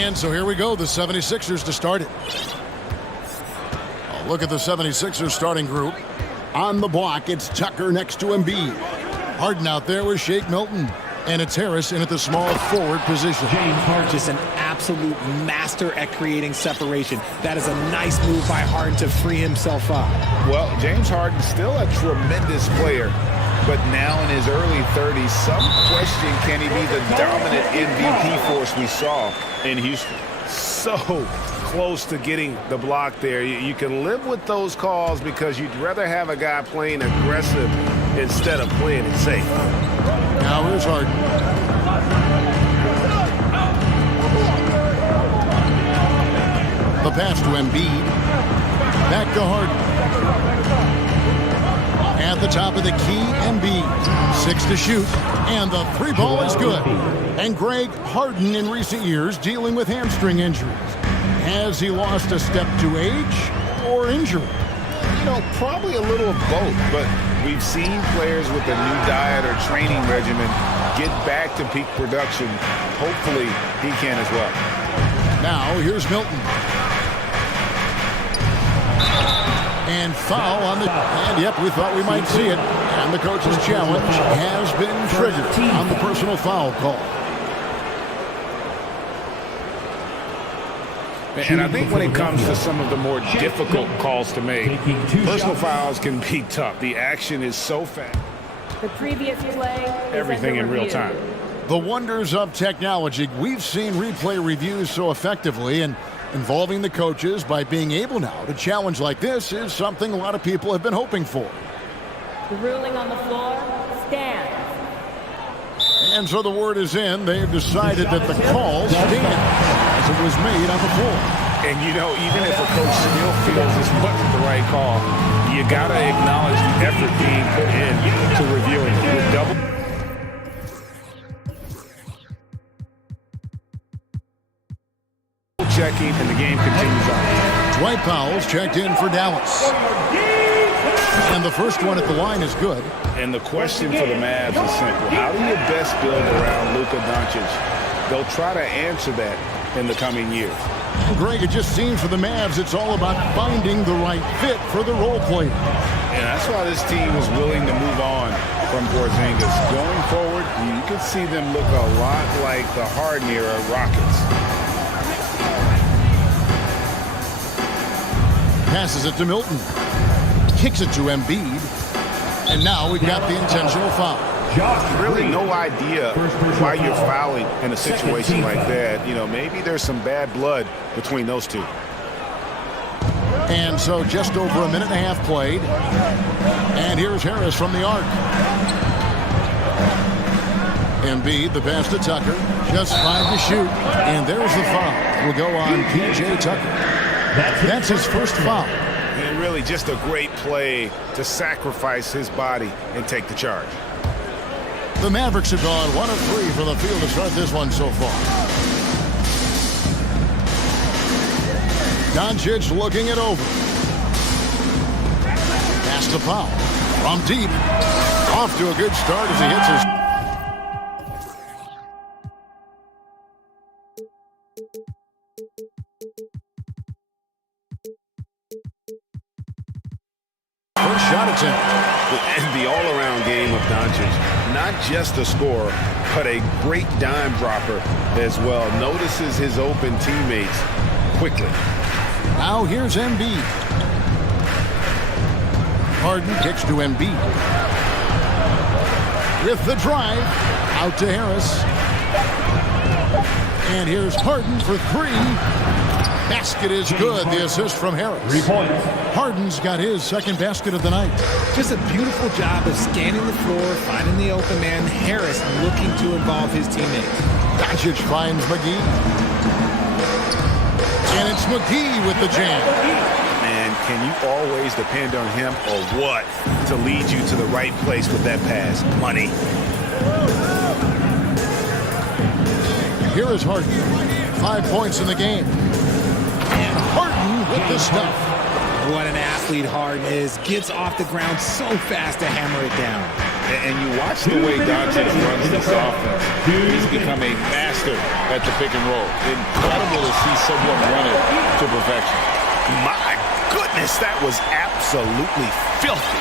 And so here we go, the 76ers to start it. A look at the 76ers starting group. On the block, it's Tucker next to Embiid. Harden out there with Shake Milton. And it's Harris in at the small forward position. James Harden, just an absolute master at creating separation. That is a nice move by Harden to free himself up. Well, James Harden's still a tremendous player, but now in his early 30s, some question, can he be the dominant MVP force we saw in Houston? So close to getting the block there. You can live with those calls because you'd rather have a guy playing aggressive instead of playing it safe. Now here's Harden. The pass to Embiid. Back to Harden. At the top of the key, Embiid. 6 to shoot. And the three ball is good. And Greg, Harden in recent years dealing with hamstring injuries. Has he lost a step to age or injury? You know, probably a little of both, but we've seen players with a new diet or training regimen get back to peak production. Hopefully, he can as well. Now, here's Milton. And foul on the... And, yep, we thought we might see it. And the coach's challenge has been triggered on the personal foul call. And I think when it comes to some of the more difficult calls to make, personal fouls can be tough. The action is so fast. The previous play is everything in real time. The wonders of technology. We've seen replay reviews so effectively, and involving the coaches by being able now to challenge like this is something a lot of people have been hoping for. The ruling on the floor stands. And so the word is in. They've decided that the call stands as it was made on the floor. And, you know, even if a coach still feels this wasn't the right call, you got to acknowledge the effort being put in to reviewing it. With double checking, and the game continues on. Dwight Powell's checked in for Dallas. And the first one at the line is good. And the question for the Mavs is simple. How do you best build around Luka Doncic? They'll try to answer that in the coming years. Greg, it just seems for the Mavs it's all about finding the right fit for the role player. And that's why this team was willing to move on from Porzingis. Going forward, you can see them look a lot like the Harden-era Rockets. Passes it to Milton. Kicks it to Embiid. And now we've got the intentional foul. Really no idea why you're fouling in a situation like that. You know, maybe there's some bad blood between those two. And so just over a minute and a half played. And here's Harris from the arc. Embiid, the pass to Tucker. Just 5 to shoot. And there's the foul. Will go on P.J. Tucker. That's his first foul. And really just a great play to sacrifice his body and take the charge. The Mavericks have gone 1 of 3 from the field to start this one so far. Doncic looking it over. Pass to Powell. From deep. Off to a good start as he hits his... First shot attempt. And the all-around game of Doncic, not just a scorer, but a great dime dropper as well. Notices his open teammates quickly. Now here's Embiid. Harden kicks to Embiid. With the drive, out to Harris. And here's Harden for 3. Basket is good. The assist from Harris. 3 points. Harden's got his second basket of the night. Just a beautiful job of scanning the floor, finding the open man. Harris looking to involve his teammates. Doncic finds McGee. And it's McGee with the jam. And can you always depend on him or what to lead you to the right place with that pass? Money. Here is Harden. 5 points in the game. And Harden with the stuff. What an athlete Harden is. Gets off the ground so fast to hammer it down. And you watch the way Doncic runs this offense. He's become a master at the pick and roll. Incredible to see someone run it to perfection. My goodness, that was absolutely filthy.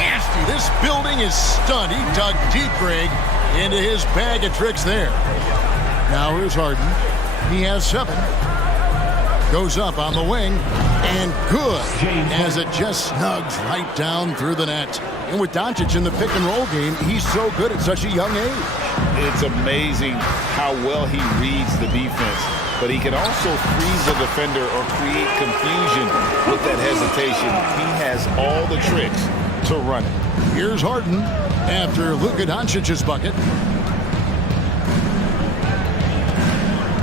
Nasty. This building is stunned. He dug deep, Greg, into his bag of tricks there. Now here's Harden. He has 7. Goes up on the wing, and good, as it just snugs right down through the net. And with Doncic in the pick and roll game, he's so good at such a young age. It's amazing how well he reads the defense, but he can also freeze a defender or create confusion with that hesitation. He has all the tricks to run it. Here's Harden after Luka Doncic's bucket.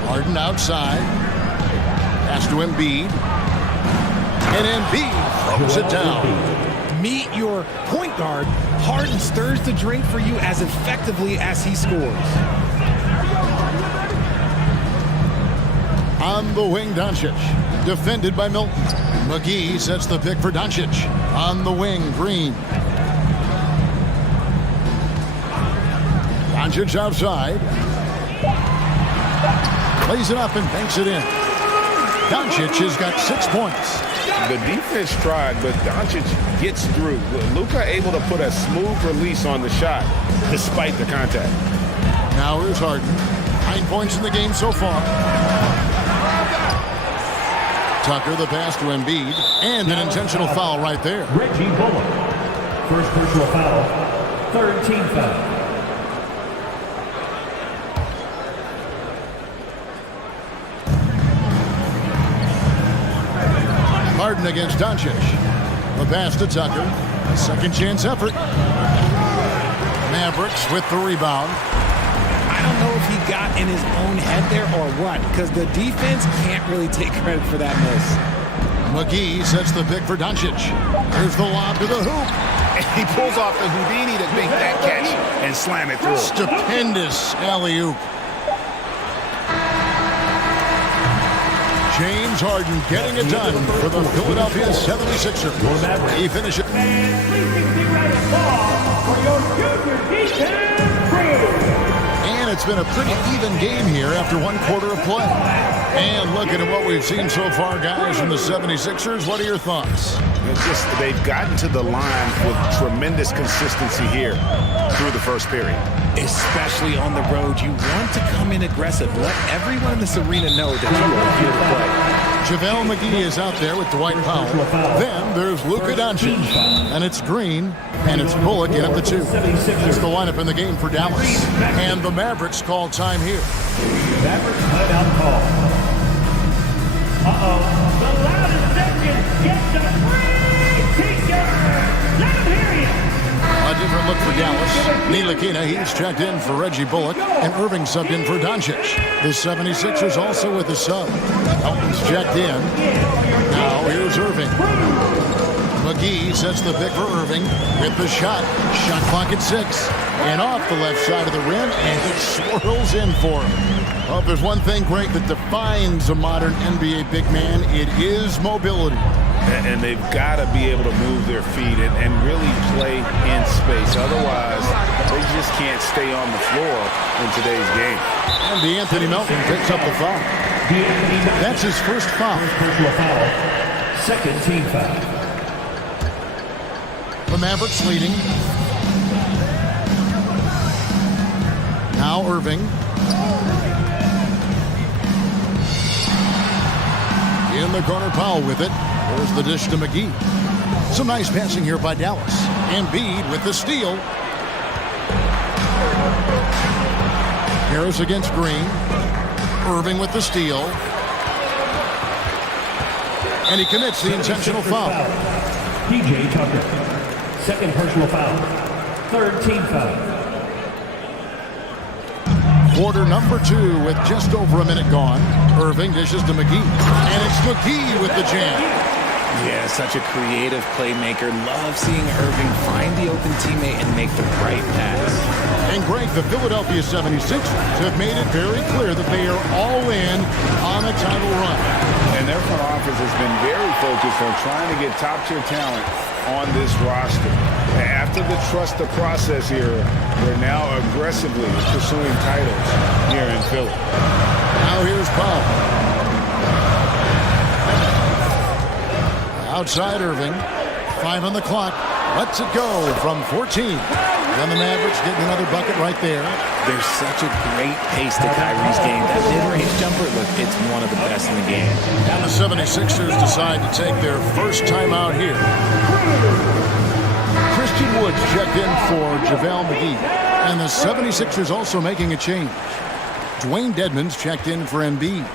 Harden outside. Pass to Embiid. And Embiid throws it down. Meet your point guard. Harden stirs the drink for you as effectively as he scores. On the wing, Doncic. Defended by Milton. McGee sets the pick for Doncic. On the wing, Green. Doncic outside. Plays it up and banks it in. Doncic has got 6 points. The defense tried, but Doncic gets through. Luka able to put a smooth release on the shot despite the contact. Now here's Harden. 9 points in the game so far. Tucker the pass to Embiid. And an intentional foul right there. Reggie Bullock. First personal foul. Third team foul. Harden against Doncic. The pass to Tucker. A second chance effort. Mavericks with the rebound. I don't know if he got in his own head there or what, because the defense can't really take credit for that miss. McGee sets the pick for Doncic. Here's the lob to the hoop. And he pulls off the Houdini to make that catch and slam it through. Stupendous alley-oop. James Harden getting it done for the Philadelphia 76ers. He finishes. And it's been a pretty even game here after 1 quarter of play. And looking at what we've seen so far, guys, from the 76ers, what are your thoughts? It's just they've gotten to the line with tremendous consistency here through the first period. Especially on the road, you want to come in aggressive. Let everyone in this arena know that you are here to play. JaVale McGee is out there with Dwight Powell. Then there's Luka Doncic. And it's Green. And it's Bullock in at the 2. It's the lineup in the game for Dallas. And the Mavericks call time here. Mavericks timeout call. Uh-oh. The loudest section gets a free t-shirt. Let him hear you. A different look for Dallas. Ntilikina, he's checked in for Reggie Bullock, and Irving subbed in for Doncic. The 76ers also with a sub. Elton's checked in. Now here's Irving. McGee sets the pick for Irving with the shot. Shot clock at 6. And off the left side of the rim, and it swirls in for him. Well, if there's one thing, Greg, that defines a modern NBA big man, it is mobility. And they've got to be able to move their feet and really play in space. Otherwise, they just can't stay on the floor in today's game. And Anthony Melton picks up the foul. That's his first foul. Personal foul. Second team foul. The Mavericks leading. Now Irving. In the corner, Powell with it. There's the dish to McGee. Some nice passing here by Dallas. Embiid with the steal. Harris against Green. Irving with the steal. And he commits the intentional foul. P.J. Tucker. Second personal foul. Third team foul. Quarter number 2 with just over a minute gone. Irving dishes to McGee. And it's McGee with the jam. Yeah, such a creative playmaker. Love seeing Irving find the open teammate and make the right pass. And Greg, the Philadelphia 76ers have made it very clear that they are all in on a title run. And their front office has been very focused on trying to get top-tier talent on this roster. After the trust the process era, they're now aggressively pursuing titles here in Philly. Now here's Paul. Outside Irving, 5 on the clock, lets it go from 14. Then the Mavericks getting another bucket right there. There's such a great pace to Kyrie's game. That mid-range jumper, look, it's one of the best in the game. And the 76ers decide to take their first time out here. Christian Woods checked in for JaVale McGee. And the 76ers also making a change. Dwayne Dedmon's checked in for Embiid.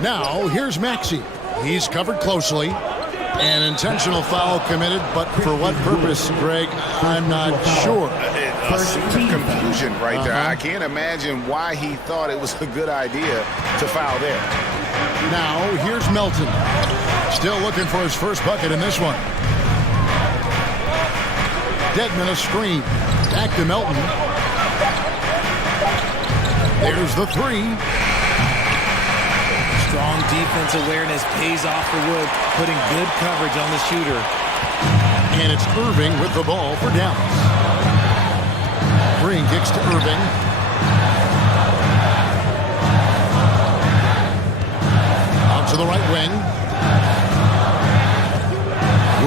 Now, here's Maxey. He's covered closely. An intentional foul committed, but for what purpose, Greg, I'm not sure. A scene of confusion right there. I can't imagine why he thought it was a good idea to foul there. Now, here's Melton. Still looking for his first bucket in this one. Dedmon a screen. Back to Melton. There's the three. Strong defense awareness pays off for Wood, putting good coverage on the shooter. And it's Irving with the ball for Dallas. Green kicks to Irving. Out to the right wing.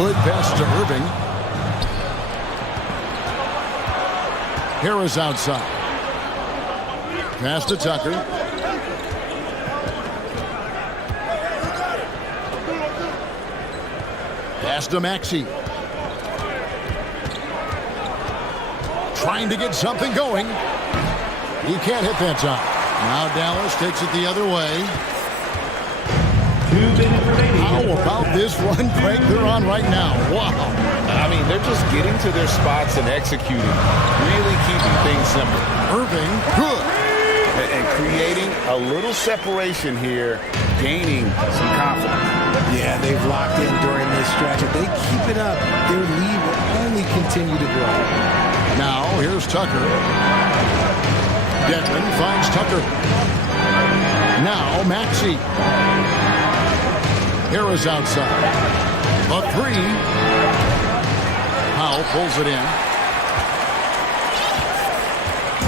Wood pass to Irving. Harris outside. Pass to Tucker. Pass to Maxey. Trying to get something going. He can't hit that time. Now Dallas takes it the other way. 2 minutes remaining. How about this run break they're on right now? Wow. I mean, they're just getting to their spots and executing. Really keeping things simple. Irving, good. And creating a little separation here, gaining some confidence. Yeah, they've locked in during this stretch. If they keep it up, their lead will only continue to grow. Now, here's Tucker. Dedmon finds Tucker. Now, Maxey. Harris outside. A three. Powell pulls it in.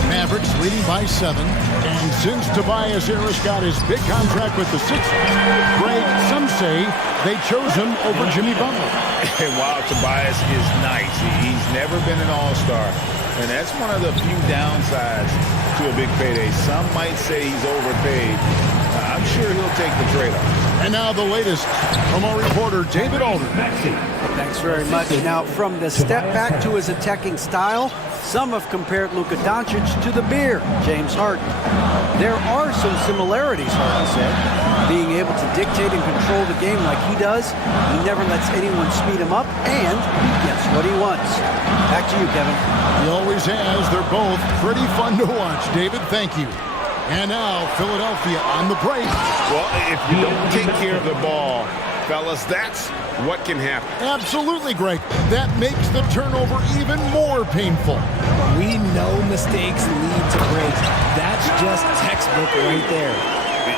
Mavericks leading by 7. And since Tobias Harris got his big contract with the Sixers, Greg, some say they chose him over Jimmy Butler. And while Tobias is nice, he's never been an all-star. And that's one of the few downsides to a big payday. Some might say he's overpaid. I'm sure he'll take the trade-off. And now the latest from our reporter, David Alder. Thanks very much. Now, from the step back to his attacking style, some have compared Luka Doncic to the bear, James Harden. There are some similarities, Harden said. Being able to dictate and control the game like he does, he never lets anyone speed him up, and he gets what he wants. Back to you, Kevin. He always has. They're both pretty fun to watch. David, thank you. And now, Philadelphia on the break. Well, if you don't take care of the ball, fellas, that's what can happen. Absolutely, Greg. That makes the turnover even more painful. We know mistakes lead to breaks. That's just textbook right there.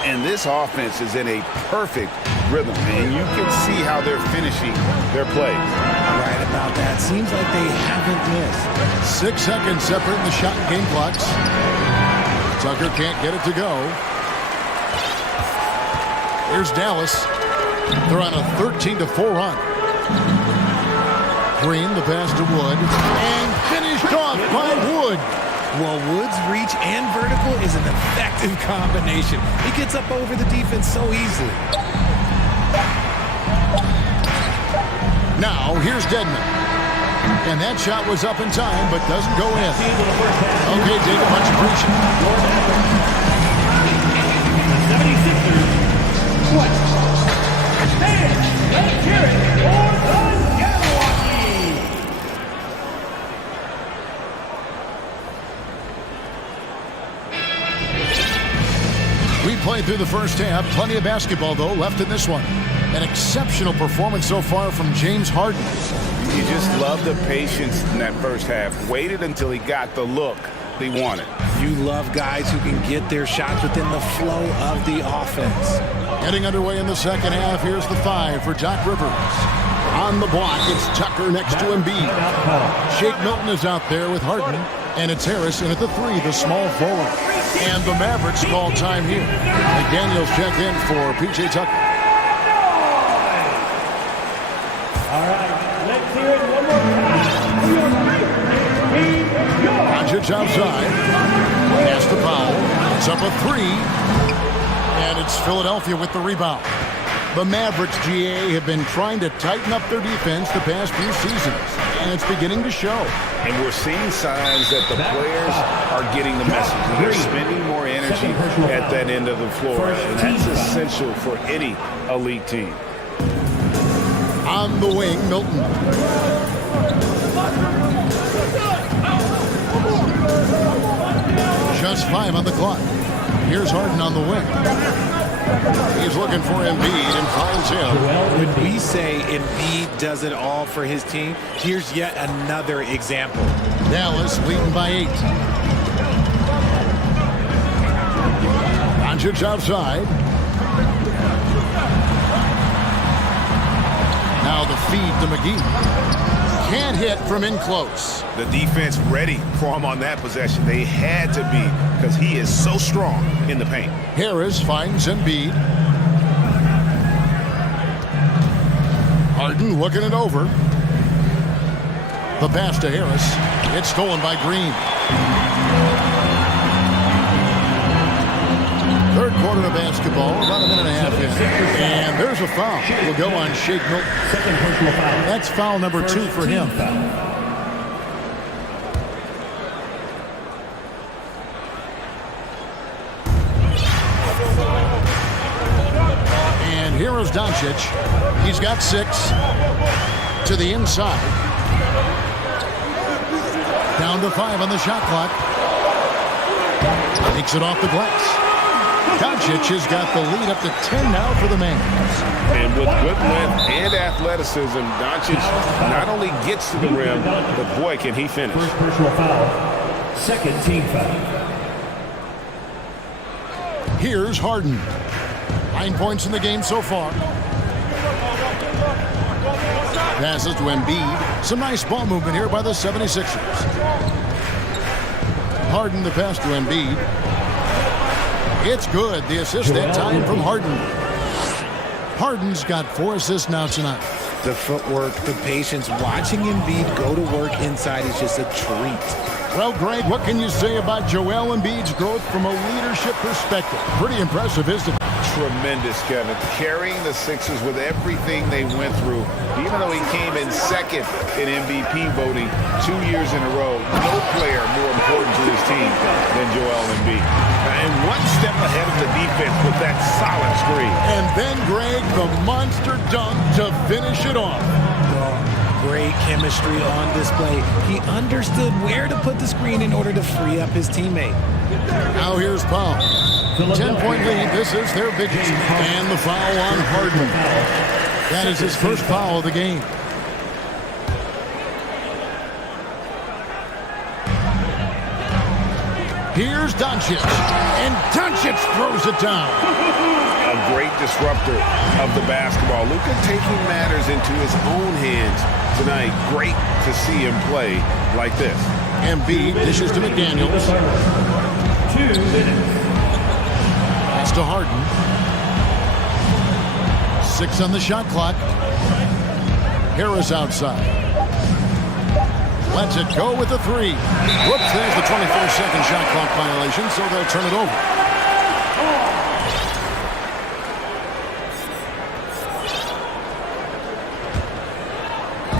And this offense is in a perfect rhythm, and you can see how they're finishing their plays. Right about that. Seems like they haven't missed. 6 seconds separating the shot and game clocks. Tucker can't get it to go. Here's Dallas. They're on a 13-4 run. Green, the pass to Wood. And finished off by Wood. Well, Wood's reach and vertical is an effective combination. He gets up over the defense so easily. Now, here's Dedmon. And that shot was up in time, but doesn't go in. Okay, David, much appreciated. 76ers, what? And let's hear it for the Milwaukee. We played through the first half. Plenty of basketball, though, left in this one. An exceptional performance so far from James Harden. You just love the patience in that first half. Waited until he got the look he wanted. You love guys who can get their shots within the flow of the offense. Getting underway in the second half. Here's the 5 for Doc Rivers. On the block, it's Tucker next to Embiid. Shake Milton is out there with Harden. And it's Harris in at the 3, the small forward. And the Mavericks call time here. McDaniels check in for P.J. Tucker. All right, let's hear it one more time. Doncic outside. Has the foul. It's up a 3. And it's Philadelphia with the rebound. The Mavericks, GA, have been trying to tighten up their defense the past few seasons, and it's beginning to show. And we're seeing signs that the players are getting the message. They're spending more energy at that end of the floor, and that's essential for any elite team. On the wing, Milton. Just 5 on the clock. Here's Harden on the wing. He's looking for Embiid and finds him. When we say Embiid does it all for his team, here's yet another example. Dallas leading by 8. Doncic outside. Now the feed to McGee. Can't hit from in close. The defense ready for him on that possession. They had to be, because he is so strong in the paint. Harris finds Embiid. Harden looking it over. The pass to Harris. It's stolen by Green. Third quarter of basketball, about a minute and a half in. And there's a foul. Will go on Shake Milton. Second personal foul. That's foul number 2 for him. And here is Doncic. He's got 6 to the inside. Down to 5 on the shot clock. Takes it off the glass. Doncic has got the lead up to 10 now for the Mavs. And with good length and athleticism, Doncic not only gets to the rim, but boy, can he finish. First personal foul. Second team foul. Here's Harden. 9 points in the game so far. Passes to Embiid. Some nice ball movement here by the 76ers. Harden the pass to Embiid. It's good. The assist that time from Harden. Harden's got 4 assists now tonight. The footwork, the patience, watching Embiid go to work inside is just a treat. Well, Greg, what can you say about Joel Embiid's growth from a leadership perspective? Pretty impressive, isn't it? Tremendous, Kevin. Carrying the Sixers with everything they went through. Even though he came in second in MVP voting 2 years in a row, no player more important to his team than Joel Embiid. And one step ahead of the defense with that solid screen. And then, Greg, the monster dunk to finish it off. Great chemistry on display. He understood where to put the screen in order to free up his teammate. Now here's Paul. 10-point lead. This is their biggest. And the foul on Harden. That is his first foul of the game. Here's Doncic. And Doncic throws it down. A great disruptor of the basketball. Luka taking matters into his own hands tonight. Great to see him play like this. Embiid dishes to McDaniels. 2 minutes. Pass to Harden. 6 on the shot clock. Harris outside. Lets it go with the 3. Whoops, there's the 24-second shot clock violation, so they'll turn it over.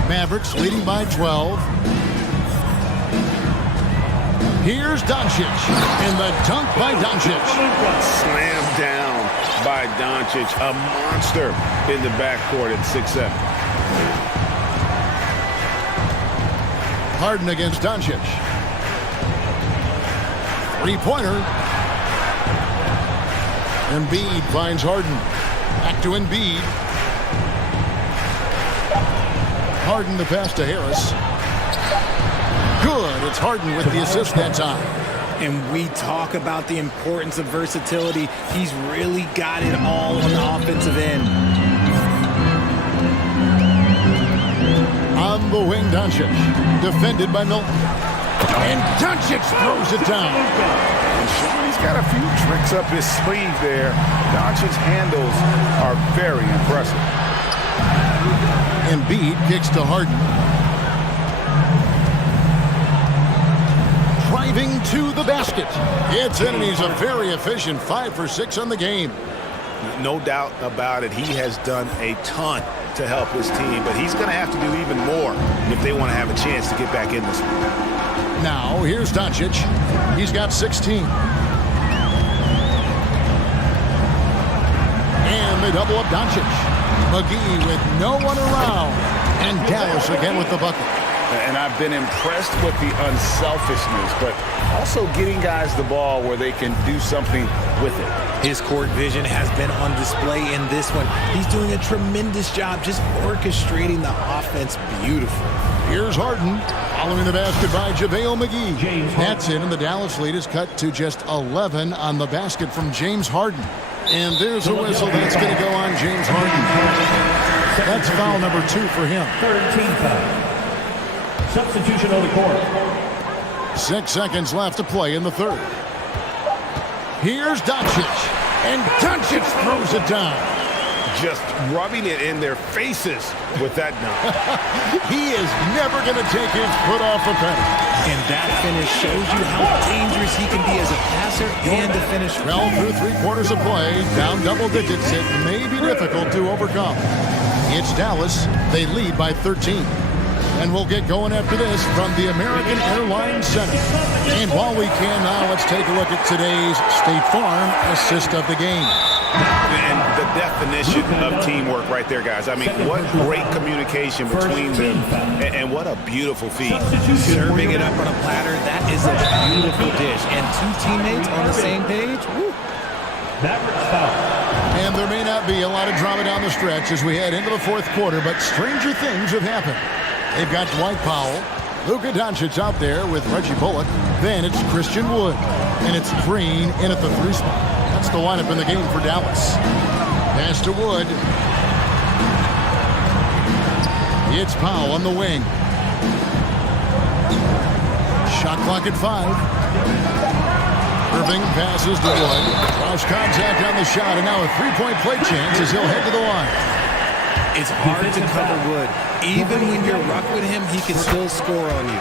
Mavericks leading by 12. Here's Doncic, and the dunk by Doncic. Slammed down by Doncic, a monster in the backcourt at 6'7". Harden against Doncic. Embiid finds Harden. Back to Embiid. Harden the pass to Harris. Good. It's Harden with the assist that time. And we talk about the importance of versatility. He's really got it all on the offensive end. On the wing, Doncic. Defended by Milton. And Doncic throws it down. He's got a few tricks up his sleeve there. Doncic's handles are very impressive. Embiid kicks to Harden. Driving to the basket. It's in, and he's a very efficient 5 for 6 on the game. No doubt about it. He has done a ton to help his team, but he's going to have to do even more if they want to have a chance to get back in this one. Now, here's Doncic. He's got 16. And they double up Doncic. McGee with no one around. And Dallas again with the bucket. And I've been impressed with the unselfishness, but also getting guys the ball where they can do something with it. His court vision has been on display in this one. He's doing a tremendous job just orchestrating the offense beautifully. Here's Harden, following the basket by JaVale McGee. That's it, and the Dallas lead is cut to just 11 on the basket from James Harden. And there's a whistle that's going to go on James Harden. That's foul number 2 for him. Third team foul. Substitution on the court. 6 seconds left to play in the third. Here's Doncic, and Doncic throws it down. Just rubbing it in their faces with that dunk. He is never going to take his foot off the pedal. And that finish shows you how dangerous he can be as a passer and a finisher. Well, through 3 quarters of play, down double digits, it may be difficult to overcome. It's Dallas. They lead by 13. And we'll get going after this from the American Airlines Center. And while we can now, let's take a look at today's State Farm assist of the game. And the definition of teamwork right there, guys. I mean, what great communication between them, and what a beautiful feed. Serving it up on a platter, that is a beautiful dish. And 2 teammates on the same page, woo. And there may not be a lot of drama down the stretch as we head into the 4th quarter, but stranger things have happened. They've got Dwight Powell, Luka Doncic out there with Reggie Bullock. Then it's Christian Wood, and it's Green in at the 3 spot. That's the lineup in the game for Dallas. Pass to Wood. It's Powell on the wing. Shot clock at 5. Irving passes to Wood. Cross contact on the shot, and now a 3-point play chance as he'll head to the line. It's hard to cover Wood. Even when you're ruck with him, he can still score on you.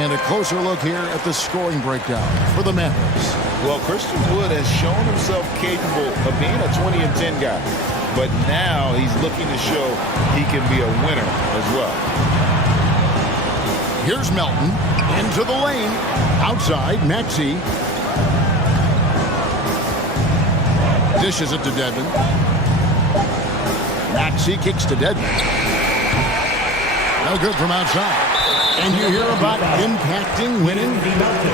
And a closer look here at the scoring breakdown for the Mavericks. Well, Christian Wood has shown himself capable of being a 20-10 guy. But now he's looking to show he can be a winner as well. Here's Melton into the lane. Outside, Maxey. Dishes it to Dedmon. Maxey kicks to Dedmon. No good from outside. And you hear about impacting, winning.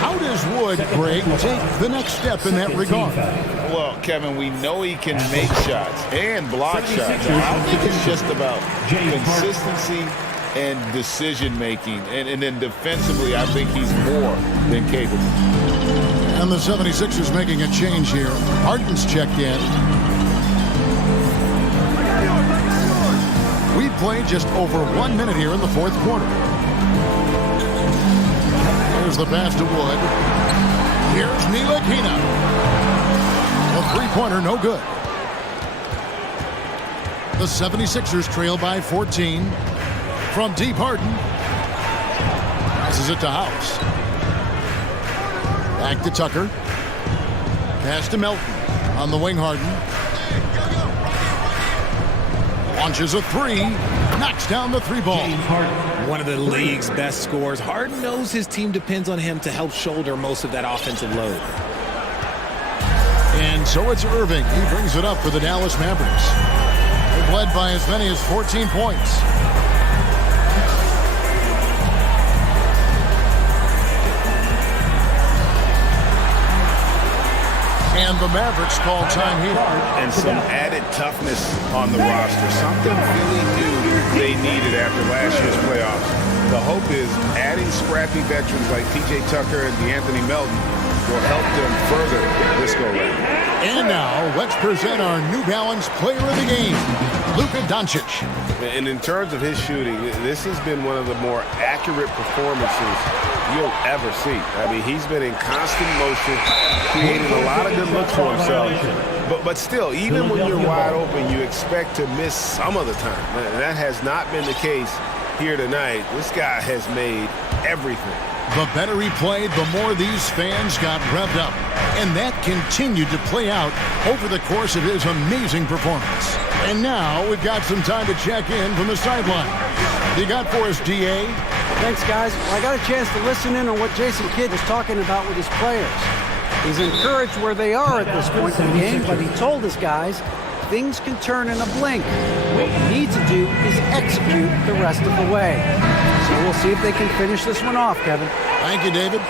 How does Wood, Greg, take the next step in that regard? Well, Kevin, we know he can make shots and block shots. I think it's just about consistency and decision-making. And then defensively, I think he's more than capable. And the 76ers making a change here. Harden's checked in. We've played just over 1 minute here in the 4th quarter. Here's the pass to Wood. Here's Ntilikina. A 3-pointer, no good. The 76ers trail by 14. From deep, Harden. Passes it to House. Back to Tucker. Pass to Melton. On the wing, Harden. Launches a 3. Knocks down the 3 ball. One of the league's best scorers. Harden knows his team depends on him to help shoulder most of that offensive load. And so it's Irving. He brings it up for the Dallas Mavericks. They've led by as many as 14 points. And And the Mavericks call time here. And some added toughness on the roster. Something Philly knew they needed after last year's playoffs. The hope is adding scrappy veterans like P.J. Tucker and DeAnthony Melton will help them further this go-round. And now, let's present our New Balance player of the game, Luka Doncic. And in terms of his shooting, this has been one of the more accurate performances you'll ever see. I mean, he's been in constant motion, creating a lot of good looks for himself. But still, even when you're wide open, you expect to miss some of the time. And that has not been the case here tonight. This guy has made everything. The better he played, the more these fans got revved up. And that continued to play out over the course of his amazing performance. And now we've got some time to check in from the sideline. You got for us, D.A.? Thanks, guys. Well, I got a chance to listen in on what Jason Kidd was talking about with his players. He's encouraged where they are at this point in the game, but he told his guys things can turn in a blink. What we need to do is execute the rest of the way. So we'll see if they can finish this one off, Kevin. Thank you, David.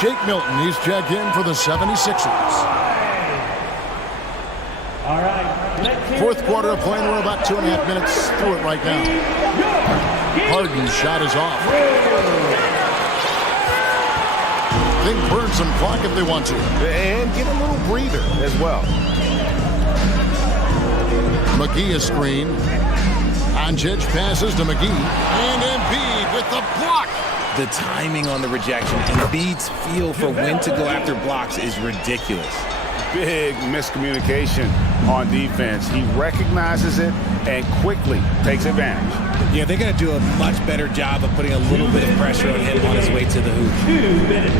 Shake Milton, he's checked in for the 76ers. All right. Fourth quarter of play, and we're about 2.5 minutes through it right now. Harden's shot is off. They can burn some clock if they want to. And get a little breather as well. McGee a screen. Doncic passes to McGee. And Embiid with the block. The timing on the rejection, Embiid's feel for when to go after blocks is ridiculous. Big miscommunication on defense. He recognizes it and quickly takes advantage. Yeah, they're going to do a much better job of putting a little bit of pressure on him on his way to the hoop. 2 minutes.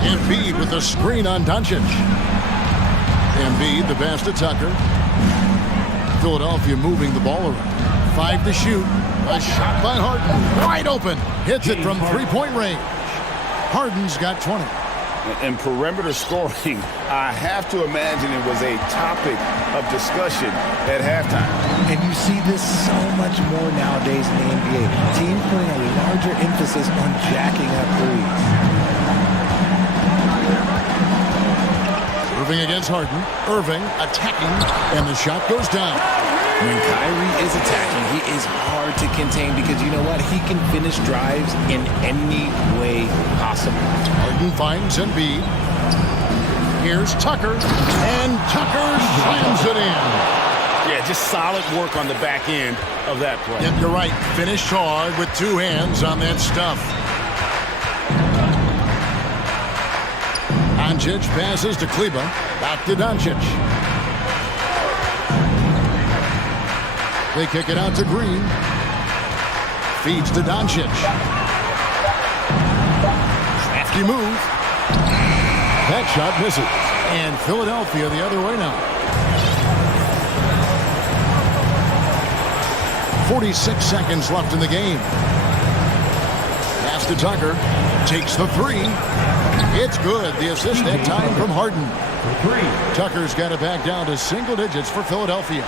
Embiid with the screen on Doncic. Embiid, the pass to Tucker. Philadelphia moving the ball around. 5 to shoot. A shot by Harden. Wide open. Hits it from three-point range. Harden's got 20. And perimeter scoring, I have to imagine it was a topic of discussion at halftime. And you see this so much more nowadays in the NBA. Teams putting a larger emphasis on jacking up threes. Irving against Harden. Irving attacking, and the shot goes down. When Kyrie is attacking, he is hard to contain because you know what? He can finish drives in any way possible. Harden finds Embiid. Here's Tucker, and Tucker slams it in. Yeah, just solid work on the back end of that play. Yep, you're right. Finished hard with two hands on that stuff. Doncic passes to Kleba. Back to Doncic. They kick it out to Green. Feeds to Doncic. Crafty move. That shot misses. And Philadelphia the other way now. 46 seconds left in the game. Pass to Tucker. Takes the three. It's good. The assist that time from Harden. Tucker's got it back down to single digits for Philadelphia.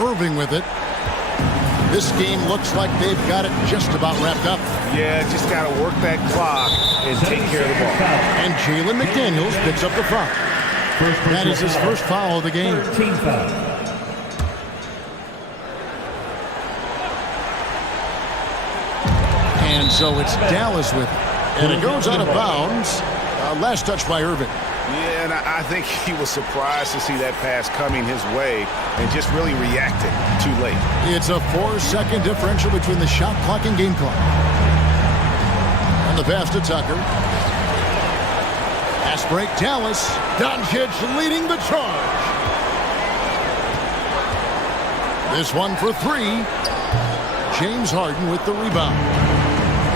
Irving with it. This game looks like they've got it just about wrapped up. Yeah, just got to work that clock and take care of the ball. And Jalen McDaniels picks up the foul. That is his first foul of the game. 13 foul. And so it's Dallas with it. And it goes out of bounds. Last touch by Irving. Yeah, and I think he was surprised to see that pass coming his way and just really reacted too late. It's a 4-second differential between the shot clock and game clock. And the pass to Tucker. Pass break, Dallas. Doncic leading the charge. This one for three. James Harden with the rebound.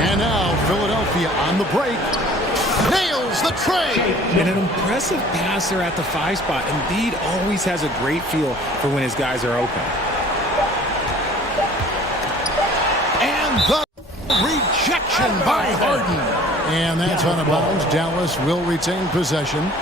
And now Philadelphia on the break. Nails the trade. And an impressive passer at the 5 spot. Embiid always has a great feel for when his guys are open. And the rejection by Harden. And that's out of bounds. Dallas will retain possession.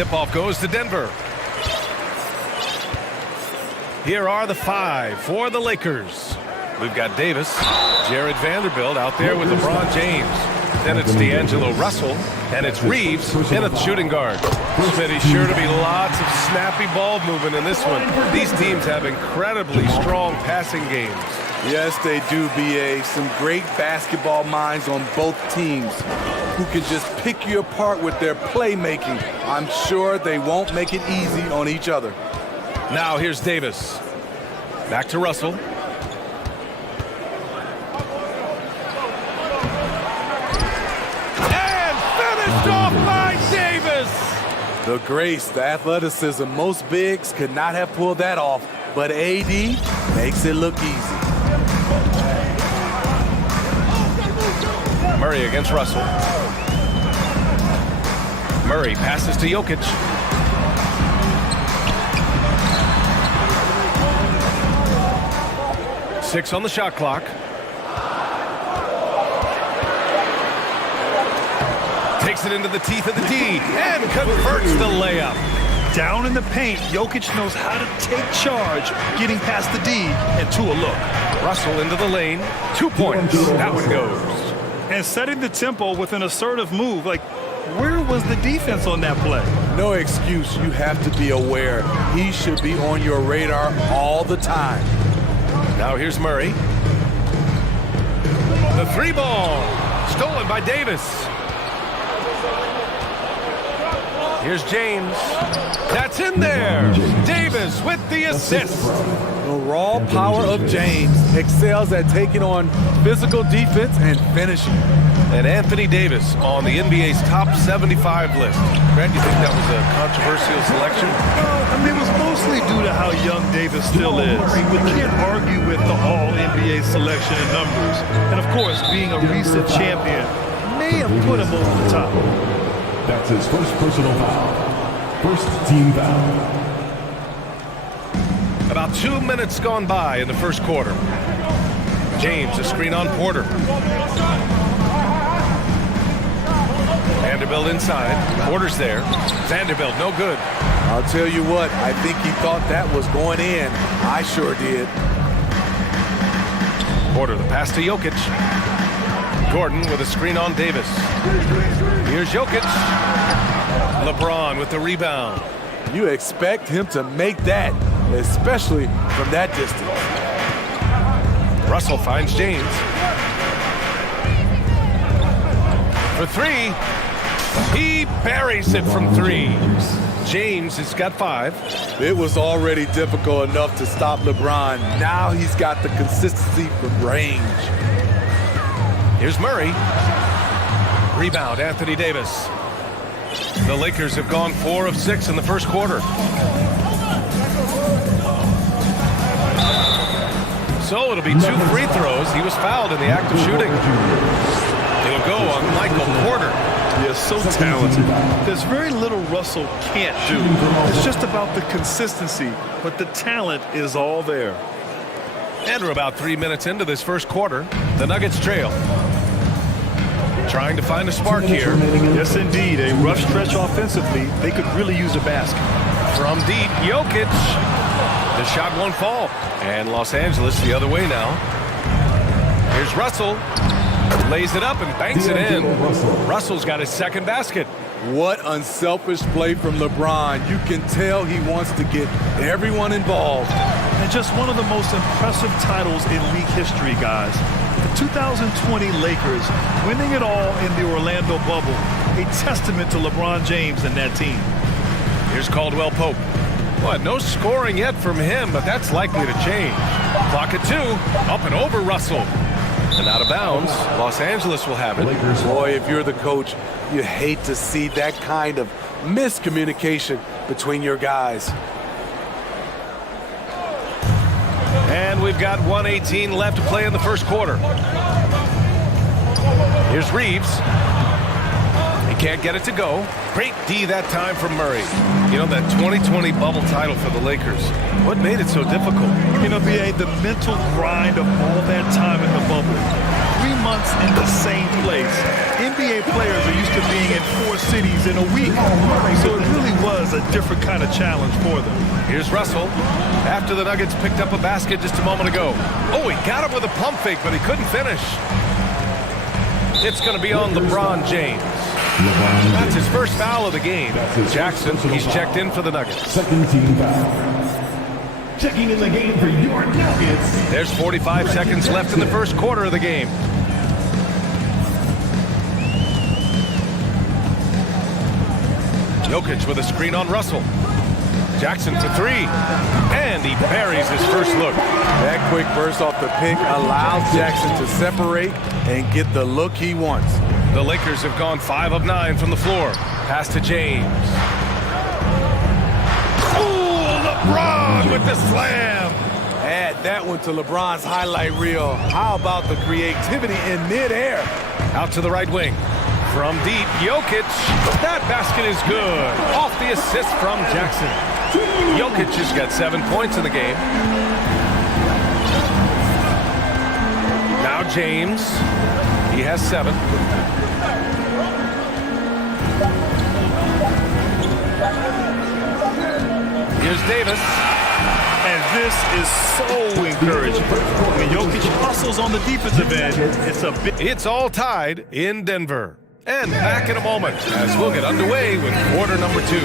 tip-off goes to Denver. Here are the 5 for the Lakers. We've got Davis, Jared Vanderbilt out there with LeBron James. Then it's D'Angelo Russell, and it's Reeves in at the shooting guard. Smitty's sure to be lots of snappy ball movement in this one. These teams have incredibly strong passing games. Yes, they do, B.A. Some great basketball minds on both teams who can just pick you apart with their playmaking. I'm sure they won't make it easy on each other. Now here's Davis. Back to Russell. And finished off by Davis! The grace, the athleticism, most bigs could not have pulled that off, but AD makes it look easy. Murray against Russell. Murray passes to Jokic. Six on the shot clock. Takes it into the teeth of the D and converts the layup. Down in the paint, Jokic knows how to take charge, getting past the D and to a look. Russell into the lane. 2 points. That one goes. And setting the tempo with an assertive move. Like, where was the defense on that play? No excuse. You have to be aware. He should be on your radar all the time. Now here's Murray. The 3 ball. Stolen by Davis. Here's James. That's in there. Davis with the assist. The raw power of James excels at taking on physical defense and finishing. And Anthony Davis on the NBA's top 75 list. Grant, you think that was a controversial selection? I mean, it was mostly due to how young Davis still is. We can't argue with the all-NBA selection in numbers. And, of course, being a recent champion may have put him over the top. That's his first personal foul. First team foul. About 2 minutes gone by in the first quarter. James, a screen on Porter. Vanderbilt inside. Porter's there. Vanderbilt, no good. I'll tell you what, I think he thought that was going in. I sure did. Porter, the pass to Jokic. Gordon with a screen on Davis. Here's Jokic. LeBron with the rebound. You expect him to make that, especially from that distance. Russell finds James. For 3. He buries it from 3. James has got 5. It was already difficult enough to stop LeBron. Now he's got the consistency from range. Here's Murray. Rebound, Anthony Davis. The Lakers have gone 4 of 6 in the first quarter. So it'll be 2 free throws. He was fouled in the act of shooting. It'll go on Michael Porter. He is so talented. There's very little Russell can't do. It's just about the consistency, but the talent is all there. And we're about 3 minutes into this first quarter. The Nuggets trail. Trying to find a spark here. Yes, indeed. A rough stretch offensively. They could really use a basket. From deep, Jokic. The shot won't fall. And Los Angeles the other way now. Here's Russell. Lays it up and banks it in. Russell's got his second basket. What unselfish play from LeBron. You can tell he wants to get everyone involved. And just one of the most impressive titles in league history, guys. The 2020 Lakers winning it all in the Orlando bubble. A testament to LeBron James and that team. Here's Caldwell Pope. Well, no scoring yet from him, but that's likely to change. Clock at 2. Up and over Russell. And out of bounds. Los Angeles will have it. Boy, if you're the coach, you hate to see that kind of miscommunication between your guys. And we've got 1:18 left to play in the first quarter. Here's Reeves. He can't get it to go. Great D that time from Murray. You know, that 2020 bubble title for the Lakers. What made it so difficult? You know, BA, the mental grind of all that time in the bubble. 3 3 months in the same place. NBA players are used to being in 4 cities in a week, so it really was a different kind of challenge for them. Here's Russell. After the Nuggets picked up a basket just a moment ago. Oh, he got him with a pump fake, but he couldn't finish. It's going to be on LeBron James. That's his first foul of the game. Jackson, he's checked in for the Nuggets. Second team foul. Checking in the game for your Nuggets. There's 45 seconds left in the first quarter of the game. Jokic with a screen on Russell. Jackson for 3. And he buries his first look. That quick burst off the pick allows Jackson to separate and get the look he wants. The Lakers have gone 5 of 9 from the floor. Pass to James. Ooh, LeBron with the slam. Add that one to LeBron's highlight reel. How about the creativity in midair? Out to the right wing. From deep, Jokic. That basket is good. Off the assist from Jackson. Jokic has got 7 points in the game. Now James. He has 7. Here's Davis. And this is so encouraging. When Jokic hustles on the defensive end, It's all tied in Denver. And back in a moment as we'll get underway with quarter number 2.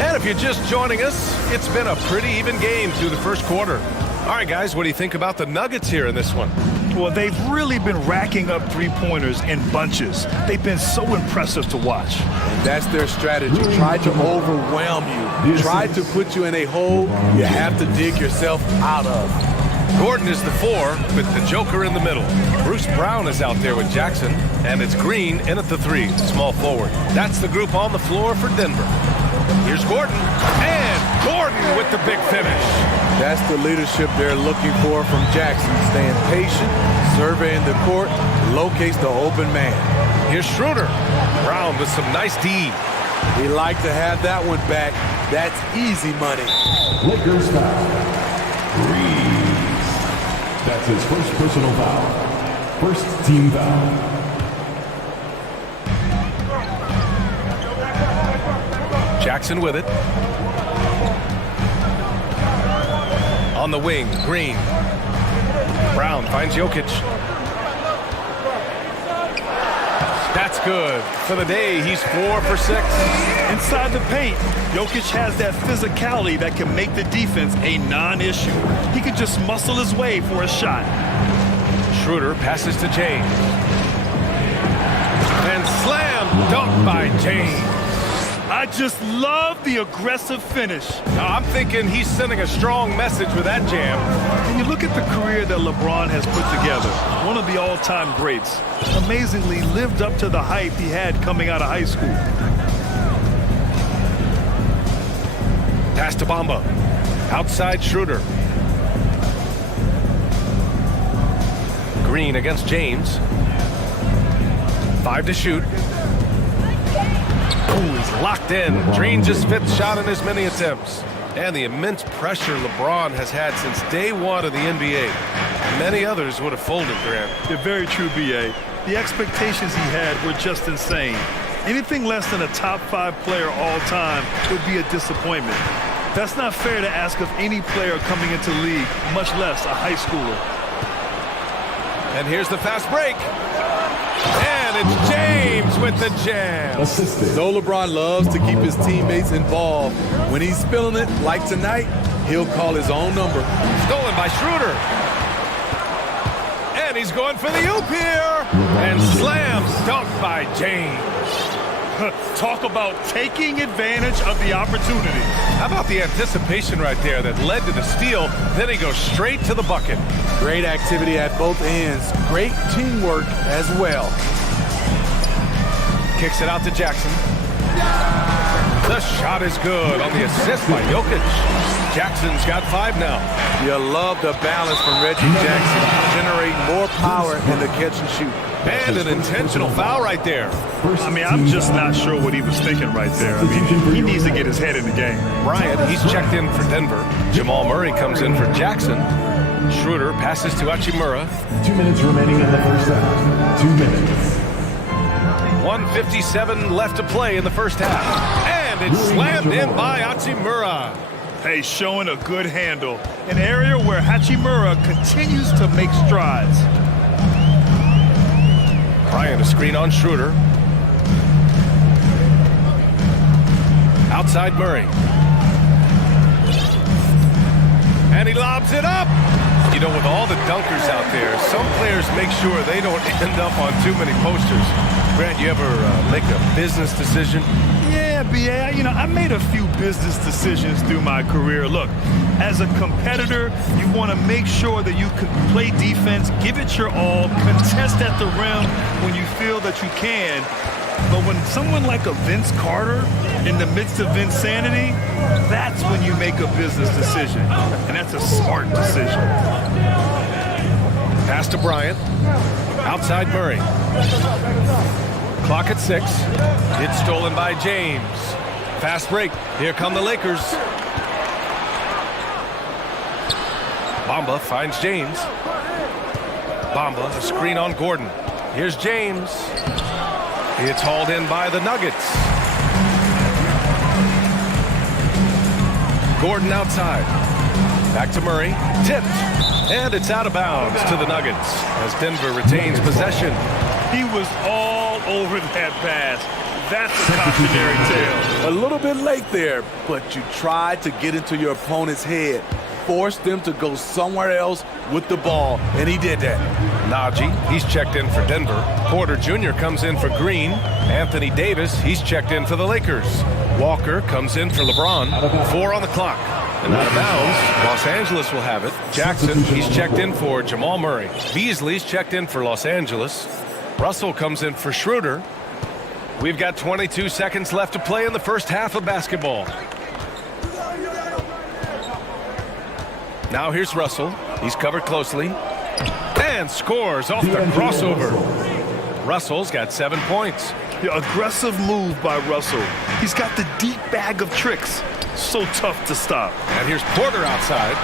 And if you're just joining us, it's been a pretty even game through the first quarter. All right, guys, what do you think about the Nuggets here in this one? Well, they've really been racking up three-pointers in bunches. They've been so impressive to watch. And that's their strategy. Try to overwhelm you. Try to put you in a hole you have to dig yourself out of. Gordon is the 4 with the Joker in the middle. Bruce Brown is out there with Jackson, and it's Green in at the 3, small forward. That's the group on the floor for Denver. Here's Gordon, and Gordon with the big finish. That's the leadership they're looking for from Jackson. Staying patient, surveying the court, locates the open man. Here's Schroeder. Brown with some nice D. He liked to have that one back. That's easy money. Lakers foul. Reeves. That's his first personal foul. First team foul. Jackson with it. On the wing, Green. Brown finds Jokic. That's good. For the day, he's 4 for 6. Inside the paint, Jokic has that physicality that can make the defense a non-issue. He can just muscle his way for a shot. Schroeder passes to James. And slam dunk by James. I just love the aggressive finish. Now, I'm thinking he's sending a strong message with that jam. When you look at the career that LeBron has put together, one of the all-time greats, amazingly lived up to the hype he had coming out of high school. Pass to Bamba. Outside Schroeder. Green against James. 5 to shoot. Ooh, he's locked in. Green just fifth shot in as many attempts. And the immense pressure LeBron has had since day 1 of the NBA. Many others would have folded, Grant. You're very true, B.A. The expectations he had were just insane. Anything less than a top 5 player all time would be a disappointment. That's not fair to ask of any player coming into the league, much less a high schooler. And here's the fast break. And it's James with the jam. Though LeBron loves to keep his teammates involved, when he's feeling it, like tonight, he'll call his own number. Stolen by Schroeder. And he's going for the oop here. And slams dunked by James. Talk about taking advantage of the opportunity. How about the anticipation right there that led to the steal? Then he goes straight to the bucket. Great activity at both ends. Great teamwork as well. Kicks it out to Jackson. The shot is good on the assist by Jokic. Jackson's got 5 now. You love the balance from Reggie Jackson. Generate more power in the catch and shoot. And an intentional foul right there. I mean, I'm just not sure what he was thinking right there. I mean, he needs to get his head in the game. Bryant, he's checked in for Denver. Jamal Murray comes in for Jackson. Schroeder passes to Hachimura. 2 minutes remaining in the first half. 2 minutes. 1:57 left to play in the first half. And it's slammed in by Hachimura. Hey, showing a good handle. An area where Hachimura continues to make strides. Bryant a screen on Schroeder. Outside Murray. And he lobs it up. You know, with all the dunkers out there, some players make sure they don't end up on too many posters. Grant, you ever make a business decision? Yeah, B.A., I made a few business decisions through my career. Look, as a competitor, you want to make sure that you can play defense, give it your all, contest at the rim when you feel that you can. But when someone like a Vince Carter, in the midst of insanity, that's when you make a business decision. And that's a smart decision. Pass to Bryant. Outside Murray. Clock at 6. It's stolen by James. Fast break. Here come the Lakers. Bamba finds James. Bamba, a screen on Gordon. Here's James. It's hauled in by the Nuggets. Gordon outside. Back to Murray. Tipped. And it's out of bounds to the Nuggets as Denver retains possession. He was all over that pass. That's a cautionary tale. A little bit late there, but you tried to get into your opponent's head. Force them to go somewhere else with the ball, and he did that. Najee, he's checked in for Denver. Porter Jr. comes in for Green. Anthony Davis, he's checked in for the Lakers. Walker comes in for LeBron. 4 on the clock. And out of bounds, Los Angeles will have it. Jackson, he's checked in for Jamal Murray. Beasley's checked in for Los Angeles. Russell comes in for Schroeder. We've got 22 seconds left to play in the first half of basketball. Now here's Russell. He's covered closely. And scores off the crossover. Russell's got 7 points. The aggressive move by Russell. He's got the deep bag of tricks. So tough to stop. And here's Porter outside.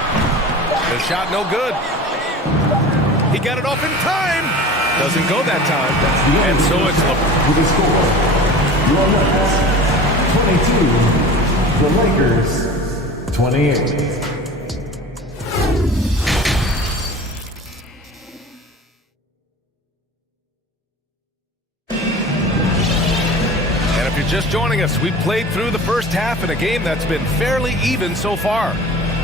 The shot no good. He got it off in time. Doesn't go that time. And so it's with a score. Your Nuggets 22. The Lakers 28. Just joining us, we played through the first half in a game that's been fairly even so far.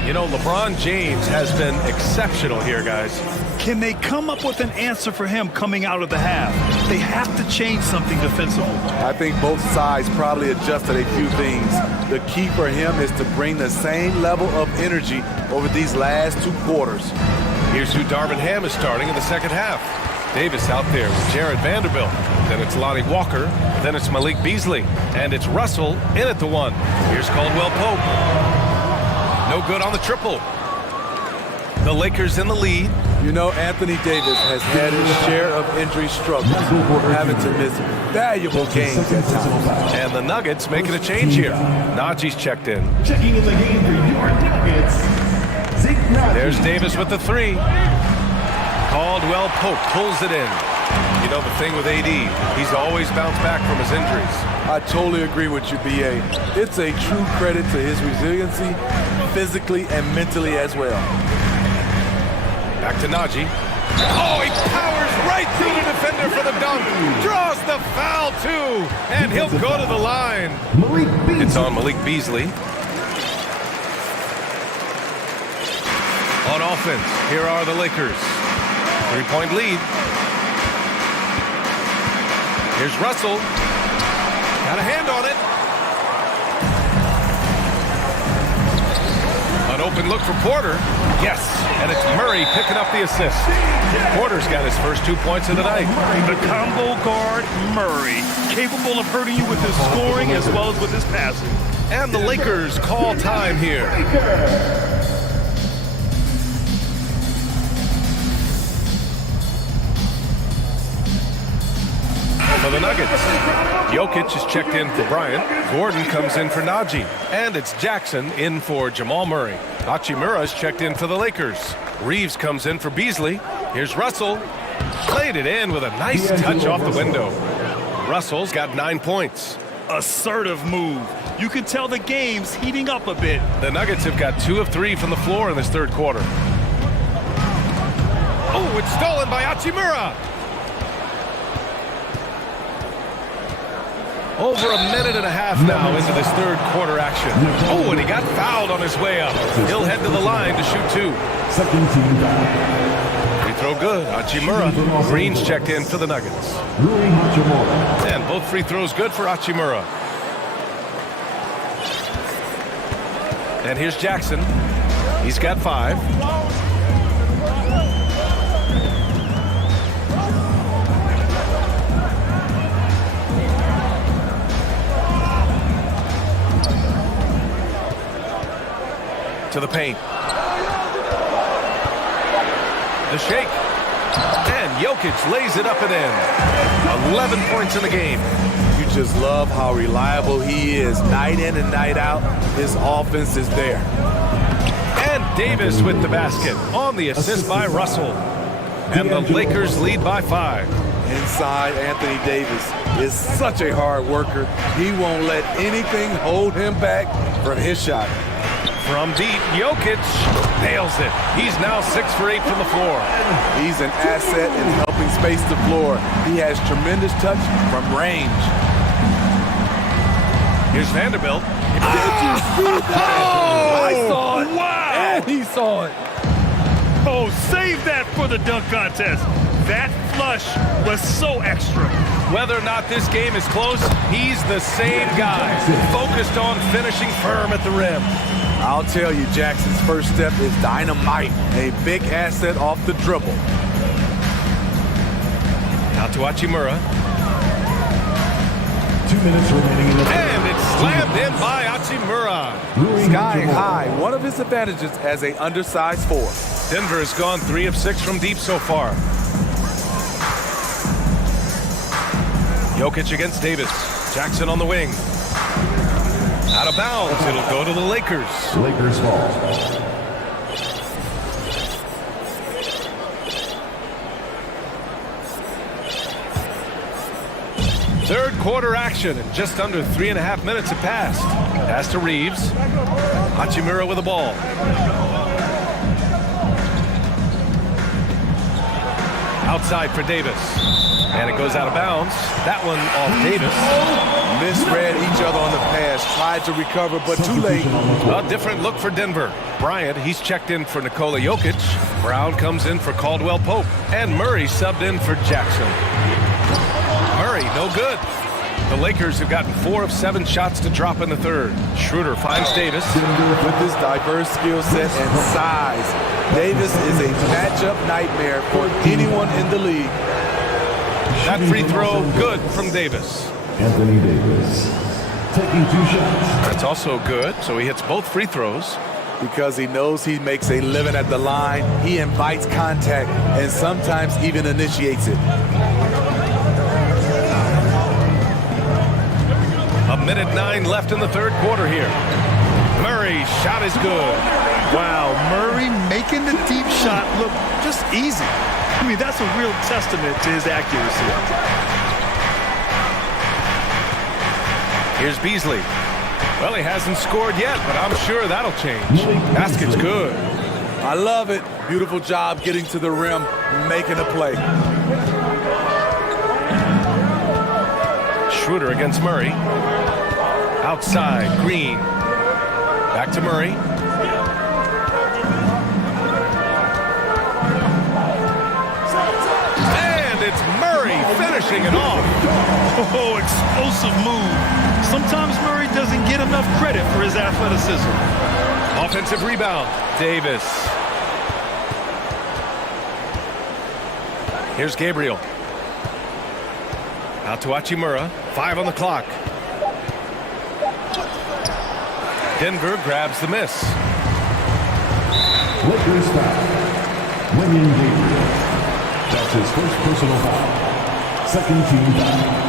You know, LeBron James has been exceptional here, guys. Can they come up with an answer for him coming out of the half? They have to change something defensively. I think both sides probably adjusted a few things. The key for him is to bring the same level of energy over these last 2 quarters. Here's who Darvin Ham is starting in the second half. Davis out there with Jared Vanderbilt. Then it's Lonnie Walker. Then it's Malik Beasley. And it's Russell in at the 1. Here's Caldwell Pope. No good on the triple. The Lakers in the lead. You know, Anthony Davis has had his share of injury struggles, having to miss valuable games at times. And the Nuggets making a change here. Najee's checked in. Checking in the game for your Nuggets. There's Davis with the 3. Caldwell Pope pulls it in. You know, the thing with AD, he's always bounced back from his injuries. I totally agree with you, B.A. It's a true credit to his resiliency, physically and mentally as well. Back to Najee. Oh, he powers right through the defender for the dunk. Draws the foul, too. And he'll go to the line. It's on Malik Beasley. On offense, here are the Lakers. 3-point lead. Here's Russell. Got a hand on it. An open look for Porter. Yes, and it's Murray picking up the assist. Porter's got his first 2 points of the night. The combo guard, Murray, capable of hurting you with his scoring as well as with his passing. And the Lakers call time here. For the Nuggets. Jokic is checked in for Bryant. Gordon comes in for Najee. And it's Jackson in for Jamal Murray. Hachimura is checked in for the Lakers. Reeves comes in for Beasley. Here's Russell. Played it in with a nice touch off the window. Russell's got 9 points. Assertive move. You can tell the game's heating up a bit. The Nuggets have got 2 of 3 from the floor in this third quarter. Oh, it's stolen by Hachimura. Over a minute and a half now into this third quarter action. Oh, and he got fouled on his way up. He'll head to the line to shoot 2. Second team foul. Free throw good. Hachimura. Green's checked in for the Nuggets. And both free throws good for Hachimura. And here's Jackson. He's got 5. To the paint. The shake. And Jokic lays it up and in. 11 points in the game. You just love how reliable he is. Night in and night out, his offense is there. And Davis with the basket on the assist by Russell. And the Lakers lead by 5. Inside, Anthony Davis is such a hard worker. He won't let anything hold him back from his shot. From deep, Jokic nails it. He's now 6 for 8 from the floor. He's an asset in helping space the floor. He has tremendous touch from range. Here's Vanderbilt. I saw it. Wow! And he saw it. Oh, save that for the dunk contest. That flush was so extra. Whether or not this game is close, he's the same guy, focused on finishing firm at the rim. I'll tell you, Jackson's first step is dynamite. A big asset off the dribble. Out to Hachimura. 2 minutes remaining in the third. And it's slammed in by Hachimura. Skying high, one of his advantages as an undersized 4. Denver has gone 3 of 6 from deep so far. Jokic against Davis. Jackson on the wing. Out of bounds. It'll go to the Lakers. Lakers ball. Third quarter action, and just under 3.5 minutes have passed. Pass to Reeves. Hachimura with the ball. Outside for Davis. And it goes out of bounds. That one off Davis. Misread each other on the pass. Tried to recover, but too late. A different look for Denver. Bryant, he's checked in for Nikola Jokic. Brown comes in for Caldwell Pope. And Murray subbed in for Jackson. Murray, no good. The Lakers have gotten 4 of 7 shots to drop in the third. Schroeder finds Davis. With his diverse skill set and size, Davis is a matchup nightmare for anyone in the league. That free throw good from Davis. Anthony Davis taking 2 shots. That's also good, so he hits both free throws. Because he knows he makes a living at the line, he invites contact and sometimes even initiates it. A minute 9 left in the third quarter here. Murray's shot is good. Wow, Murray making the deep shot look just easy. I mean, that's a real testament to his accuracy. Here's Beasley. Well, he hasn't scored yet, but I'm sure that'll change. Basket's good. I love it. Beautiful job getting to the rim, making a play. Schroeder against Murray. Outside, Green. Back to Murray. And it's Murray finishing it off. Oh, explosive move. Sometimes Murray doesn't get enough credit for his athleticism. Offensive rebound, Davis. Here's Gabriel. Out to Hachimura. 5 on the clock. Denver grabs the miss. Lakers foul. Wenyen Gabriel. That's his first personal foul. Second team foul.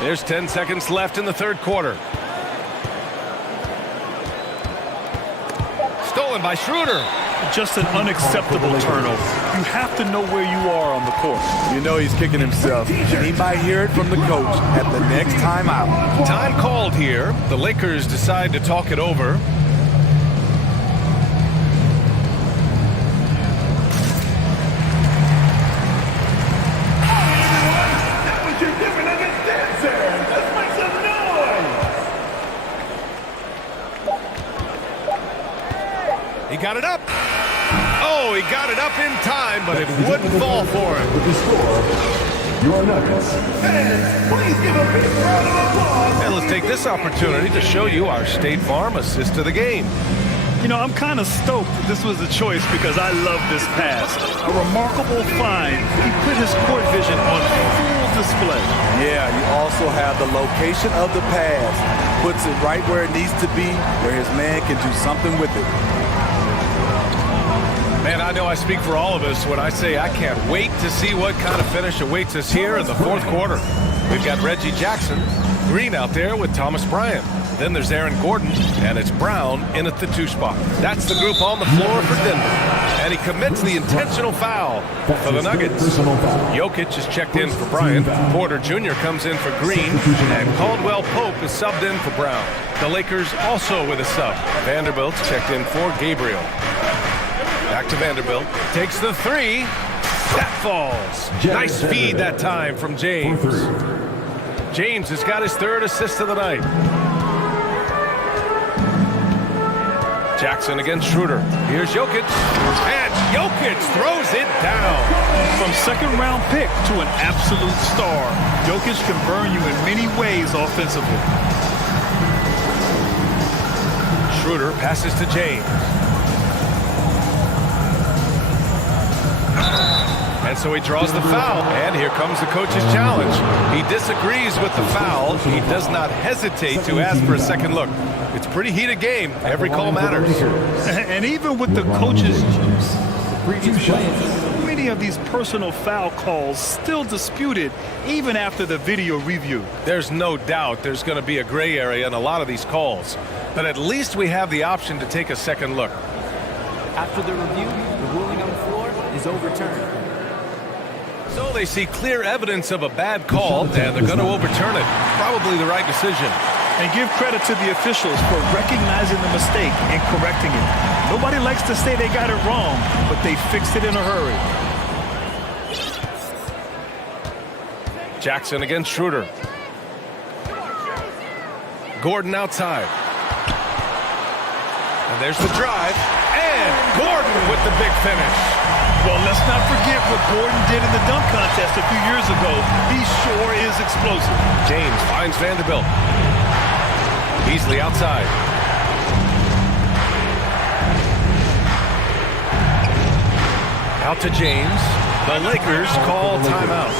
There's 10 seconds left in the third quarter. Stolen by Schroeder. Just an unacceptable turnover. You have to know where you are on the court. You know he's kicking himself, and he might hear it from the coach at the next timeout. Time called here. The Lakers decide to talk it over. He got it up. Oh, he got it up in time, but it wouldn't fall for him. With the score, your Nuggets. Please give a big round of applause. And let's take this opportunity to show you our State Farm assist to the game. You know, I'm kind of stoked that this was a choice because I love this pass. A remarkable find. He put his court vision on full display. Yeah, you also have the location of the pass. Puts it right where it needs to be, where his man can do something with it. Man, I know I speak for all of us when I say I can't wait to see what kind of finish awaits us here in the fourth quarter. We've got Reggie Jackson, Green out there with Thomas Bryant. Then there's Aaron Gordon, and it's Brown in at the 2 spot. That's the group on the floor for Denver. And he commits the intentional foul for the Nuggets. Jokic is checked in for Bryant. Porter Jr. comes in for Green, and Caldwell Pope is subbed in for Brown. The Lakers also with a sub. Vanderbilt's checked in for Gabriel. Back to Vanderbilt. Takes the 3. That falls. Nice feed that time from James. James has got his 3rd assist of the night. Jackson against Schroeder. Here's Jokic. And Jokic throws it down. From second-round pick to an absolute star, Jokic can burn you in many ways offensively. Schroeder passes to James. And so he draws the foul, and here comes the coach's challenge. He disagrees with the foul. He does not hesitate to ask for a second look. It's a pretty heated game. Every call matters. And even with the coach's many of these personal foul calls still disputed even after the video review. There's no doubt there's going to be a gray area in a lot of these calls. But at least we have the option to take a second look. After the review, the ruling on the floor is overturned. So they see clear evidence of a bad call, and they're going to overturn it. Probably the right decision. And give credit to the officials for recognizing the mistake and correcting it. Nobody likes to say they got it wrong, but they fixed it in a hurry. Jackson against Schroeder. Gordon outside. And there's the drive. And Gordon with the big finish. Well, let's not forget what Gordon did in the dunk contest a few years ago. He sure is explosive. James finds Vanderbilt. Beasley outside. Out to James. The Lakers call timeout.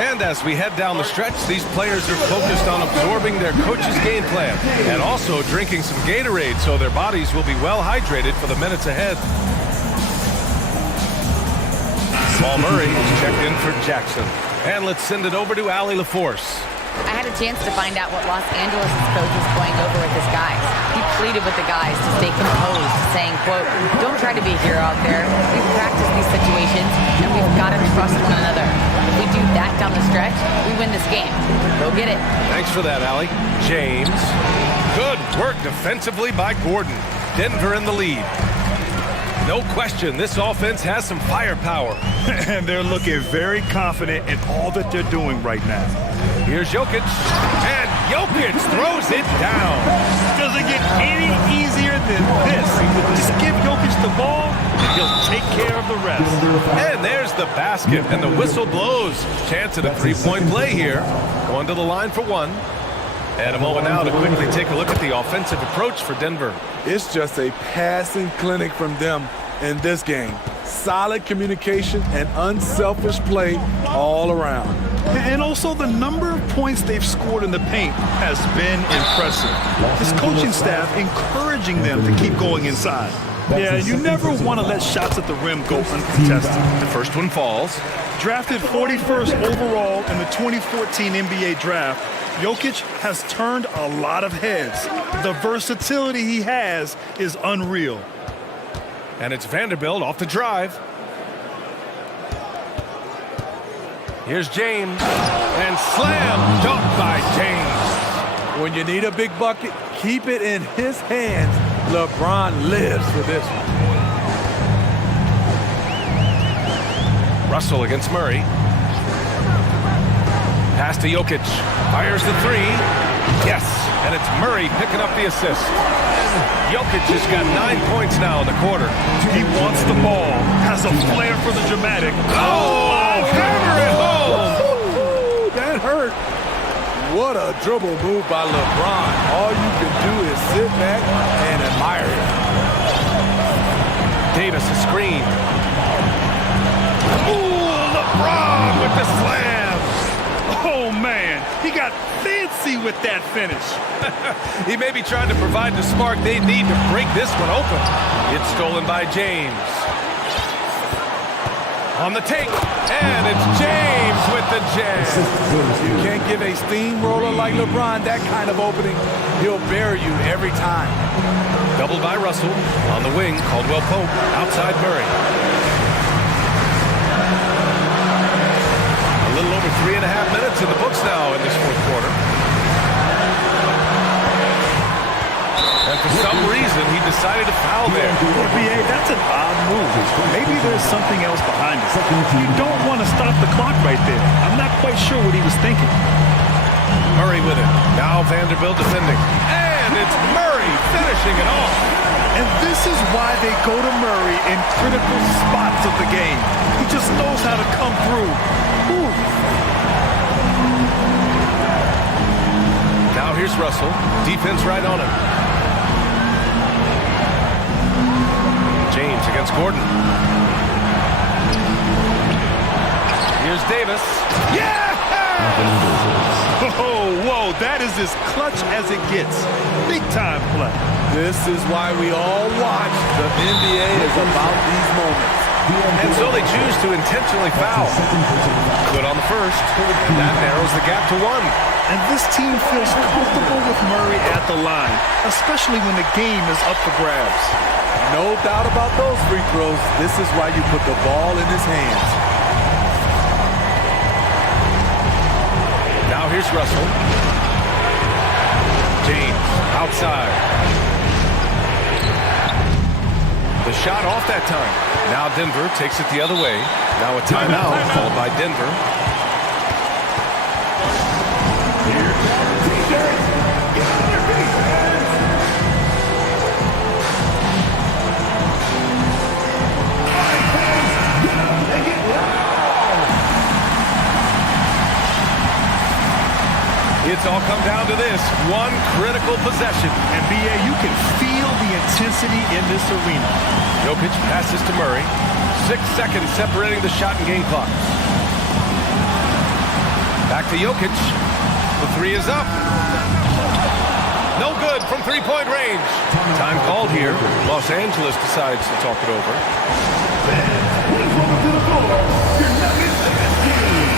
And as we head down the stretch, these players are focused on absorbing their coach's game plan and also drinking some Gatorade so their bodies will be well hydrated for the minutes ahead. Jamal Murray checked in for Jackson. And let's send it over to Allie LaForce. I had a chance to find out what Los Angeles' coach was going over with his guys. He pleaded with the guys to stay composed, saying, quote, "Don't try to be a hero out there. We've practiced these situations, and we've got to trust one another. If we do that down the stretch, we win this game. Go get it." Thanks for that, Allie. James. Good work defensively by Gordon. Denver in the lead. No question, this offense has some firepower. And they're looking very confident in all that they're doing right now. Here's Jokic. And Jokic throws it down. Doesn't get any easier than this. Just give Jokic the ball, and he'll take care of the rest. And there's the basket, and the whistle blows. Chance at a three-point play here. Going to the line for one. And a moment now to quickly take a look at the offensive approach for Denver. It's just a passing clinic from them in this game. Solid communication and unselfish play all around. And also the number of points they've scored in the paint has been impressive. His coaching staff encouraging them to keep going inside. Yeah, you never want to let shots at the rim go uncontested. The first one falls. Drafted 41st overall in the 2014 NBA draft, Jokic has turned a lot of heads. The versatility he has is unreal. And it's Vanderbilt off the drive. Here's James. And slam dunk by James. When you need a big bucket, keep it in his hands. LeBron lives for this one. Russell against Murray. Pass to Jokic. Fires the three. Yes. And it's Murray picking up the assist. Jokic has got 9 points now in the quarter. He wants the ball. Has a flair for the dramatic. Oh, hammer it home. That hurt. What a dribble move by LeBron. All you can do is sit back and admire it. Davis a screen. Ooh, LeBron with the slam. Oh, man. He got fancy with that finish. He may be trying to provide the spark they need to break this one open. It's stolen by James. On the take, and it's James with the jam. You can't give a steamroller like LeBron that kind of opening. He'll bury you every time. Doubled by Russell. On the wing, Caldwell Pope. Outside Murray. A little over 3.5 minutes in the books now in this fourth quarter. And for some reason, he decided to foul there. BA, that's an odd move. Maybe there's something else behind it. You don't want to stop the clock right there. I'm not quite sure what he was thinking. Murray with it. Now Vanderbilt defending. And it's Murray finishing it off. And this is why they go to Murray in critical spots of the game. He just knows how to come through. Ooh. Now here's Russell. Defense right on him. James against Gordon. Here's Davis. Yeah! Oh, whoa, that is as clutch as it gets. Big time play. This is why we all watch. The NBA is about these moments. And so they choose to intentionally foul. Good on the first. And that narrows the gap to 1. And this team feels comfortable with Murray at the line, especially when the game is up for grabs. No doubt about those free throws. This is why you put the ball in his hands. Now here's Russell. James outside. The shot off that time. Now Denver takes it the other way. Now a timeout called by Denver. It's all come down to this one critical possession. And BA, you can feel the intensity in this arena. Jokic passes to Murray. 6 seconds separating the shot and game clock. Back to Jokic. The three is up. No good from three-point range. Time called here. Los Angeles decides to talk it over. Please welcome to the floor, your nuggets team.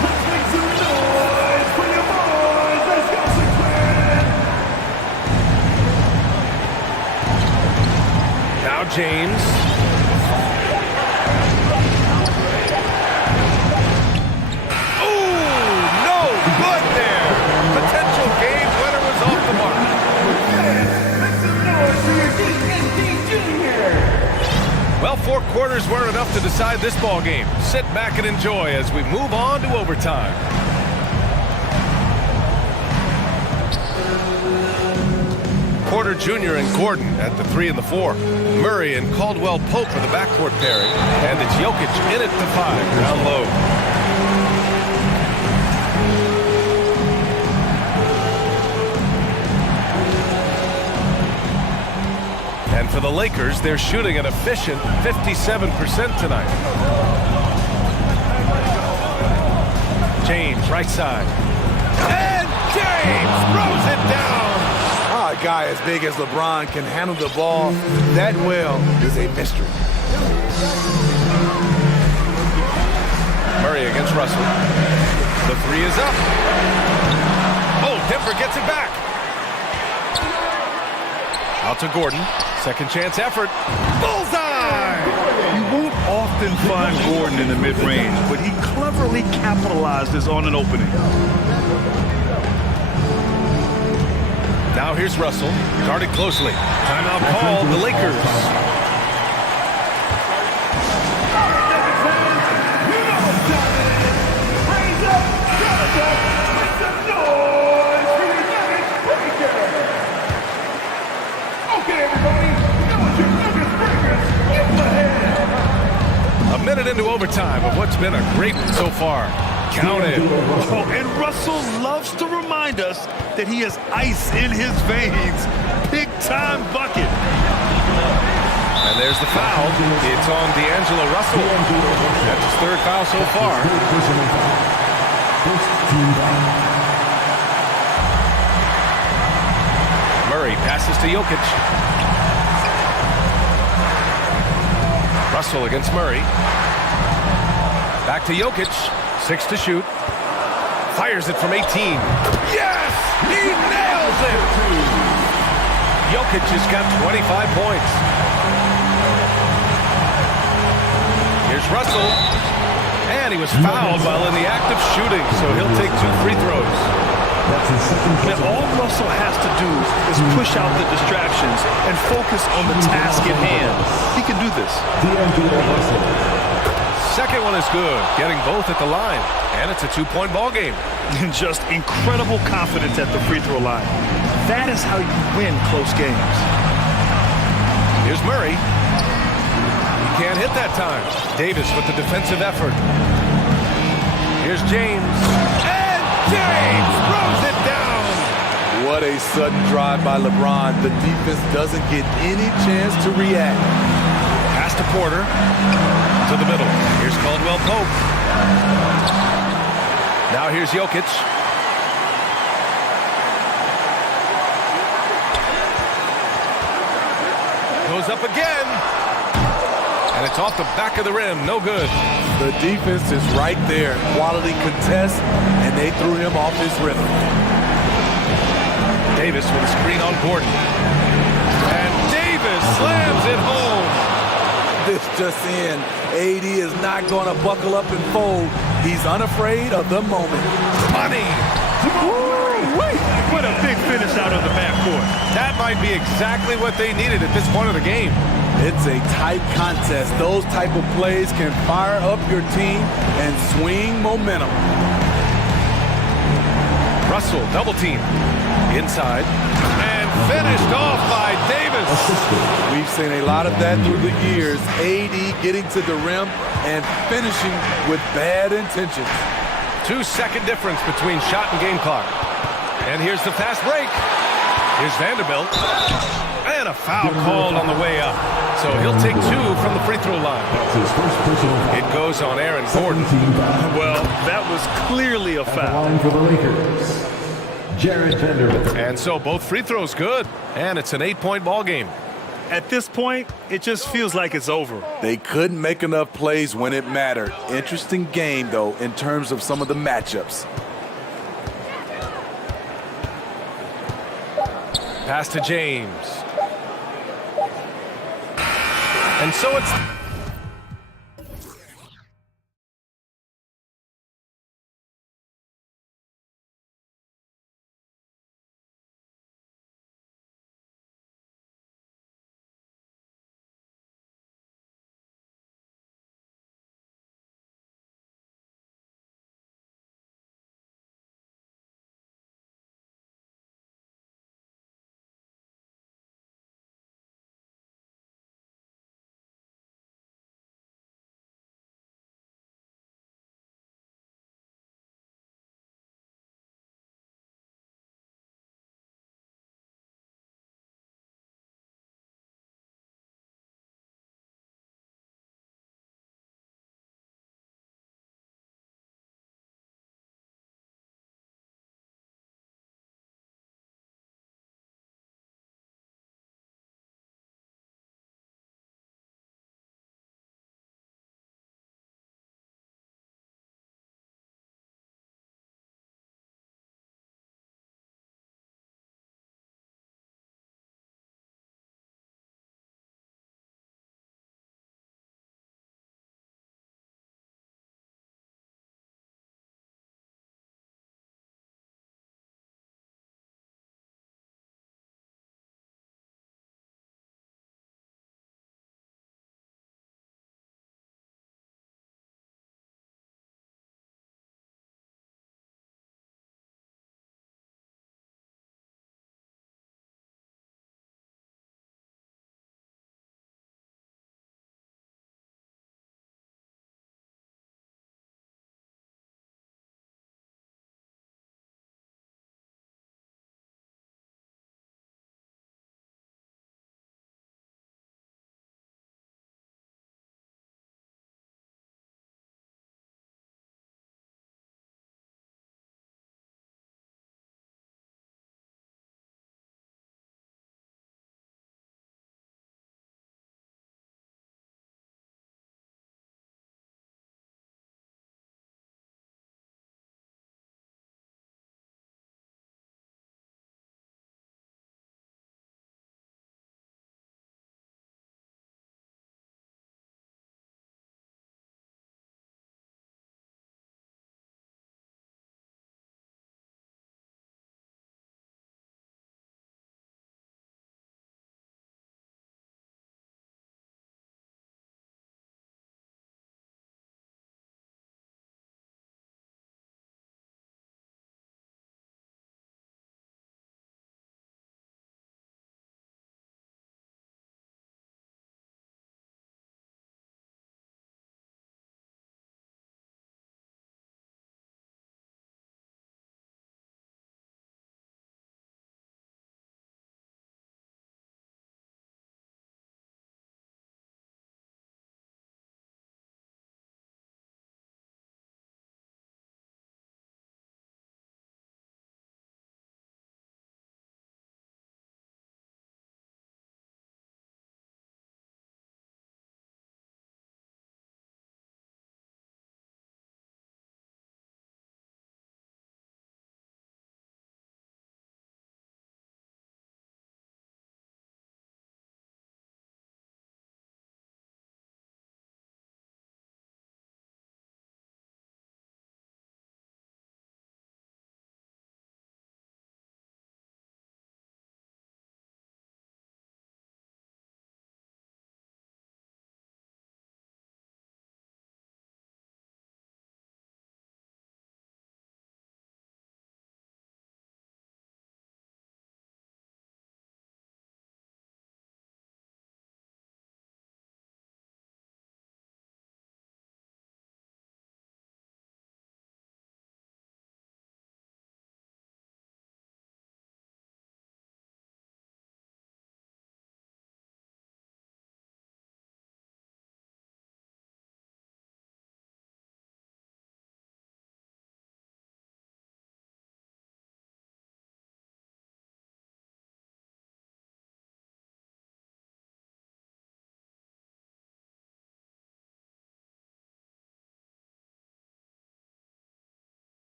Let's make some noise for your boys. Let's go, Six Man. Now James. Well, 4 quarters weren't enough to decide this ball game. Sit back and enjoy as we move on to overtime. Porter Jr. and Gordon at the 3 and the 4. Murray and Caldwell Pope are the backcourt pairing. And it's Jokic in at the 5, down low. And for the Lakers, they're shooting an efficient 57% tonight. James, right side. And James throws it down. A guy as big as LeBron can handle the ball that well is a mystery. Murray against Russell. The three is up. Oh, Denver gets it back. Out to Gordon. Second chance effort. Bullseye! You won't often find Gordon in the mid-range, but he cleverly capitalizes on an opening. Now here's Russell, guarded closely. Timeout called, the Lakers. A minute into overtime of what's been a great one so far. Counted. Oh, and Russell loves to remind us that he has ice in his veins. Big time bucket. And there's the foul. It's on D'Angelo Russell. That's his third foul so far. Murray passes to Jokic. Russell against Murray. Back to Jokic. 6 to shoot. Fires it from 18. Yes! He nails it! Jokic has got 25 points. Here's Russell. And he was fouled while in the act of shooting, so he'll take 2 free throws. And all Russell has to do is push out the distractions and focus on the task at hand. He can do this. Second one is good, getting both at the line. And it's a 2-point ball game. And just incredible confidence at the free throw line. That is how you win close games. Here's Murray. He can't hit that time. Davis with the defensive effort. Here's James. And James throws it down. What a sudden drive by LeBron. The defense doesn't get any chance to react. Pass to Porter. To the middle. Here's Caldwell Pope. Now here's Jokic. Goes up again. And it's off the back of the rim. No good. The defense is right there. Quality contest, and they threw him off his rhythm. Davis with a screen on Gordon. And Davis slams it home. This just in. AD is not going to buckle up and fold. He's unafraid of the moment. Money. What a big finish out of the backcourt. That might be exactly what they needed at this point of the game. It's a tight contest. Those type of plays can fire up your team and swing momentum. Russell, double team. Inside. And finished off by Davis. We've seen a lot of that through the years. AD getting to the rim and finishing with bad intentions. 2-second difference between shot and game clock. And here's the fast break. Here's Vanderbilt. And a foul called on the way up. So he'll take 2 from the free throw line. It goes on Aaron Gordon. Well, that was clearly a foul. For the Lakers, Jared Vanderbilt. And so both free throws good. And it's an 8-point ball game. At this point, it just feels like it's over. They couldn't make enough plays when it mattered. Interesting game, though, in terms of some of the matchups. Pass to James. And so it's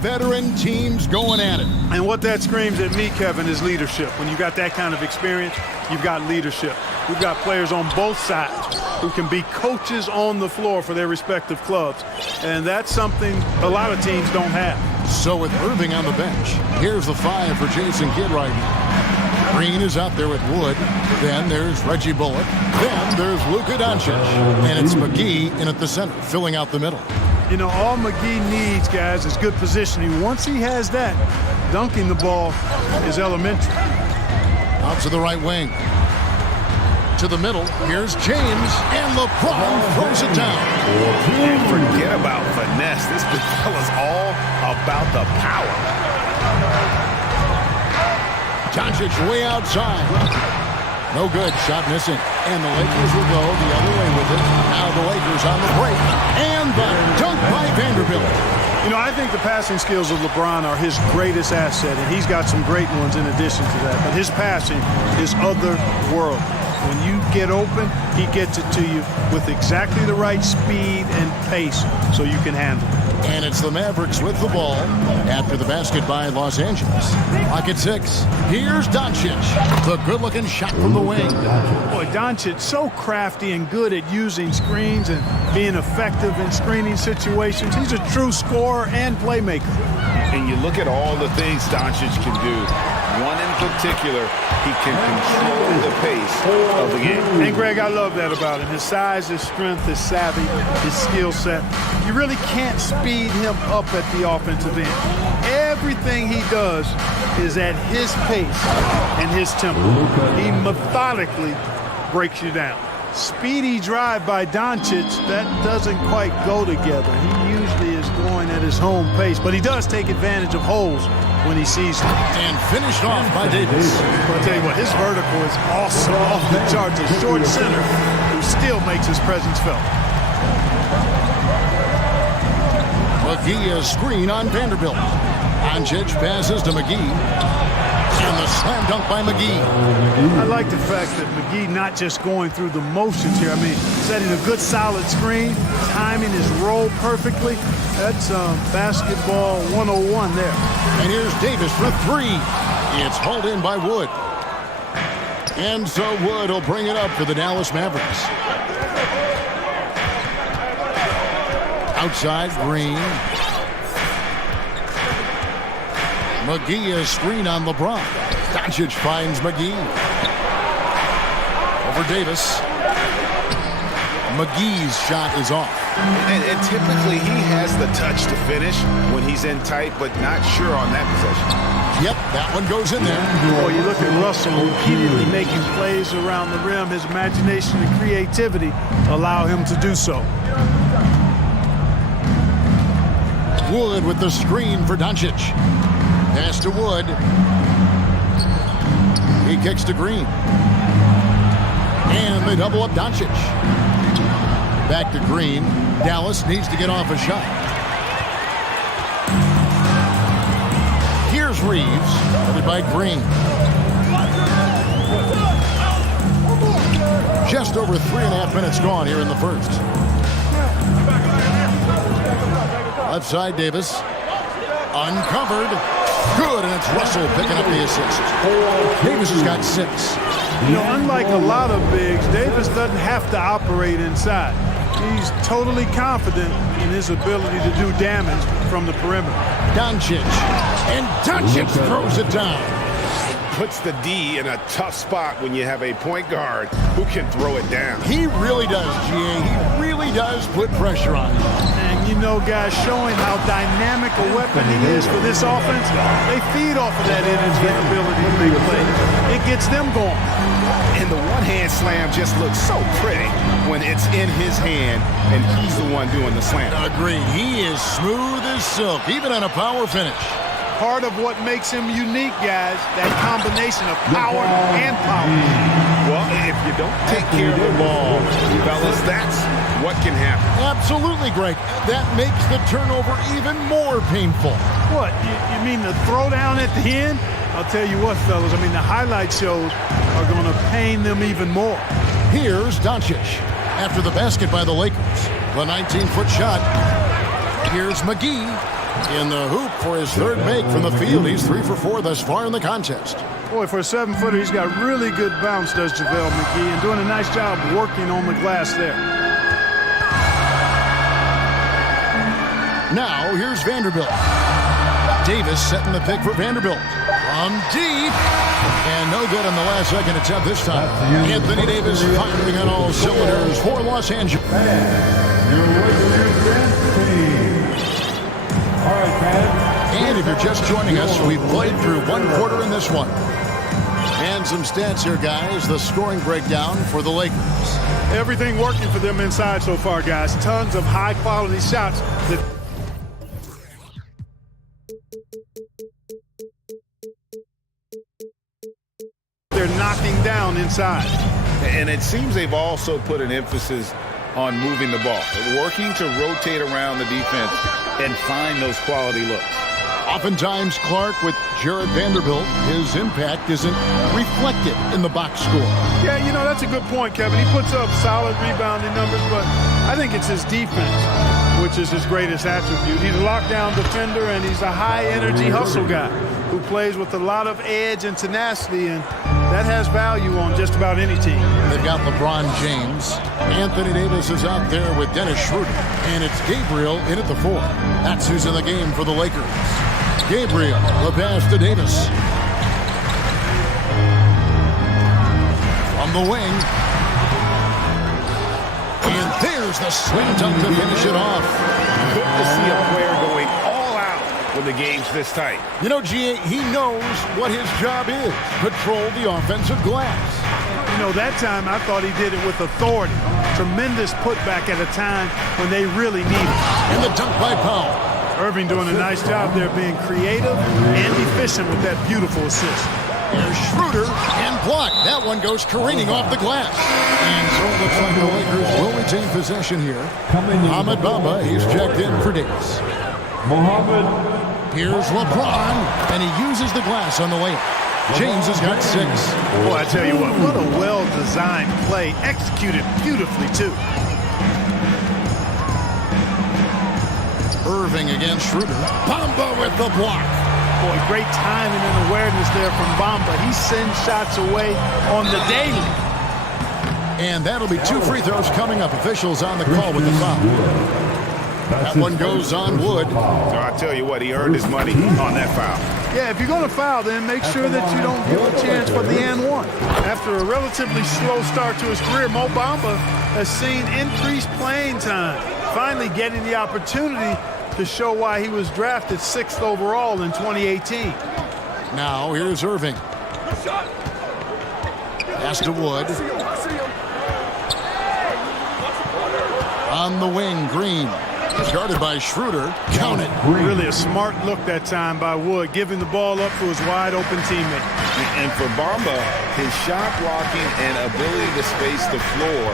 veteran teams going at it. And what that screams at me, Kevin, is leadership. When you got that kind of experience, you've got leadership. We've got players on both sides who can be coaches on the floor for their respective clubs. And that's something a lot of teams don't have. So with Irving on the bench, here's the 5 for Jason Kidd right now. Green is out there with Wood. Then there's Reggie Bullock. Then there's Luka Doncic. And it's McGee in at the center, filling out the middle. You know, all McGee needs, guys, is good positioning. Once he has that, dunking the ball is elementary. Out to the right wing. To the middle. Here's James. And LeBron throws it down. And forget about finesse. This fella's all about the power. Doncic way outside. No good. Shot missing. And the Lakers will go the other way with it. Now the Lakers on the break. And the dunk by Vanderbilt. You know, I think the passing skills of LeBron are his greatest asset, and he's got some great ones in addition to that. But his passing is otherworldly. When you get open, he gets it to you with exactly the right speed and pace so you can handle it. And it's the Mavericks with the ball after the basket by Los Angeles. Clock at 6. Here's Doncic. The good-looking shot from the wing. Boy, Doncic so crafty and good at using screens and being effective in screening situations. He's a true scorer and playmaker. And you look at all the things Doncic can do. One in particular, he can control the pace of the game. And Greg, I love that about him. His size, his strength, his savvy, his skill set. You really can't speed him up at the offensive end. Everything he does is at his pace and his tempo. He methodically breaks you down. Speedy drive by Doncic, that doesn't quite go together. He usually is going at his home pace, but he does take advantage of holes when he sees them. And finished off by Davis. But I'll tell you what, his vertical is awesome, off the charts. A short center who still makes his presence felt. McGee a screen on Vanderbilt. Doncic passes to McGee. And the slam dunk by McGee. I like the fact that McGee not just going through the motions here. I mean, setting a good solid screen, timing his roll perfectly. That's basketball 101 there. And here's Davis for 3. It's hauled in by Wood. And so Wood will bring it up for the Dallas Mavericks. Outside, Green. McGee a screen on LeBron. Doncic finds McGee. Over Davis. McGee's shot is off. And typically he has the touch to finish when he's in tight, but not sure on that possession. Yep, that one goes in there. Oh, you look at Russell repeatedly making plays around the rim. His imagination and creativity allow him to do so. Wood with the screen for Doncic. Pass to Wood. He kicks to Green. And they double up Doncic. Back to Green. Dallas needs to get off a shot. Here's Reeves, headed by Green. Just over 3.5 minutes gone here in the first. Left side, Davis. Uncovered. Good, and it's Russell picking up the assist. Davis has got 6. You know, unlike a lot of bigs, Davis doesn't have to operate inside. He's totally confident in his ability to do damage from the perimeter. Doncic. And Doncic throws it down. Puts the D in a tough spot when you have a point guard who can throw it down. He really does, GA. He really does put pressure on him. And you know, guys, showing how dynamic a weapon he is for this offense, they feed off of that energy and ability to make plays. It gets them going. And the one-hand slam just looks so pretty when it's in his hand and he's the one doing the slam. Agreed. He is smooth as silk, even on a power finish. Part of what makes him unique, guys, that combination of power and power. Well, if you don't take care of the ball, fellas, that's what can happen. Absolutely, Greg. That makes the turnover even more painful. What? You mean the throwdown at the end? I'll tell you what, fellas, I mean, the highlight shows are going to pain them even more. Here's Doncic. After the basket by the Lakers. The 19-foot shot. Here's McGee. In the hoop for his third make from the field. He's 3 for 4 thus far in the contest. Boy, for a 7-footer, he's got really good bounce, does JaVale McGee, and doing a nice job working on the glass there. Now, here's Vanderbilt. Davis setting the pick for Vanderbilt. From deep. And no good on the last second attempt this time. Anthony Davis firing on all cylinders for Los Angeles. And if you're just joining us, we've played through one quarter in this one. And some stats here, guys. The scoring breakdown for the Lakers. Everything working for them inside so far, guys. Tons of high-quality shots that they're knocking down inside. And it seems they've also put an emphasis on moving the ball, working to rotate around the defense and find those quality looks. Oftentimes, Clark, with Jared Vanderbilt, his impact isn't reflected in the box score. Yeah, you know, that's a good point, Kevin. He puts up solid rebounding numbers, but I think it's his defense, which is his greatest attribute. He's a lockdown defender, and he's a high-energy hustle guy who plays with a lot of edge and tenacity, and that has value on just about any team. They've got LeBron James. Anthony Davis is out there with Dennis Schroeder, and it's Gabriel in at the 4. That's who's in the game for the Lakers. Gabriel, the pass to Davis. From the wing. And there's the slam dunk to finish it off. Good to see a player going all out when the game's this tight. You know, G.A., he knows what his job is. Control the offensive glass. You know, that time I thought he did it with authority. Tremendous putback at a time when they really need it. And the dunk by Powell. Irving doing a nice job there being creative and efficient with that beautiful assist. There's Schroeder and blocked. That one goes careening off the glass. And so it looks like the Lakers will retain possession here. Mohamed Bamba, he's checked in for Davis. Here's LeBron, and he uses the glass on the layup. James has got 6. Boy, I tell you what a well-designed play. Executed beautifully, too. Irving against Schroeder. Bamba with the block. Boy, great timing and awareness there from Bamba. He sends shots away on the daily. And that'll be 2 free throws coming up. Officials on the call with the foul. That one goes on Wood. So I tell you what, he earned his money on that foul. Yeah, if you're going to foul, then make sure that you don't give a chance for the and one. After a relatively slow start to his career, Mo Bamba has seen increased playing time, finally getting the opportunity to show why he was drafted 6th overall in 2018. Now here's Irving. Pass to Wood. On the wing, Green. Started by Schroeder. Count it. Really a smart look that time by Wood, giving the ball up to his wide-open teammate. And for Bamba, his shot blocking and ability to space the floor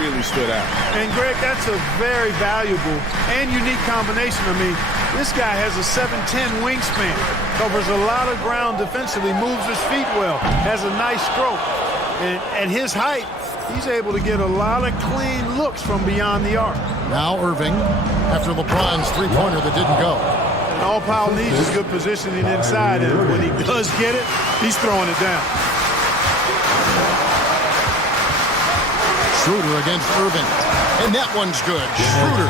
really stood out. And, Greg, that's a very valuable and unique combination. I mean, this guy has a 7'10" wingspan, covers a lot of ground defensively, moves his feet well, has a nice stroke. And at his height, he's able to get a lot of clean looks from beyond the arc. Now Irving, after LeBron's three-pointer that didn't go. And all Powell needs is good positioning inside, and when he does get it, he's throwing it down. Schroeder against Irving, and that one's good. Schroeder.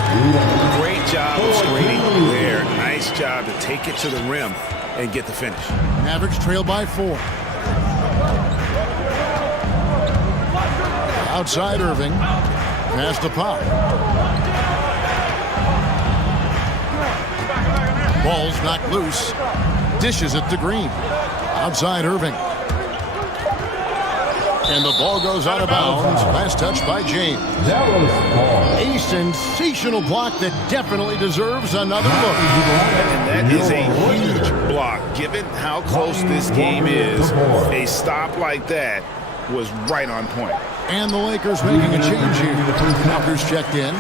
Great job of screening there. Nice job to take it to the rim and get the finish. Mavericks trail by 4. Outside Irving. Pass to Pop. Ball's knocked loose. Dishes it to Green. Outside Irving. And the ball goes out of bounds. Last touch by James. A sensational block that definitely deserves another look. And that is a huge block. Given how close this game is, a stop like that was right on point. And the Lakers making a change here. Walker's checked in.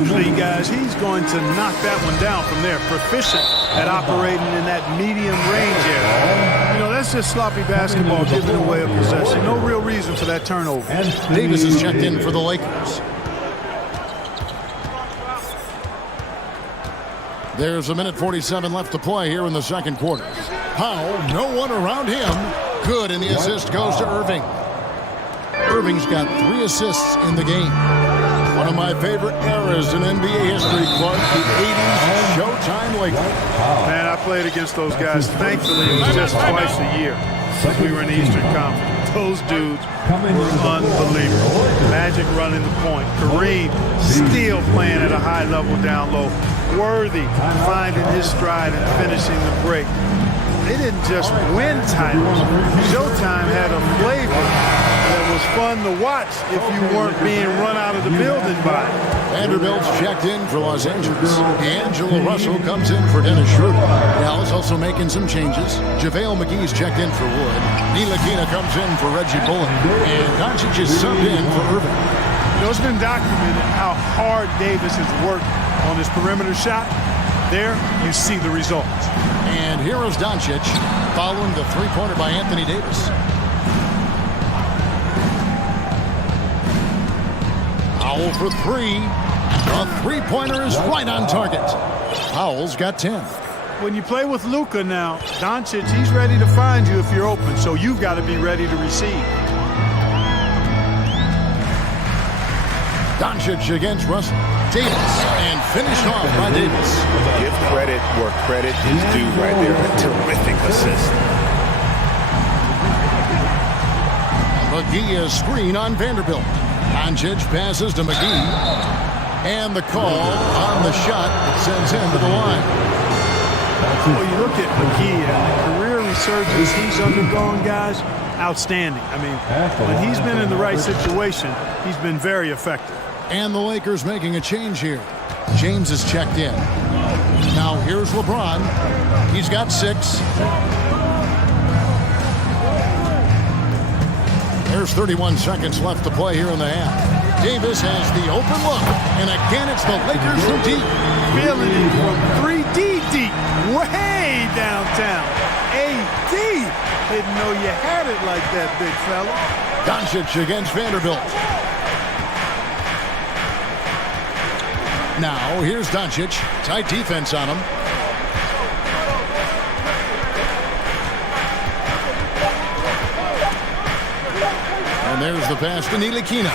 Usually, guys, he's going to knock that one down from there. Proficient at operating in that medium range area. You know, that's just sloppy basketball giving away a possession. No real reason for that turnover. Davis is checked in for the Lakers. There's a minute 47 left to play here in the second quarter. Powell, no one around him. Good, and the assist goes to Irving. Irving's got 3 assists in the game. One of my favorite eras in NBA history, Clark, the 80s Showtime Lakers. Man, I played against those guys. Thankfully, it was just twice a year since we were in the Eastern Conference. Those dudes were unbelievable. Magic running the point. Kareem still playing at a high level down low. Worthy finding his stride and finishing the break. They didn't just win titles. Showtime had a flavor that was fun to watch if you weren't being run out of the building by it. Vanderbilt's checked in for Los Angeles. D'Angelo Russell comes in for Dennis Schroeder. Dallas also making some changes. JaVale McGee's checked in for Wood. Ntilikina comes in for Reggie Bullock. And Doncic is subbed in for Irving. You know, it's been documented how hard Davis has worked on his perimeter shot. There, you see the results. And here is Doncic following the three-pointer by Anthony Davis. Powell for 3. A three-pointer is right on target. Powell's got 10. When you play with Luka now, Doncic, he's ready to find you if you're open, so you've got to be ready to receive. Doncic against Russell. Davis, and finished off by Davis. Give credit where credit is due right there. A terrific assist. McGee is screen on Vanderbilt. Doncic passes to McGee. And the call on the shot that sends him to the line. Well, you look at McGee and the career resurgence he's undergone, guys, outstanding. I mean, when he's been in the right situation, he's been very effective. And the Lakers making a change here. James is checked in. Now here's LeBron. He's got 6. There's 31 seconds left to play here in the half. Davis has the open look. And again, it's the Lakers from deep. Feeling it from 3D deep. Way downtown. AD didn't know you had it like that, big fella. Doncic against Vanderbilt. Now, here's Doncic. Tight defense on him. And there's the pass to Ntilikina.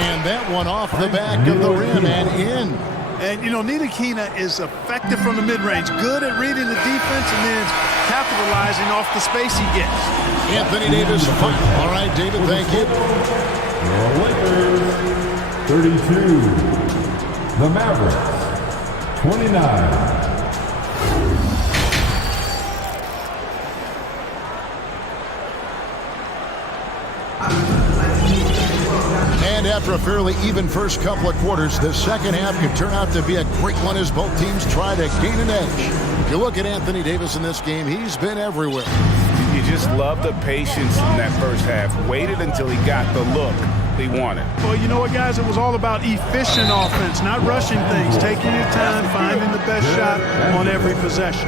And that one off the back of the rim and in. And, you know, Ntilikina is effective from the mid-range. Good at reading the defense and then capitalizing off the space he gets. Anthony Davis. All right, David, thank you. Lakers, 32. The Mavericks, 29. And after a fairly even first couple of quarters, the second half could turn out to be a great one as both teams try to gain an edge. If you look at Anthony Davis in this game, he's been everywhere. You just love the patience in that first half. Waited until he got the look he wanted. Well, you know what, guys? It was all about efficient offense, not rushing things, taking your time, finding the best shot on every possession.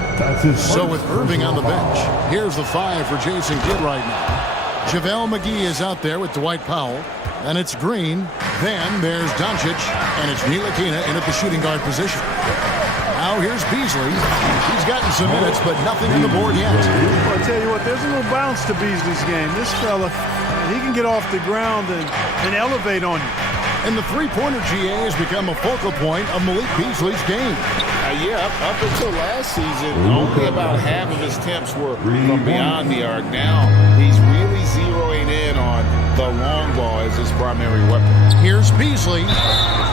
So with Irving on the bench, here's the 5 for Jason Kidd right now. JaVale McGee is out there with Dwight Powell. Then it's Green. Then there's Doncic, and it's Ntilikina in at the shooting guard position. Now here's Beasley. He's gotten some minutes, but nothing on the board yet. Well, I tell you what, there's a little bounce to Beasley's game. This fella, he can get off the ground and elevate on you. And the three-pointer GA has become a focal point of Malik Beasley's game. Yeah, up until last season, only about half of his attempts were from beyond the arc. Now he's really zeroing in on the long ball as his primary weapon. Here's Beasley.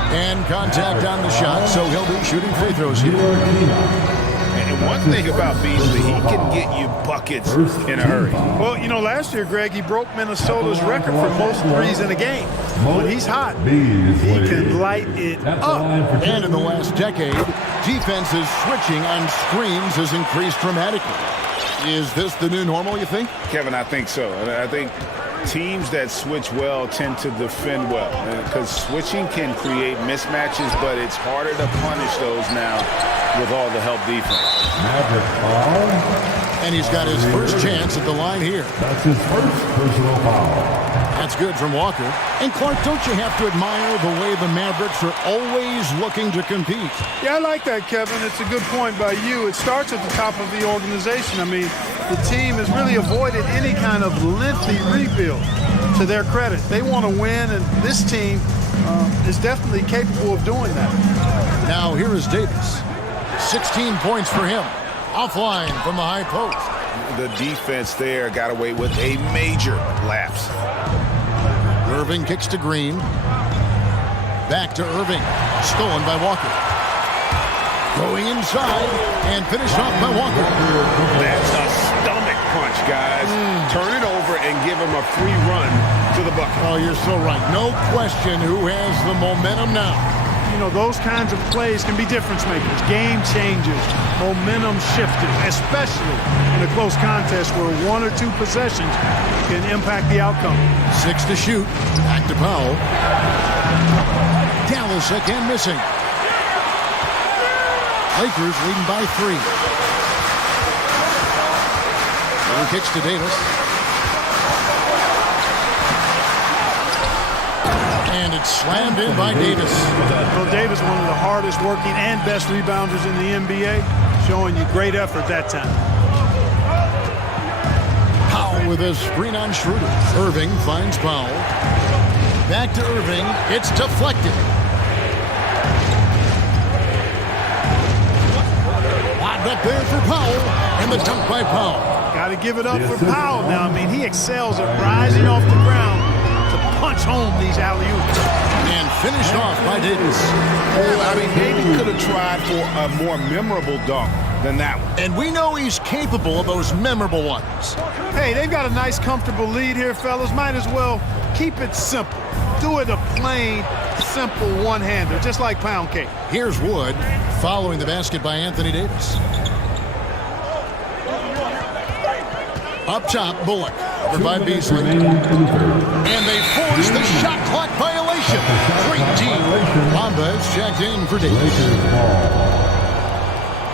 And contact on the shot, so he'll be shooting free throws here. And one thing about Beasley, he can get you buckets in a hurry. Well, you know, last year, Greg, he broke Minnesota's record for most threes in a game. When he's hot, he can light it up. And in the last decade, defenses switching on screens has increased dramatically. Is this the new normal, you think? Kevin, I think so. I think teams that switch well tend to defend well, because switching can create mismatches, but it's harder to punish those now with all the help defense. Maverick foul. And he's got his first chance at the line here. That's his first personal foul. That's good from Walker. And Clark, don't you have to admire the way the Mavericks are always looking to compete? Yeah, I like that, Kevin. It's a good point by you. It starts at the top of the organization. I mean, the team has really avoided any kind of lengthy rebuild, to their credit. They want to win, and this team is definitely capable of doing that. Now here is Davis. 16 points for him. Offline from the high post. The defense there got away with a major lapse. Irving kicks to Green. Back to Irving. Stolen by Walker. Going inside and finished off by Walker. That's a stomach punch, guys. Turn it over and give him a free run to the bucket. Oh, you're so right. No question who has the momentum now. You know, those kinds of plays can be difference makers, game changers, momentum shifters, especially in a close contest where 1 or 2 possessions can impact the outcome. 6 to shoot. Back to Powell. Dallas again missing. Lakers leading by 3. Kicks to Davis. And it's slammed in by Davis. Well, Davis, one of the hardest working and best rebounders in the NBA, showing you great effort that time. Powell with a screen on Schroeder. Irving finds Powell. Back to Irving. It's deflected. Lobbed up there for Powell. And the dunk by Powell. Got to give it up for Powell now. I mean, he excels at rising off the ground to punch home these alley-oops. And finished off by Davis. I mean, maybe could have tried for a more memorable dunk than that one. And we know he's capable of those memorable ones. Hey, they've got a nice, comfortable lead here, fellas. Might as well keep it simple. Do it a plain, simple one-hander, just like pound cake. Here's Wood following the basket by Anthony Davis. Up top, Bullock. Covered by Beasley. And they force the shot clock violation. Great D. Bamba is checked in for Davis.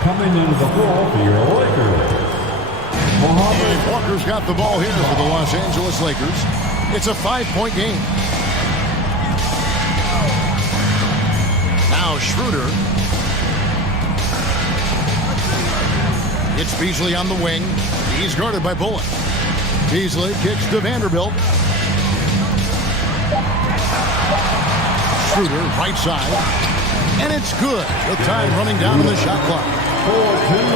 Coming into the ball for your Lakers. And Walker's got the ball here for the Los Angeles Lakers. It's a 5-point game. Now Schroeder. It's Beasley on the wing. He's guarded by Bullock. Beasley kicks to Vanderbilt. Schroeder, right side. And it's good. With time running down on the shot clock.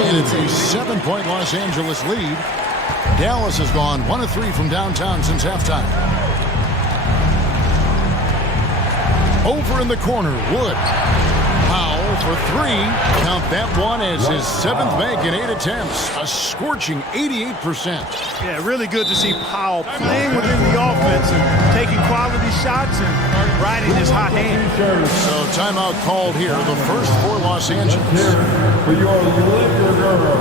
And it's a 7-point Los Angeles lead. Dallas has gone 1 of 3 from downtown since halftime. Over in the corner, Wood. Powell for 3. Count that one as his 7th make in 8 attempts. A scorching 88%. Yeah, really good to see Powell playing within the offense and taking quality shots and riding his hot hand. So timeout called here, the first for Los Angeles. For your Lakers.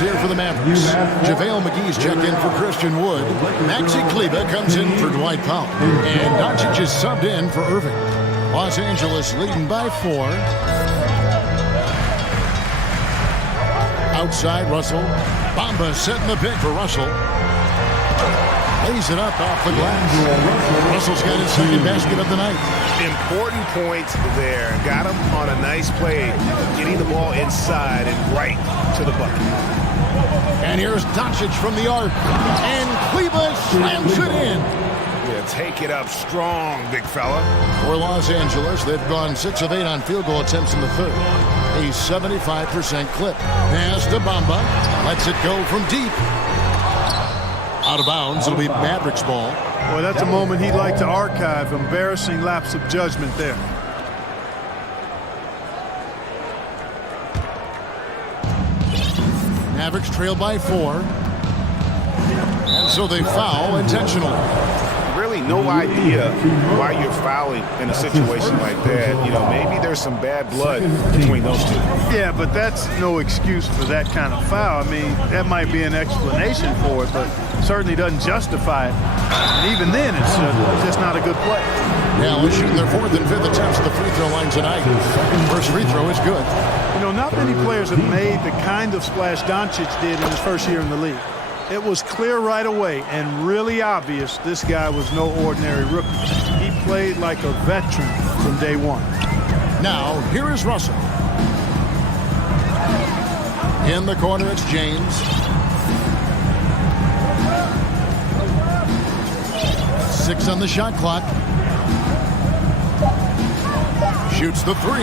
Here for the Mavericks. JaVale McGee's checked in for Christian Wood. Maxi Kleber comes in for Dwight Powell. And Doncic is subbed in for Irving. Los Angeles leading by 4. Outside Russell. Bamba setting the pick for Russell. Lays it up off the glass. Russell's got his second basket of the night. Important points there. Got him on a nice play, getting the ball inside and right to the bucket. And here's Doncic from the arc. And Kleber slams it in. Yeah, take it up strong, big fella. For Los Angeles, they've gone 6 of 8 on field goal attempts in the third. A 75% clip. Pass to Bamba. Lets it go from deep. Out of bounds. It'll be Mavericks ball. Boy, that's a moment he'd like to archive. Embarrassing lapse of judgment there. Mavericks trail by 4. And so they foul intentionally. Really no idea why you're fouling in a situation like that. You know, maybe there's some bad blood between those two. Yeah, but that's no excuse for that kind of foul. I mean, that might be an explanation for it, but certainly doesn't justify it. And even then, it's just not a good play. Dallas shooting their 4th and 5th attempts at the free throw line tonight. First free throw is good. You know, not many players have made the kind of splash Doncic did in his first year in the league. It was clear right away and really obvious this guy was no ordinary rookie. He played like a veteran from day one. Now, here is Russell. In the corner, it's James. 6 on the shot clock. Shoots the 3.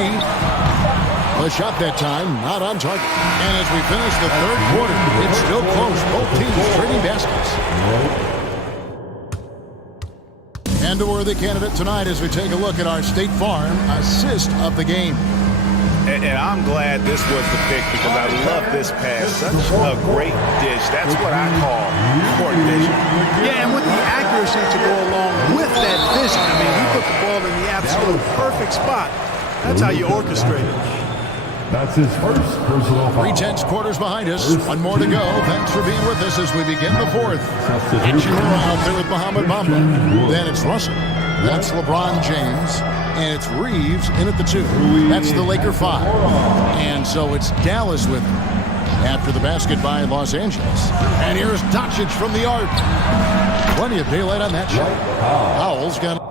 The shot that time, not on target. And as we finish the 3rd quarter, it's still close. Both teams trading baskets. And a worthy candidate tonight as we take a look at our State Farm assist of the game. And I'm glad this was the pick because I love this pass. Such a great dish. That's what I call coordination. Yeah, and with the accuracy to go along with that vision. I mean, he put the ball in the absolute perfect spot. That's how you orchestrate it. That's his first personal foul. 3 tenths quarters behind us. 1 more to go. Thanks for being with us as we begin the 4th. Ichimura out there with Muhammad Bamba. Then it's Russell. That's LeBron James. And it's Reeves in at the 2. That's the Laker 5. And so it's Dallas with him after the basket by Los Angeles. And here's Doncic from the arc. Plenty of daylight on that shot. Powell's got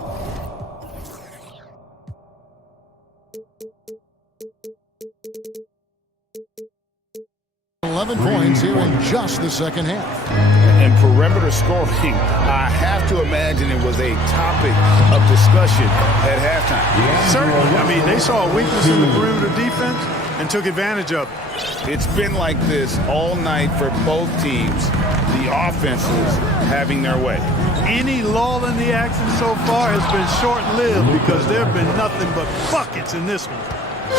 11 points here in just the second half. And perimeter scoring, I have to imagine it was a topic of discussion at halftime. Certainly. I mean, they saw a weakness in the perimeter defense and took advantage of it. It's been like this all night for both teams. The offenses having their way. Any lull in the action so far has been short-lived because there have been nothing but buckets in this one.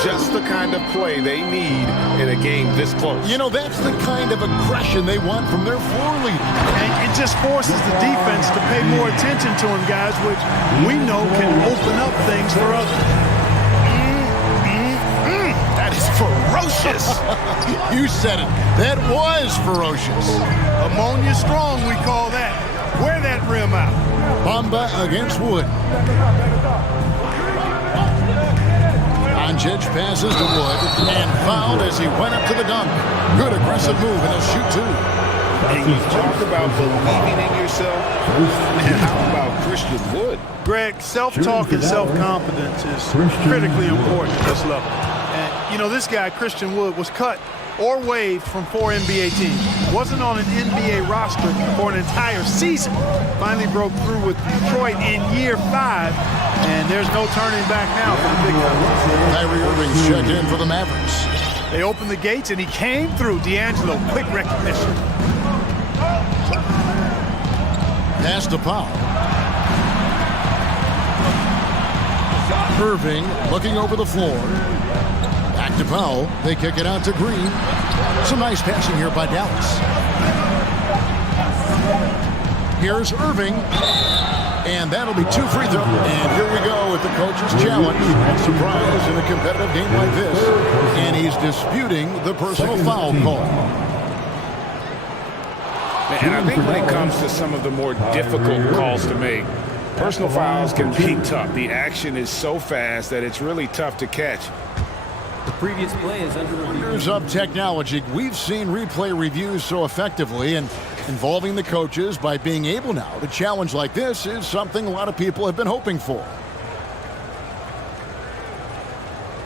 Just the kind of play they need in a game this close. You know, that's the kind of aggression they want from their floor leader. And it just forces the defense to pay more attention to him, guys, which we know can open up things for others. That is ferocious. You said it. That was ferocious. Ammonia strong, we call that. Wear that rim out. Bamba against Wood. Doncic passes to Wood and fouled as he went up to the dunk. Good aggressive move and he'll shoot 2. And you talk about believing in yourself. And how about Christian Wood? Greg, self-talk and self-confidence is critically important at this level. And, you know, this guy, Christian Wood, was cut or waived from 4 NBA teams. Wasn't on an NBA roster for an entire season. Finally broke through with Detroit in year 5. And there's no turning back now for the big guy. Kyrie Irving's checked in for the Mavericks. They opened the gates and he came through. D'Angelo, quick recognition. Pass to Powell. Irving looking over the floor. Back to Powell. They kick it out to Green. Some nice passing here by Dallas. Here's Irving. And that'll be 2 free throws. And here we go with the coach's challenge. No surprise in a competitive game like this. And he's disputing the personal foul call. And I think when it comes to some of the more difficult calls to make, personal fouls can be tough. The action is so fast that it's really tough to catch. The previous play is under review. Wonders of technology. We've seen replay reviews so effectively, and involving the coaches by being able now to challenge like this is something a lot of people have been hoping for.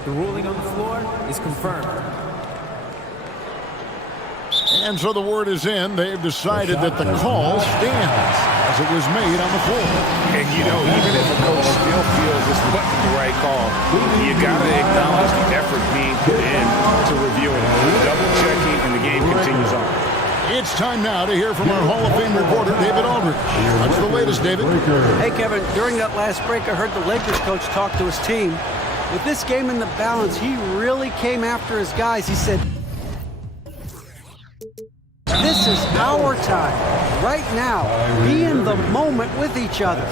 The ruling on the floor is confirmed. And so the word is in. They've decided that the call stands as it was made on the floor. And, you know, even if a coach still feels this wasn't the right call, you got to acknowledge the effort being put in to reviewing, double-checking, and the game continues on. It's time now to hear from our Hall of Fame reporter, David Aldridge. What's the latest, David? Hey, Kevin. During that last break, I heard the Lakers coach talk to his team. With this game in the balance, he really came after his guys. He said, this is our time. Right now, be in the moment with each other.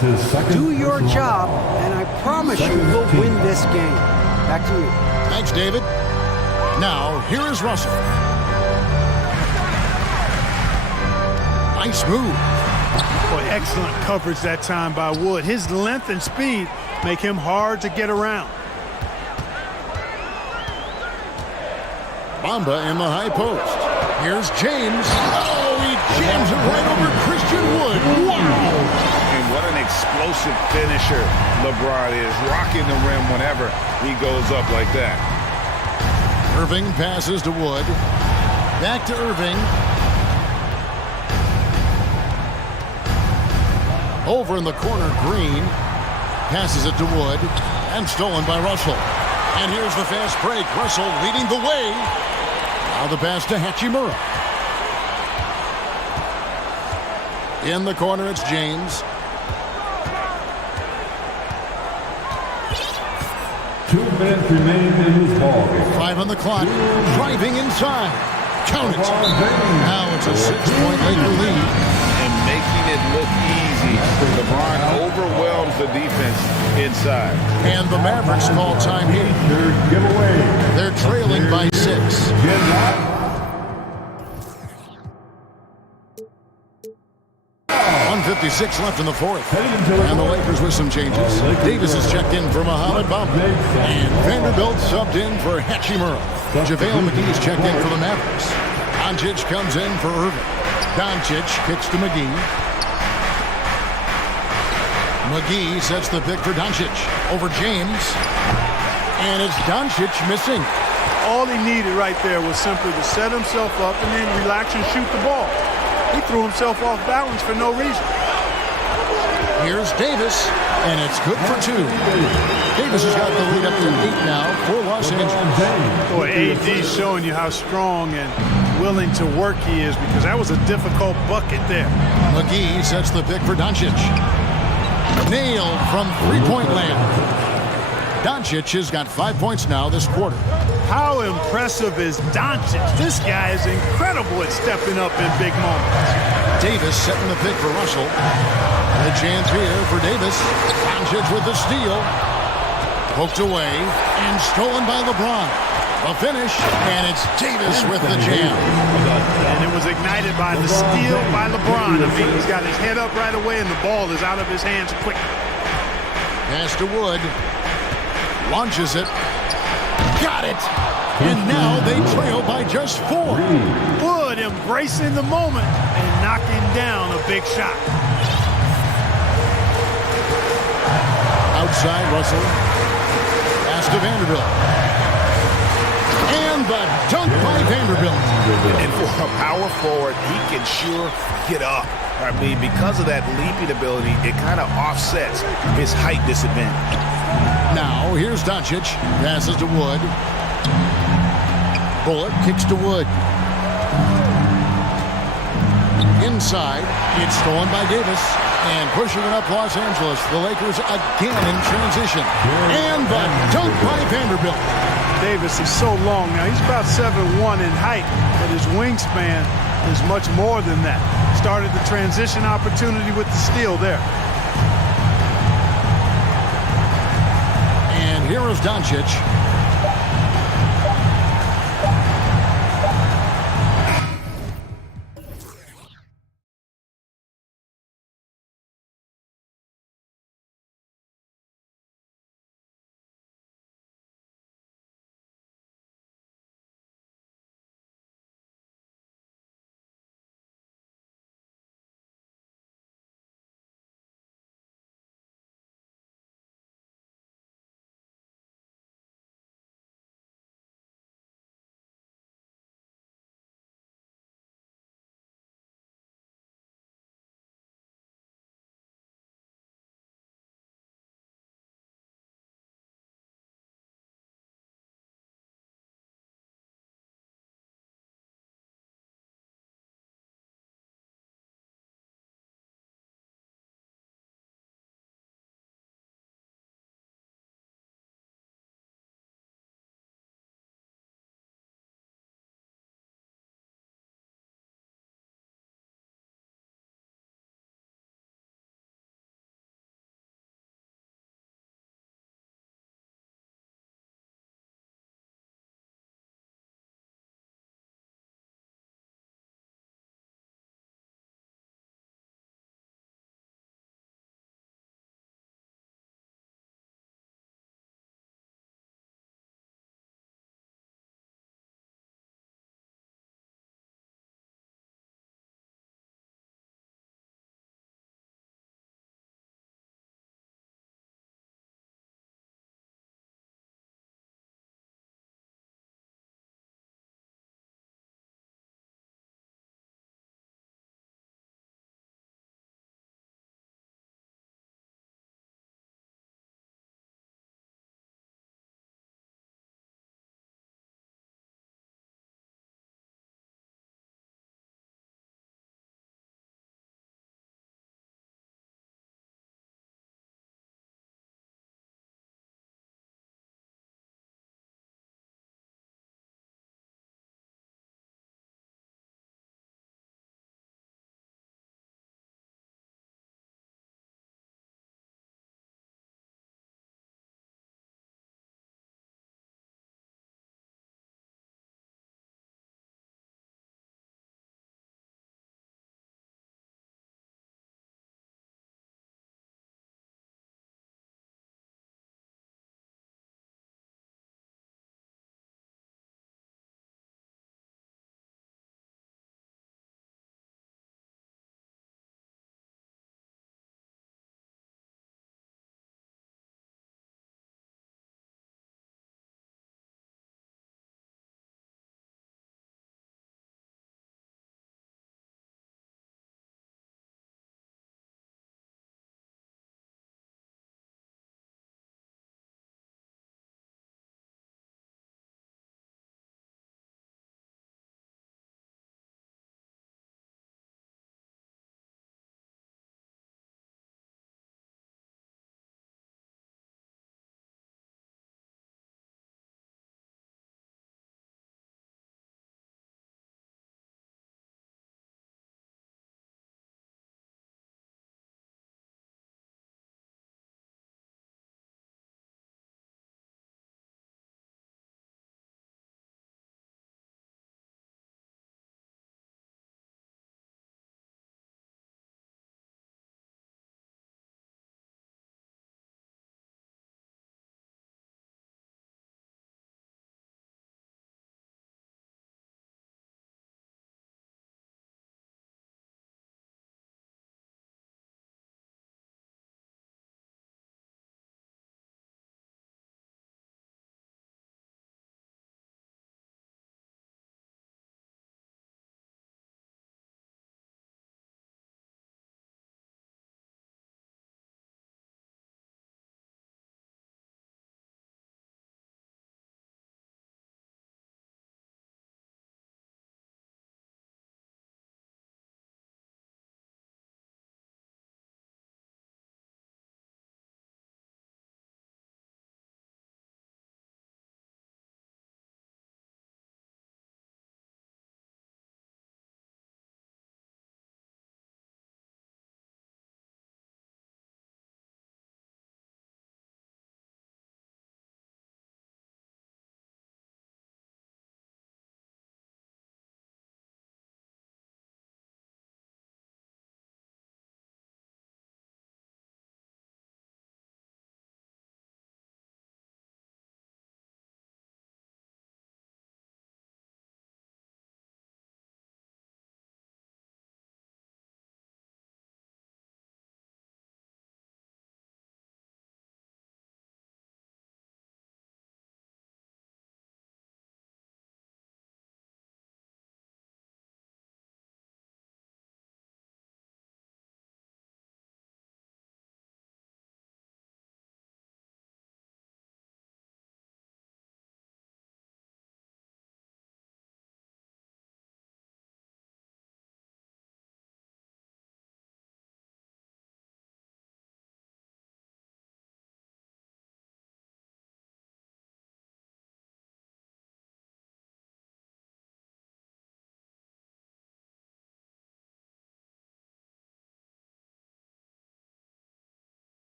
Do your job, and I promise you we'll win this game. Back to you. Thanks, David. Now, here is Russell. Nice move. Boy, excellent coverage that time by Wood. His length and speed make him hard to get around. Bamba in the high post. Here's James. Oh, he jams it right over Christian Wood. Wow! And what an explosive finisher LeBron is, rocking the rim whenever he goes up like that. Irving passes to Wood. Back to Irving. Over in the corner, Green passes it to Wood, and stolen by Russell. And here's the fast break. Russell leading the way. Now the pass to Hachimura. In the corner, it's James. 2 minutes remaining in this ball game. 5 on the clock. Driving inside. Count it. Now it's a 6-point Laker lead. And making it look easy. LeBron overwhelms the defense inside. And the Mavericks call time here. They're trailing by 6. 1:56 left in the fourth. And the Lakers with some changes. Davis is checked in for Mohamed Bamba. And Vanderbilt subbed in for Hachimura. JaVale McGee is checked in for the Mavericks. Doncic comes in for Irving. Doncic kicks to McGee. McGee sets the pick for Doncic over James. And it's Doncic missing. All he needed right there was simply to set himself up and then relax and shoot the ball. He threw himself off balance for no reason. Here's Davis, and it's good for 2. Davis has got the lead up to 8 now for Los Angeles. Boy, AD's showing you how strong and willing to work he is, because that was a difficult bucket there. McGee sets the pick for Doncic. Nailed from three-point land. Doncic has got 5 points now this quarter. How impressive is Doncic? This guy is incredible at stepping up in big moments. Davis setting the pick for Russell. The chance here for Davis. Doncic with the steal. Poked away and stolen by LeBron. A finish, and it's Davis with the jam. And it was ignited by the steal by LeBron. I mean, he's got his head up right away, and the ball is out of his hands quick. Pass to Wood. Launches it. Got it. And now they trail by just 4. Wood embracing the moment and knocking down a big shot. Outside Russell. Pass to Vanderbilt. And the dunk by Vanderbilt. And for a power forward, he can sure get up. I mean, because of that leaping ability, it kind of offsets his height disadvantage. Now, here's Doncic. Passes to Wood. Bullock kicks to Wood. Inside, it's stolen by Davis. And pushing it up Los Angeles. The Lakers again in transition. And the dunk by Vanderbilt. Davis is so long now. He's about 7'1" in height, but his wingspan is much more than that. Started the transition opportunity with the steal there. And here is Doncic.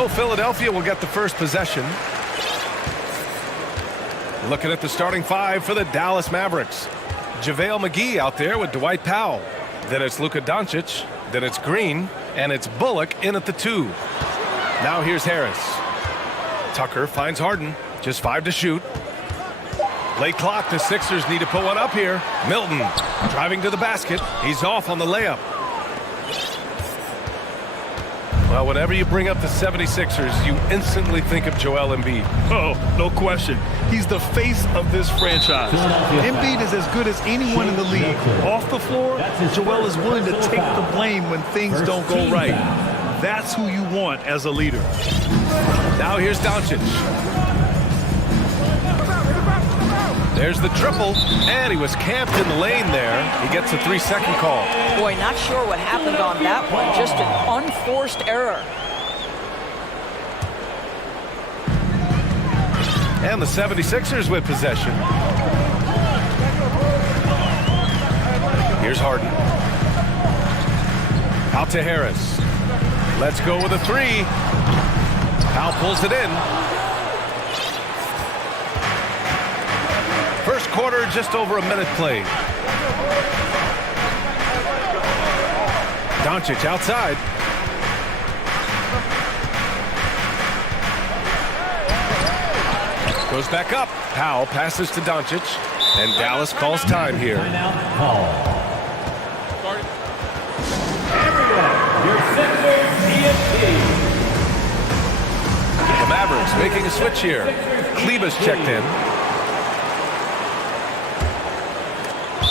So Philadelphia will get the first possession. Looking at the starting five for the Dallas Mavericks. JaVale McGee out there with Dwight Powell. Then it's Luka Doncic. Then it's Green. And it's Bullock in at the 2. Now here's Harris. Tucker finds Harden. Just 5 to shoot. Late clock. The Sixers need to put one up here. Milton driving to the basket. He's off on the layup. Well, whenever you bring up the 76ers, you instantly think of Joel Embiid. Oh, no question. He's the face of this franchise. Embiid is as good as anyone in the league. Off the floor, Joel is willing to take the blame when things don't go right. That's who you want as a leader. Now here's Doncic. There's the triple, and he was camped in the lane there. He gets a 3-second call. Boy, not sure what happened on that one. Just an unforced error. And the 76ers with possession. Here's Harden. Out to Harris. Let's go with a 3. Powell pulls it in. First quarter, just over a minute played. Doncic outside. Goes back up. Powell passes to Doncic. And Dallas calls time here. The Mavericks making a switch here. Kleber's checked in.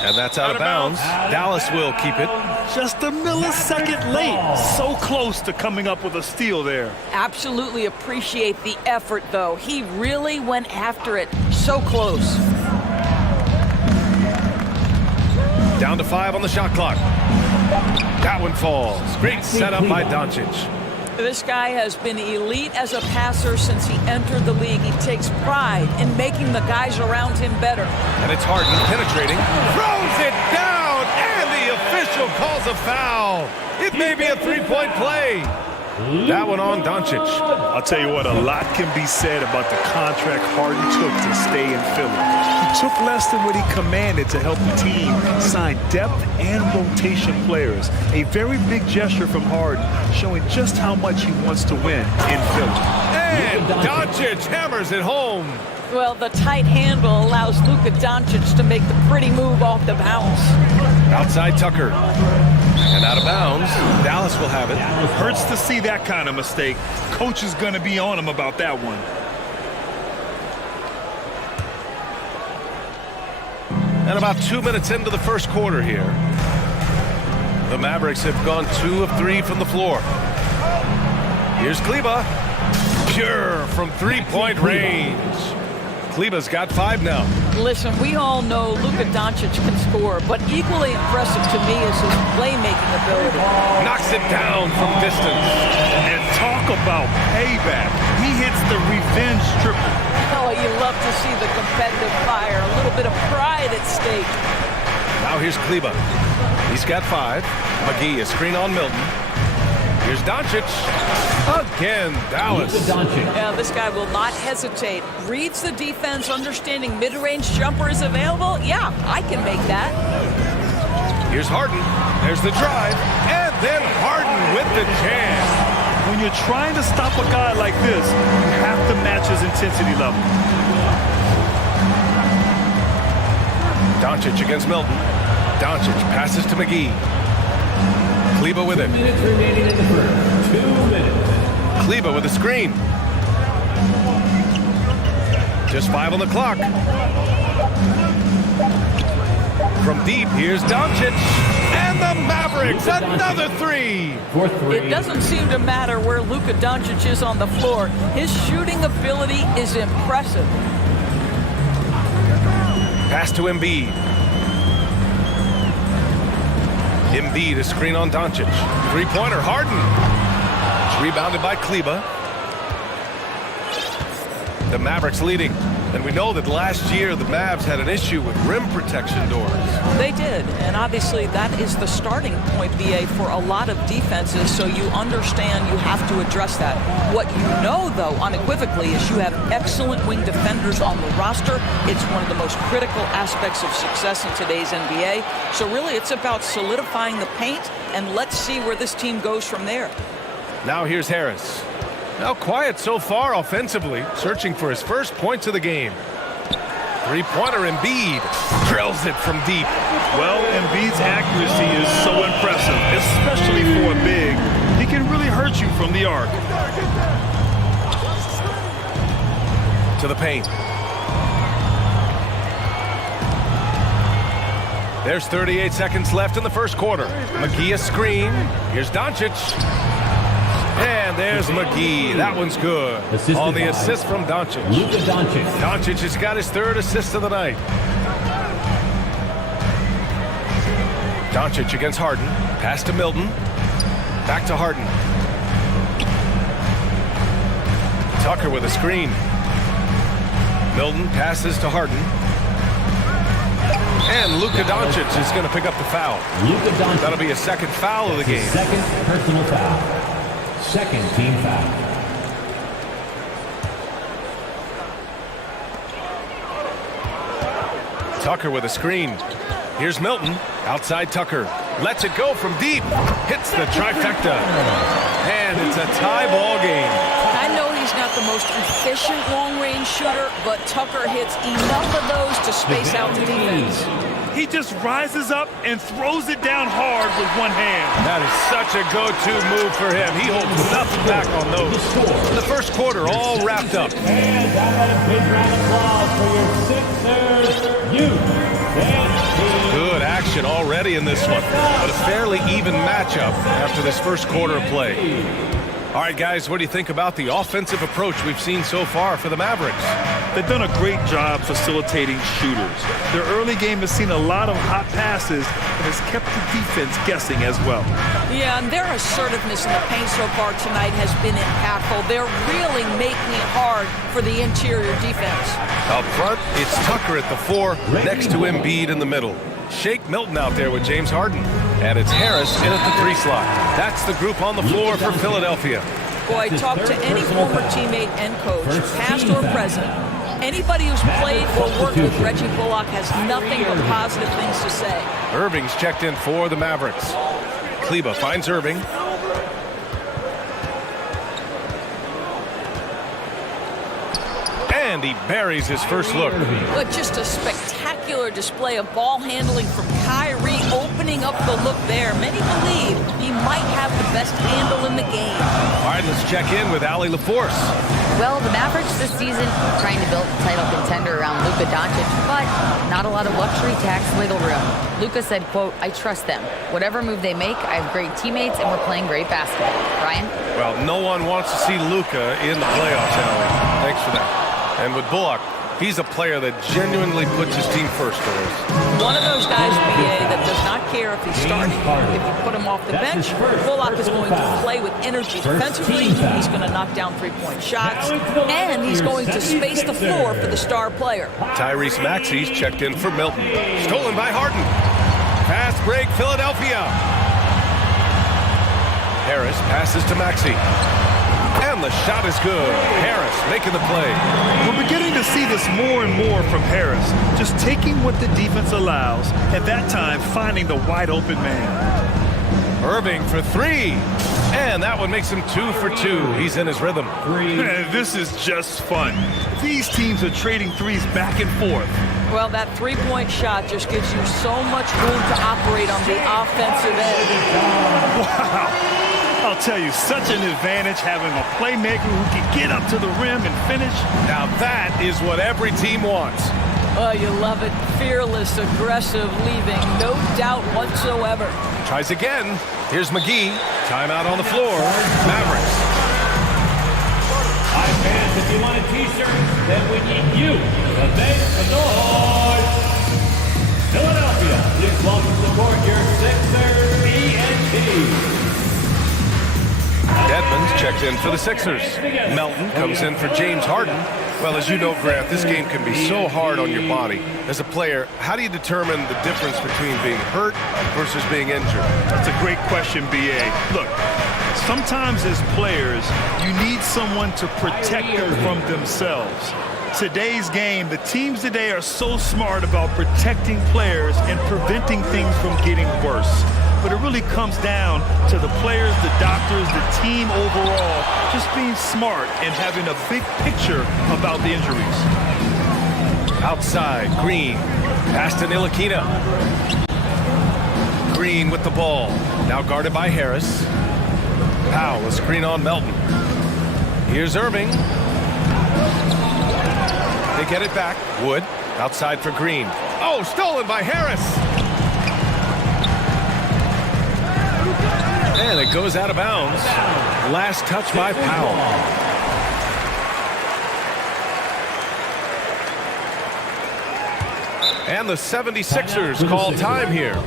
And that's out of bounds. Dallas will keep it. Just a millisecond late. So close to coming up with a steal there. Absolutely appreciate the effort, though. He really went after it. So close. Down to 5 on the shot clock. That one falls. Great setup by Doncic. This guy has been elite as a passer since he entered the league. He takes pride in making the guys around him better. And it's Harden penetrating. Throws it down, and the official calls a foul. It may be a 3-point play. That one on Doncic. I'll tell you what, a lot can be said about the contract Harden took to stay in Philly. He took less than what he commanded to help the team sign depth and rotation players. A very big gesture from Harden, showing just how much he wants to win in Philly. And Doncic hammers it home. Well, the tight handle allows Luka Doncic to make the pretty move off the bounce. Outside Tucker. And out of bounds, Dallas will have it. Hurts to see that kind of mistake. Coach is going to be on him about that one. And about 2 minutes into the first quarter here. The Mavericks have gone 2 of 3 from the floor. Here's Kleber. Pure from 3-point range. Kleber's got 5 now. Listen, we all know Luka Doncic can score, but equally impressive to me is his playmaking ability. Knocks it down from distance. And talk about payback. He hits the revenge triple. Oh, you love to see the competitive fire, a little bit of pride at stake. Now here's Kleber. He's got 5. McGee, a screen on Milton. Here's Doncic. Again, Dallas. Yeah, this guy will not hesitate. Reads the defense, understanding mid-range jumper is available. Yeah, I can make that. Here's Harden. There's the drive. And then Harden with the jam. When you're trying to stop a guy like this, you have to match his intensity level. Doncic against Milton. Doncic passes to McGee. Kleber with it. 2 minutes remaining in the first. 2 minutes. Kleber with a screen. Just 5 on the clock. From deep, here's Doncic. And the Mavericks, another 3. It doesn't seem to matter where Luka Doncic is on the floor. His shooting ability is impressive. Pass to Embiid. Embiid, a screen on Doncic. 3-pointer, Harden. It's rebounded by Kleber. The Mavericks leading. And we know that last year the Mavs had an issue with rim protection doors. They did, and obviously that is the starting point, BA, for a lot of defenses, so you understand you have to address that. What you know, though, unequivocally, is you have excellent wing defenders on the roster. It's one of the most critical aspects of success in today's NBA. So really, it's about solidifying the paint, and let's see where this team goes from there. Now here's Harris. Now quiet so far offensively, searching for his first points of the game. Three-pointer Embiid drills it from deep. Well, Embiid's accuracy is so impressive, especially for a big. He can really hurt you from the arc. To the paint. There's 38 seconds left in the first quarter. McGee a screen. Here's Doncic. And there's McGee. That one's good. On the assist from Doncic. Doncic has got his third assist of the night. Doncic against Harden. Pass to Milton. Back to Harden. Tucker with a screen. Milton passes to Harden. And Luka Doncic is going to pick up the foul. That'll be a second foul of the game. Second personal foul. Second team foul. Tucker with a screen. Here's Milton. Outside Tucker. Lets it go from deep. Hits the trifecta. And it's a tie ball game. I know he's not the most efficient long-range shooter, but Tucker hits enough of those to space out the defense. He just rises up and throws it down hard with one hand. That is such a go-to move for him. He holds nothing back on those. The first quarter all wrapped up. And a big round of applause for your Sixers youth. Good action already in this one, but a fairly even matchup after this first quarter of play. All right, guys, what do you think about the offensive approach we've seen so far for the Mavericks? They've done a great job facilitating shooters. Their early game has seen a lot of hot passes and has kept the defense guessing as well. Yeah, and their assertiveness in the paint so far tonight has been impactful. They're really making it hard for the interior defense. Up front, it's Tucker at the 4, next to Embiid in the middle. Shake Milton out there with James Harden. And it's Harris in at the 3 slot. That's the group on the floor for Philadelphia. Boy, talk to any former teammate and coach, past or present. Anybody who's played or worked with Reggie Bullock has nothing but positive things to say. Irving's checked in for the Mavericks. Kleba finds Irving. And he buries his first look. But just a spectacular display of ball handling from Kyrie, opening up the look there. Many believe he might have the best handle in the game. All right, let's check in with Allie LaForce. Well, the Mavericks this season are trying to build a title contender around Luka Doncic, but not a lot of luxury tax wiggle room. Luka said, quote, "I trust them. Whatever move they make, I have great teammates and we're playing great basketball." Brian? Well, no one wants to see Luka in the playoffs, Allie. Thanks for that. And with Bullock, he's a player that genuinely puts his team first always. One of those guys, BA, that does not care if he's starting. If you put him off the bench, Bullock is going to play with energy defensively. He's going to knock down three-point shots. And he's going to space the floor for the star player. Tyrese Maxey's checked in for Milton. Stolen by Harden. Fast break, Philadelphia. Harris passes to Maxey. And the shot is good. Harris making the play. We're beginning to see this more and more from Harris. Just taking what the defense allows, at that time finding the wide open man. Irving for 3. And that one makes him 2 for 2. He's in his rhythm. This is just fun. These teams are trading threes back and forth. Well, that three-point shot just gives you so much room to operate on the offensive end. Wow. I'll tell you, such an advantage having a playmaker who can get up to the rim and finish. Now that is what every team wants. Oh, you love it. Fearless, aggressive, leaving. No doubt whatsoever. Tries again. Here's McGee. Timeout on the floor. Mavericks. Hi, fans. If you want a t-shirt, then we need you to make the noise. Philadelphia, please welcome to the court your Sixers ENT. Edmonds checked in for the Sixers. Melton comes in for James Harden. Well, as you know, Grant, this game can be so hard on your body. As a player, how do you determine the difference between being hurt versus being injured? That's a great question, B.A. Look, sometimes as players, you need someone to protect them from themselves. Today's game, the teams today are so smart about protecting players and preventing things from getting worse. But it really comes down to the players, the doctors, the team overall, just being smart and having a big picture about the injuries. Outside, Green, pass to Ntilikina. Green with the ball, now guarded by Harris. Powell, a screen on Melton. Here's Irving. They get it back. Wood, outside for Green. Oh, stolen by Harris. And it goes out of bounds. Last touch by Powell. And the 76ers call time here.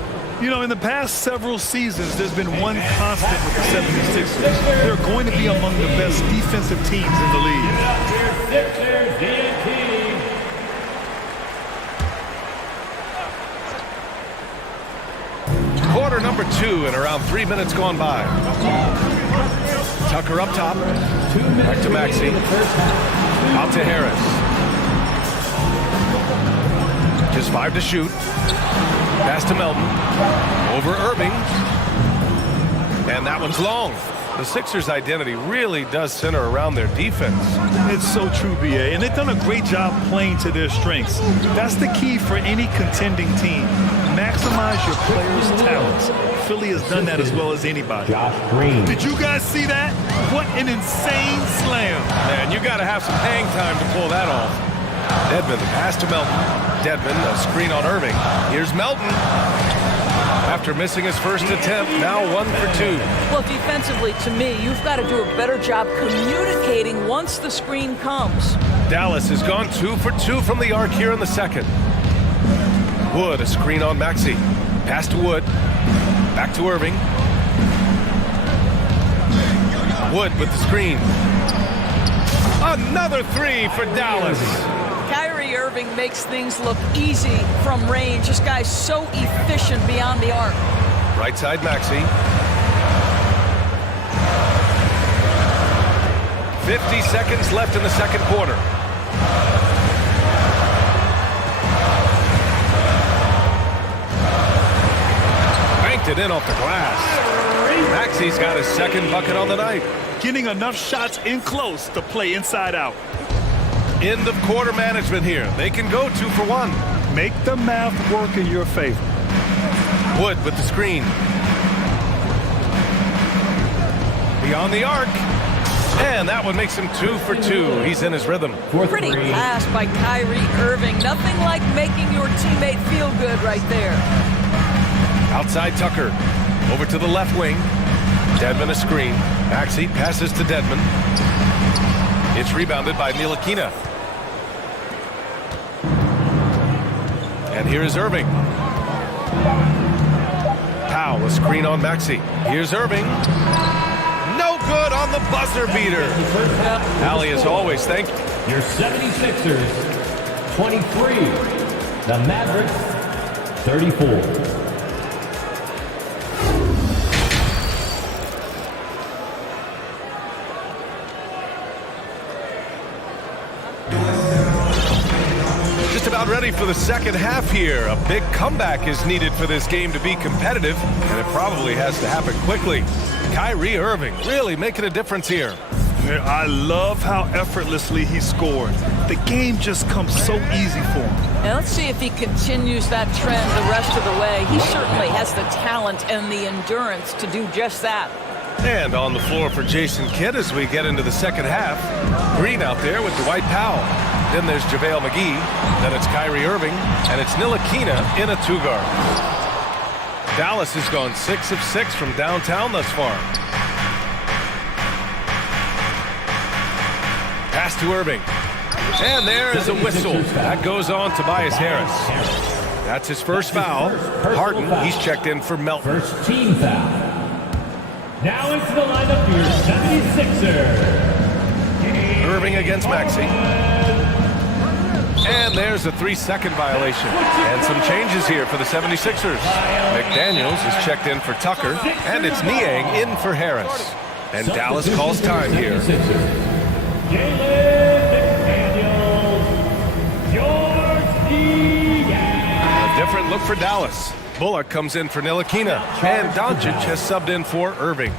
You know, in the past several seasons, there's been one constant with the 76ers. They're going to be among the best defensive teams in the league. Sixers DNP. Quarter number 2 and around 3 minutes gone by. Tucker up top. Back to Maxey. Out to Harris. Just 5 to shoot. Pass to Melton. Over Irving. And that one's long. The Sixers' identity really does center around their defense. It's so true, B.A., and they've done a great job playing to their strengths. That's the key for any contending team. Maximize your players' talents. Philly has done that as well as anybody. Did you guys see that? What an insane slam. Man, you got to have some hang time to pull that off. Dedmon, the pass to Melton. Dedmon, a screen on Irving. Here's Melton. After missing his first attempt, now 1 for 2. Well, defensively, to me, you've got to do a better job communicating once the screen comes. Dallas has gone 2 for 2 from the arc here in the second. Wood, a screen on Maxey. Pass to Wood. Back to Irving. Wood with the screen. Another 3 for Dallas. Kyrie Irving makes things look easy from range. This guy's so efficient beyond the arc. Right side, Maxey. 50 seconds left in the second quarter. Banked it in off the glass. Maxey's got his second bucket on the night. Getting enough shots in close to play inside out. End of quarter management here. They can go 2 for 1. Make the math work in your favor. Wood with the screen. Beyond the arc. And that one makes him 2 for 2. He's in his rhythm. Pretty pass by Kyrie Irving. Nothing like making your teammate feel good right there. Outside Tucker. Over to the left wing. Dedmon a screen. Maxey passes to Dedmon. It's rebounded by Ntilikina. And here is Irving. Powell, a screen on Maxey. Here's Irving. No good on the buzzer beater. Allie, as always, thank you. Your 76ers, 23. The Mavericks, 34. About ready for the second half here. A big comeback is needed for this game to be competitive, and it probably has to happen quickly. Kyrie Irving really making a difference here. I love how effortlessly he scored. The game just comes so easy for him. Now let's see if he continues that trend the rest of the way. He certainly has the talent and the endurance to do just that. And on the floor for Jason Kidd as we get into the second half. Green out there with Dwight Powell. Then there's JaVale McGee. Then it's Kyrie Irving. And it's Ntilikina in a 2-guard. Dallas has gone 6 of 6 from downtown thus far. Pass to Irving. And there is a whistle. That goes on Tobias Harris. That's his first foul. Harden, he's checked in for Melton. First team foul. Now into the lineup for your 76ers. Irving against Maxey. And there's a 3-second violation. And some changes here for the 76ers. McDaniels is checked in for Tucker, and it's Niang in for Harris. And Dallas calls time here. A different look for Dallas. Bullock comes in for Ntilikina, and Doncic has subbed in for Irving.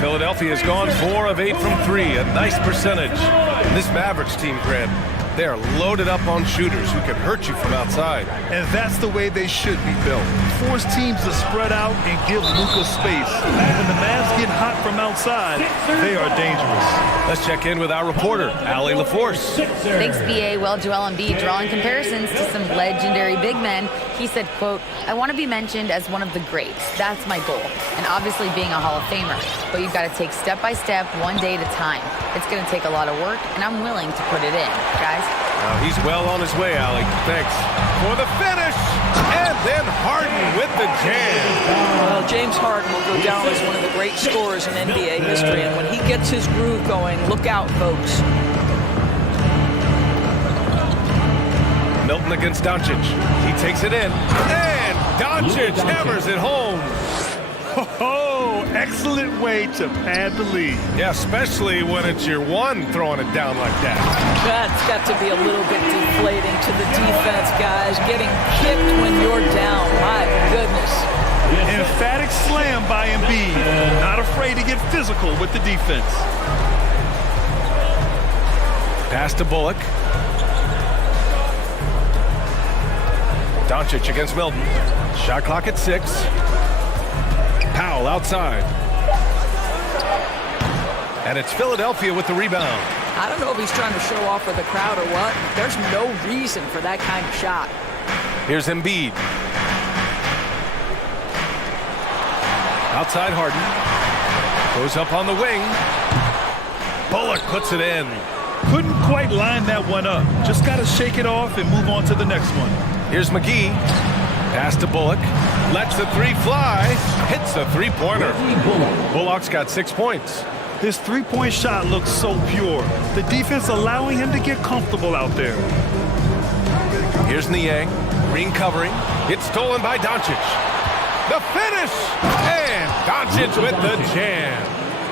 Philadelphia has gone 4 of 8 from 3, a nice percentage. And this Mavericks team, Grant, they are loaded up on shooters who can hurt you from outside. And that's the way they should be built. Force teams to spread out and give Luka space. When the Mavs get hot from outside, they are dangerous. Let's check in with our reporter, Allie LaForce. Thanks, BA. Well, Joel Embiid drawing comparisons to some legendary big men. He said, quote, "I want to be mentioned as one of the greats. That's my goal. And obviously being a Hall of Famer. But you've got to take step by step, one day at a time. It's going to take a lot of work, and I'm willing to put it in. Guys." He's well on his way, Allie. Thanks. For the finish, and then Harden with the jam. Well, James Harden will go down as one of the great scorers in NBA history, and when he gets his groove going, look out, folks. Milton against Doncic. He takes it in, and Doncic hammers it home. Oh, excellent way to pad the lead. Yeah, especially when it's your one throwing it down like that. That's got to be a little bit deflating to the defense, guys. Getting kicked when you're down. My goodness. Emphatic slam by Embiid. Not afraid to get physical with the defense. Pass to Bullock. Doncic against Milton. Shot clock at 6. Powell outside. And it's Philadelphia with the rebound. I don't know if he's trying to show off for the crowd or what. There's no reason for that kind of shot. Here's Embiid. Outside Harden. Goes up on the wing. Bullock puts it in. Couldn't quite line that one up. Just got to shake it off and move on to the next one. Here's McGee. Pass to Bullock. Lets the 3 fly. Hits a 3-pointer. Bullock's got 6 points. His 3-point shot looks so pure. The defense allowing him to get comfortable out there. Here's Niang. Green covering. It's stolen by Doncic. The finish! And Doncic with the jam.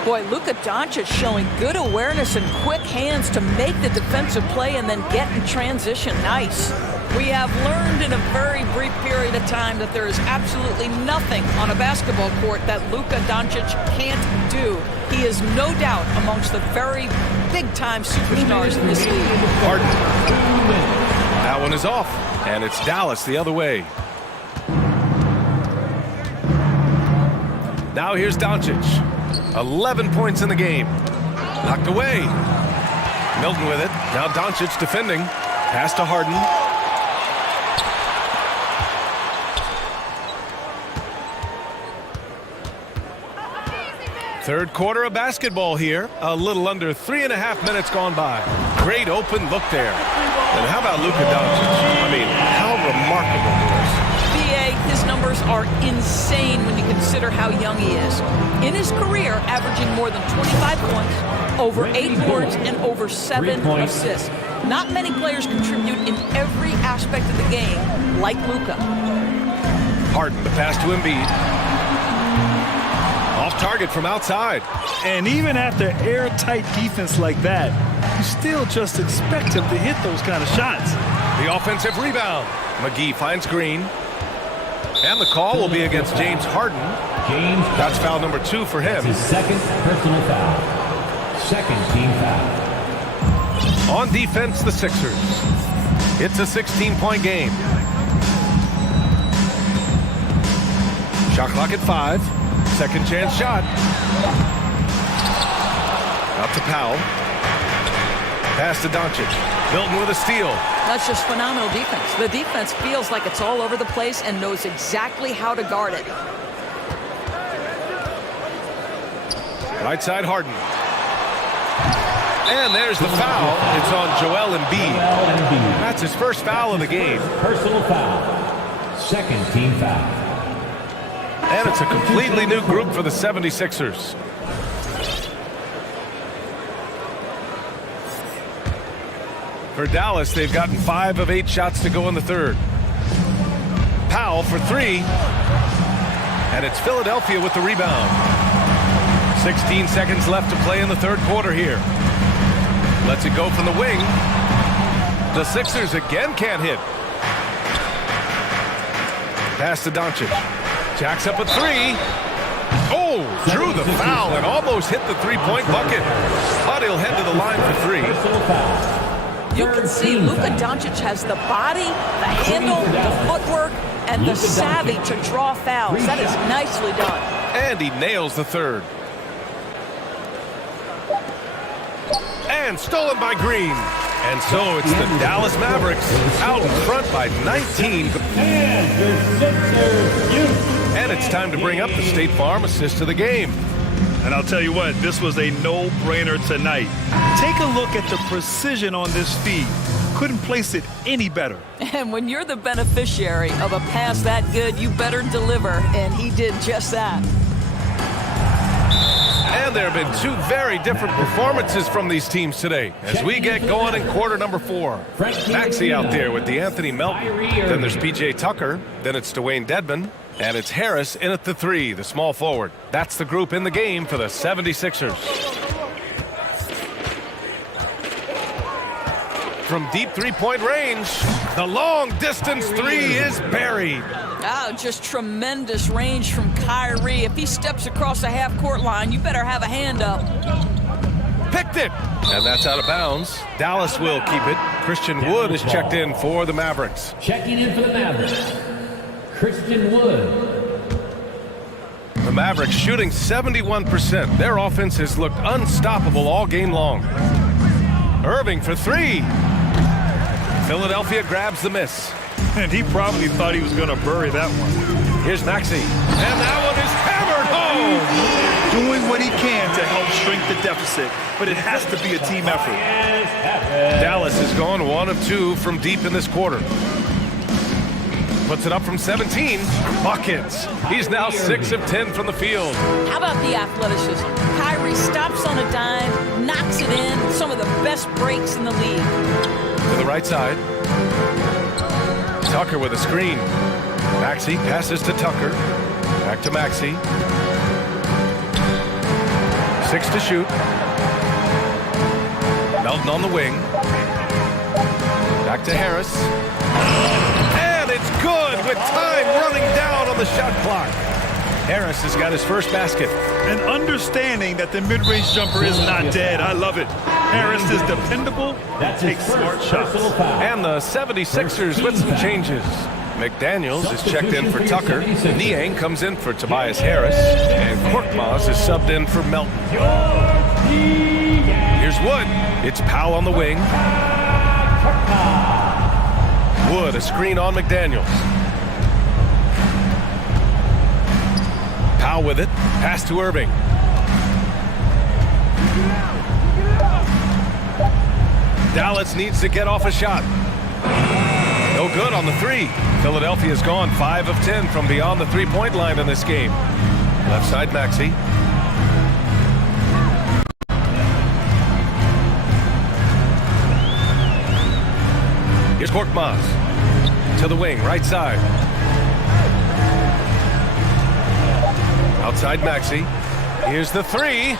Boy, Luka Doncic showing good awareness and quick hands to make the defensive play and then get in transition. Nice. We have learned in a very brief period of time that there is absolutely nothing on a basketball court that Luka Doncic can't do. He is no doubt amongst the very big-time superstars in this league. Harden. That one is off, and it's Dallas the other way. Now here's Doncic. 11 points in the game. Knocked away. Milton with it. Now Doncic defending. Pass to Harden. Third quarter of basketball here. A little under 3.5 minutes gone by. Great open look there. And how about Luka Doncic? I mean, how remarkable it is. His numbers are insane when you consider how young he is. In his career, averaging more than 25 points, over 8 boards, and over 7 assists. Not many players contribute in every aspect of the game like Luka. Harden, the pass to Embiid. Off target from outside. And even after airtight defense like that, you still just expect him to hit those kind of shots. The offensive rebound. McGee finds Green. And the call will be against James Harden. That's foul number 2 for him. His second personal foul. Second team foul. On defense, the Sixers. It's a 16-point game. Shot clock at 5. Second chance shot. Out to Powell. Pass to Doncic. Milton with a steal. That's just phenomenal defense. The defense feels like it's all over the place and knows exactly how to guard it. Right side Harden. And there's the foul. It's on Joel Embiid. That's his first foul of the game. Personal foul. Second team foul. And it's a completely new group for the 76ers. For Dallas, they've gotten 5 of 8 shots to go in the third. Powell for 3. And it's Philadelphia with the rebound. 16 seconds left to play in the third quarter here. Lets it go from the wing. The Sixers again can't hit. Pass to Doncic. Jacks up a 3. Oh, drew the foul and almost hit the three-point bucket. But he'll head to the line for 3. You can see Luka Doncic has the body, the handle, the footwork, and the savvy to draw fouls. That is nicely done. And he nails the third. And stolen by Green. And so it's the Dallas Mavericks out in front by 19. And it's time to bring up the State Farm assist of the game. And I'll tell you what, this was a no-brainer tonight. Take a look at the precision on this feed. Couldn't place it any better. And when you're the beneficiary of a pass that good, you better deliver. And he did just that. And there have been 2 very different performances from these teams today as we get going in quarter number 4. Maxey out there with DeAnthony Melton. Then there's P.J. Tucker. Then it's Dwayne Dedmon. And it's Harris in at the 3, the small forward. That's the group in the game for the 76ers. From deep three-point range, the long-distance 3 is buried. Oh, just tremendous range from Kyrie. If he steps across the half-court line, you better have a hand up. Picked it! And that's out of bounds. Dallas will keep it. Christian Wood is checked in for the Mavericks. Checking in for the Mavericks, Christian Wood. The Mavericks shooting 71%. Their offense has looked unstoppable all game long. Irving for 3. Philadelphia grabs the miss. And he probably thought he was going to bury that one. Here's Maxey. And that one is hammered home. Doing what he can to help shrink the deficit, but it has to be a team effort. Dallas has gone 1 of 2 from deep in this quarter. Puts it up from 17. Buckets. He's now 6 of 10 from the field. How about the athleticism? Kyrie stops on a dime, knocks it in. Some of the best breaks in the league. To the right side. Tucker with a screen. Maxey passes to Tucker. Back to Maxey. 6 to shoot. Melton on the wing. Back to Harris. And it's good with time running down on the shot clock. Harris has got his first basket. And understanding that the mid-range jumper is not dead. I love it. Harris is dependable and takes smart shots. And the 76ers with some changes. McDaniels is checked in for Tucker. Niang comes in for Tobias Harris. And Korkmaz is subbed in for Melton. Here's Wood. It's Powell on the wing. Wood, a screen on McDaniels. Powell with it. Pass to Irving. Dallas needs to get off a shot. No good on the 3. Philadelphia's gone 5 of 10 from beyond the three-point line in this game. Left side, Maxey. Here's Korkmaz. To the wing, right side. Outside Maxey. Here's the 3.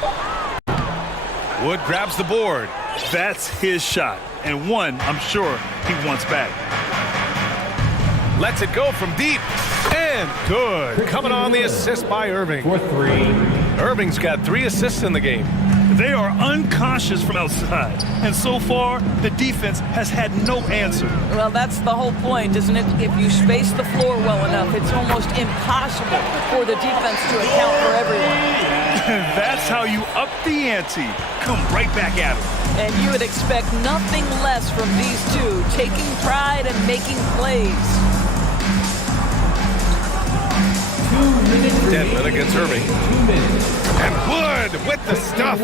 Wood grabs the board. That's his shot, and one I'm sure he wants back. Lets it go from deep, and good. Coming on the assist by Irving. For 3. Irving's got 3 assists in the game. They are unconscious from outside, and so far, the defense has had no answer. Well, that's the whole point, isn't it? If you space the floor well enough, it's almost impossible for the defense to account for everyone. That's how you up the ante. Come right back at them. And you would expect nothing less from these two, taking pride and making plays. 2 minutes. Dedmon against Irving. 2 minutes. And Wood with the stuff.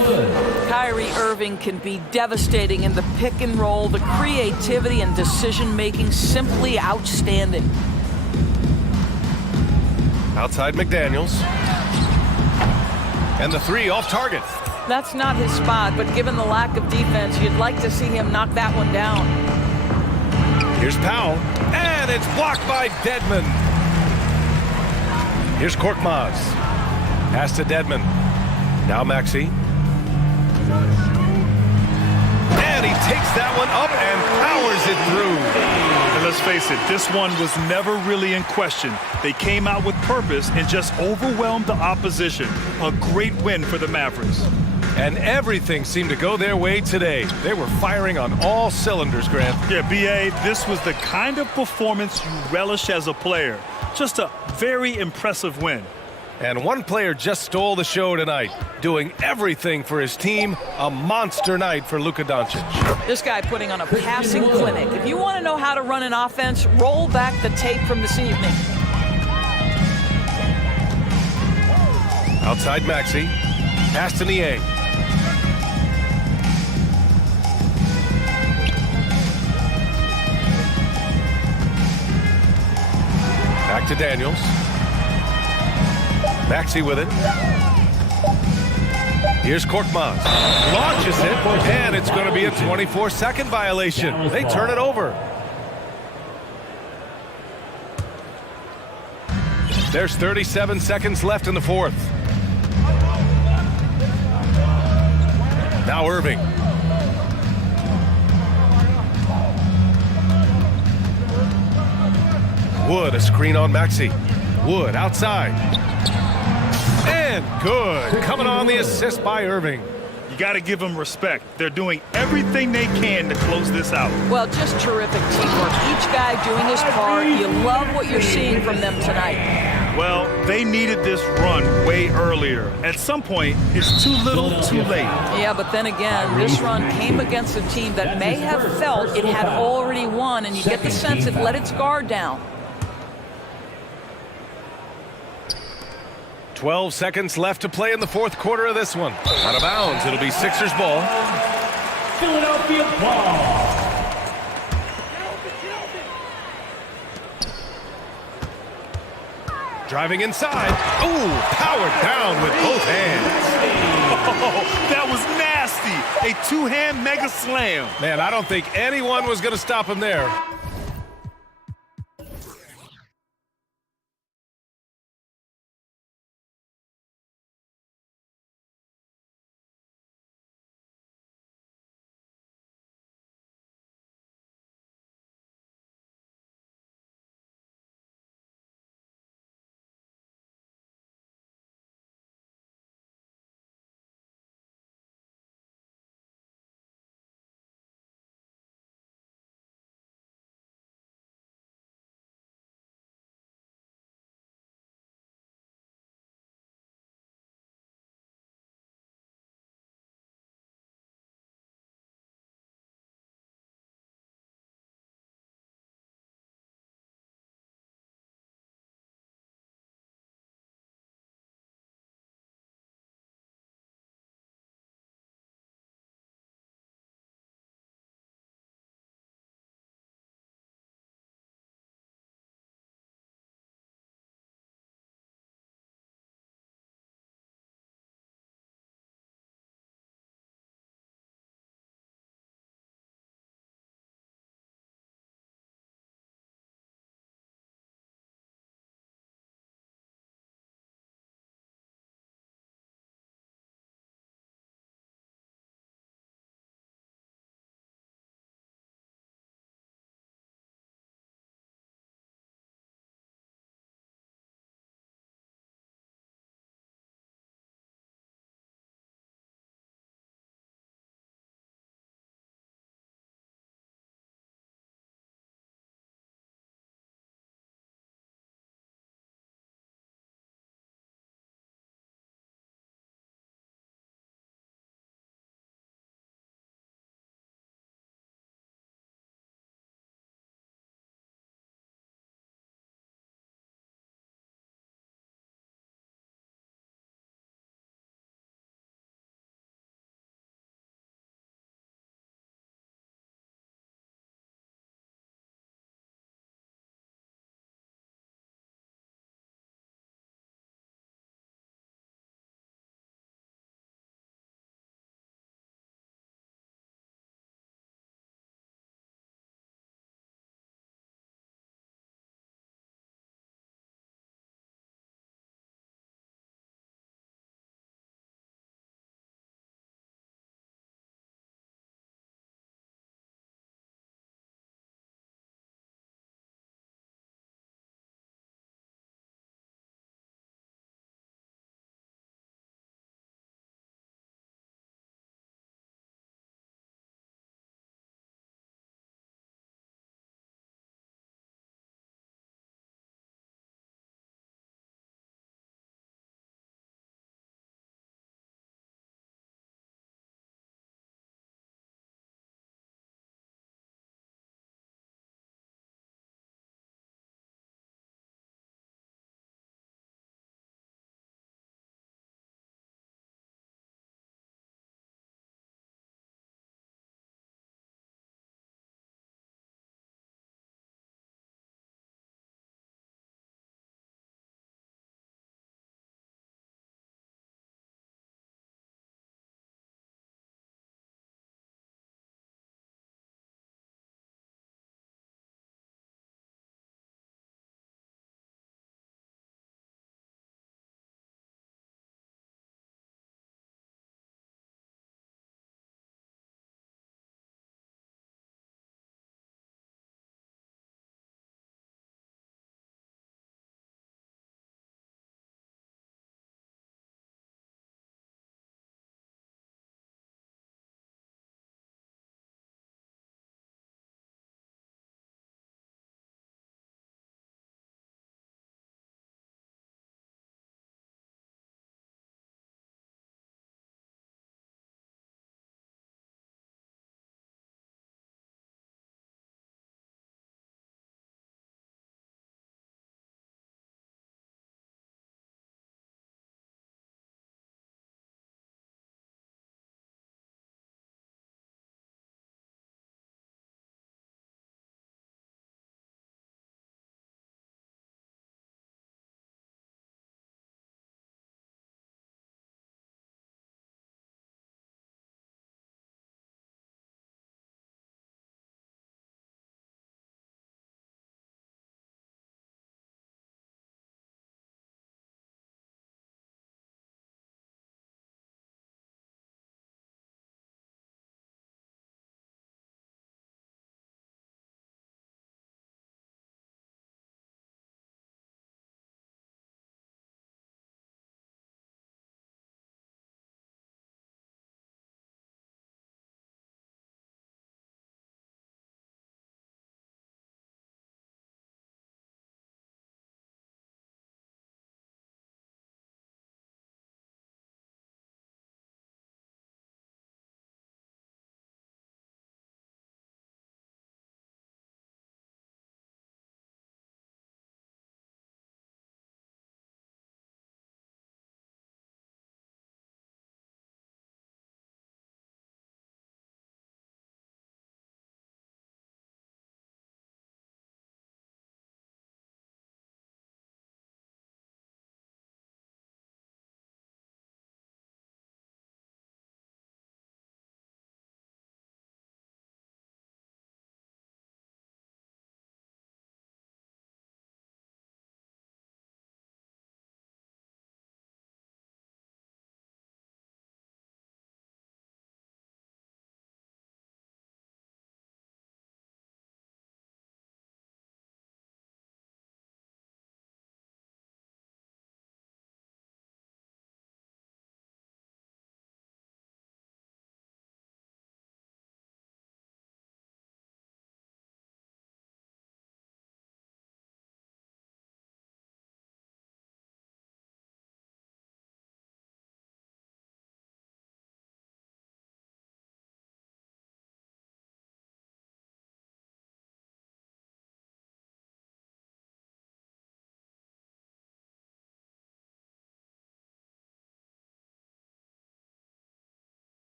Kyrie Irving can be devastating in the pick and roll. The creativity and decision-making simply outstanding. Outside McDaniels. And the 3 off target. That's not his spot, but given the lack of defense, you'd like to see him knock that one down. Here's Powell, and it's blocked by Dedman. Here's Korkmaz. Pass to Dedman. Now Maxey. And he takes that one up and powers it through. And let's face it, this one was never really in question. They came out with purpose and just overwhelmed the opposition. A great win for the Mavericks. And everything seemed to go their way today. They were firing on all cylinders, Grant. Yeah, B.A., this was the kind of performance you relish as a player. Just a very impressive win. And one player just stole the show tonight, doing everything for his team. A monster night for Luka Doncic. This guy putting on a passing clinic. If you want to know how to run an offense, roll back the tape from this evening. Outside Maxey. Pass to Niang. Back to Daniels. Maxey with it. Here's Korkmaz. Launches it, and it's going to be a 24-second violation. They turn it over. There's 37 seconds left in the fourth. Now Irving. Wood, a screen on Maxey. Wood outside. And good. Coming on the assist by Irving. You got to give them respect. They're doing everything they can to close this out. Well, just terrific teamwork. Each guy doing his part. You love what you're seeing from them tonight. Well, they needed this run way earlier. At some point, it's too little, too late. Yeah, but then again, this run came against a team that may have felt it had already won, and you get the sense it let its guard down. 12 seconds left to play in the fourth quarter of this one. Out of bounds, it'll be Sixers ball. Philadelphia ball. Driving inside. Ooh, powered down with both hands. Oh, that was nasty. A two-hand mega slam. Man, I don't think anyone was going to stop him there.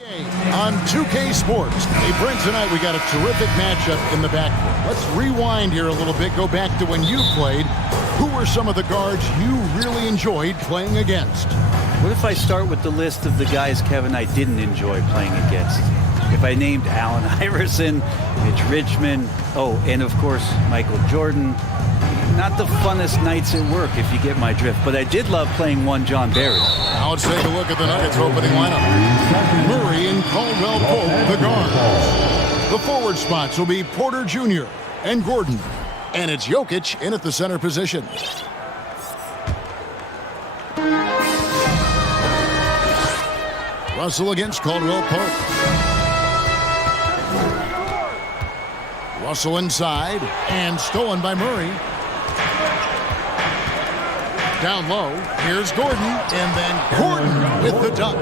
On 2K Sports. Hey, Brent, tonight we got a terrific matchup in the backcourt. Let's rewind here a little bit, go back to when you played. Who were some of the guards you really enjoyed playing against? What if I start with the list of the guys, Kevin, I didn't enjoy playing against? If I named Allen Iverson, Mitch Richmond, and of course, Michael Jordan. Not the funnest nights at work, if you get my drift, but I did love playing one John Barry. Now let's take a look at the Nuggets opening lineup. Murray and Caldwell Pope, the guards. The forward spots will be Porter Jr. and Gordon. And it's Jokic in at the center position. Russell against Caldwell Pope. Russell inside and stolen by Murray. Down low, here's Gordon, and then Gordon with the dunk.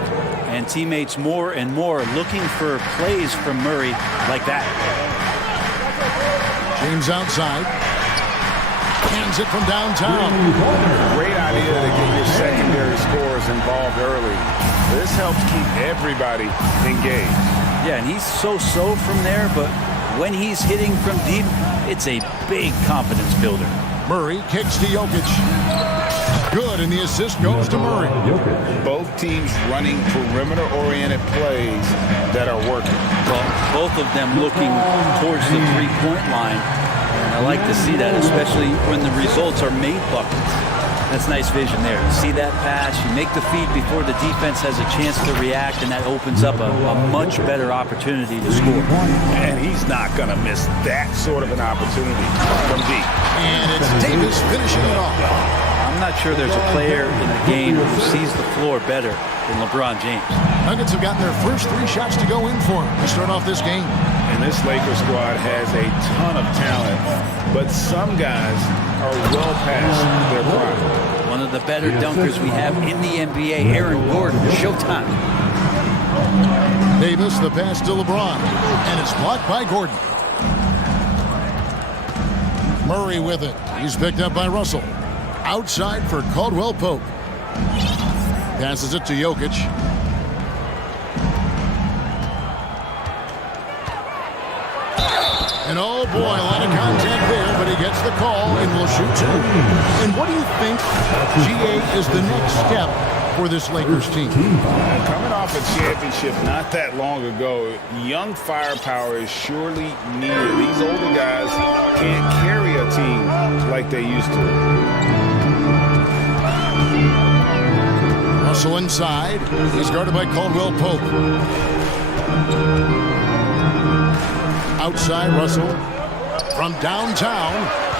And teammates more and more looking for plays from Murray like that. James outside. Hands it from downtown. Great idea to get your secondary scorers involved early. This helps keep everybody engaged. Yeah, and he's so-so from there, but when he's hitting from deep, it's a big confidence builder. Murray kicks to Jokic. Good, and the assist goes to Murray. Both teams running perimeter-oriented plays that are working. Well, both of them looking towards the three-point line. And I like to see that, especially when the results are made buckets. That's nice vision there. You see that pass, you make the feed before the defense has a chance to react, and that opens up a much better opportunity to score. And he's not going to miss that sort of an opportunity from deep. And it's Davis finishing it off. I'm not sure there's a player in the game who sees the floor better than LeBron James. Nuggets have gotten their first 3 shots to go in for him to start off this game. And this Lakers squad has a ton of talent, but some guys are well past their prime. One of the better dunkers we have in the NBA, Aaron Gordon, showtime. Davis, the pass to LeBron, and it's blocked by Gordon. Murray with it. He's picked up by Russell. Outside for Caldwell Pope. Passes it to Jokic. And oh boy, a lot of contact there, but he gets the call and will shoot 2. And what do you think, GA, is the next step for this Lakers team? Coming off a championship not that long ago, young firepower is surely needed. These older guys can't carry a team like they used to. Russell inside. He's guarded by Caldwell Pope. Outside Russell. From downtown,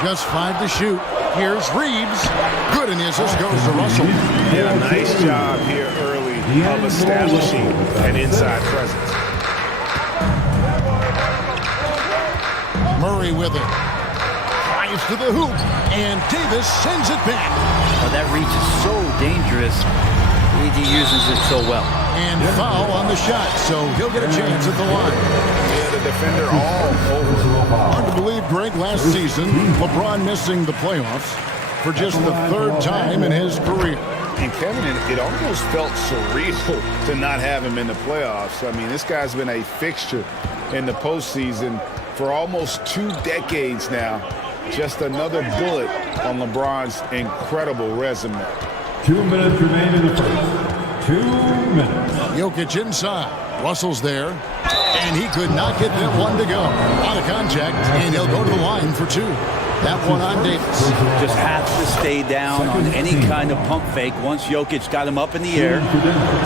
just 5 to shoot. Here's Reeves. Good, and the assist goes to Russell. Did a nice job here early of establishing an inside presence. Murray with it. Drives to the hoop, and Davis sends it back. Oh, that reach is so dangerous. AD uses it so well. And foul on the shot, so he'll get a chance at the line. Yeah, the defender all over. Hard to believe, Greg, last season, LeBron missing the playoffs for just the 3rd time in his career. And Kevin, it almost felt surreal to not have him in the playoffs. I mean, this guy's been a fixture in the postseason for almost 2 decades now. Just another bullet on LeBron's incredible resume. 2 minutes remain in the first. 2 minutes. Jokic inside. Russell's there. And he could not get that one to go. Out of contact, and he'll go to the line for 2. That one on Davis. Just has to stay down on any kind of pump fake. Once Jokic got him up in the air,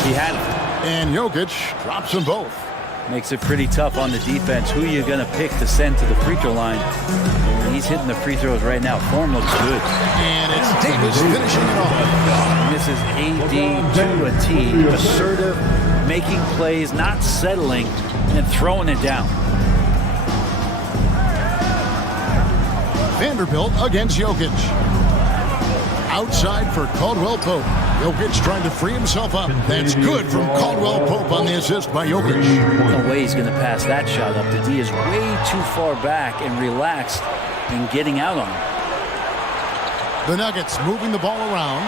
he had it. And Jokic drops them both. Makes it pretty tough on the defense. Who are you going to pick to send to the free throw line? And he's hitting the free throws right now. Form looks good. And it's Davis finishing it off. And this is AD to a T. Assertive, making plays, not settling, and throwing it down. Vanderbilt against Jokic. Outside for Caldwell Pope. Jokic trying to free himself up. That's good from Caldwell Pope on the assist by Jokic. No way he's going to pass that shot up. The D is way too far back and relaxed in getting out on him. The Nuggets moving the ball around.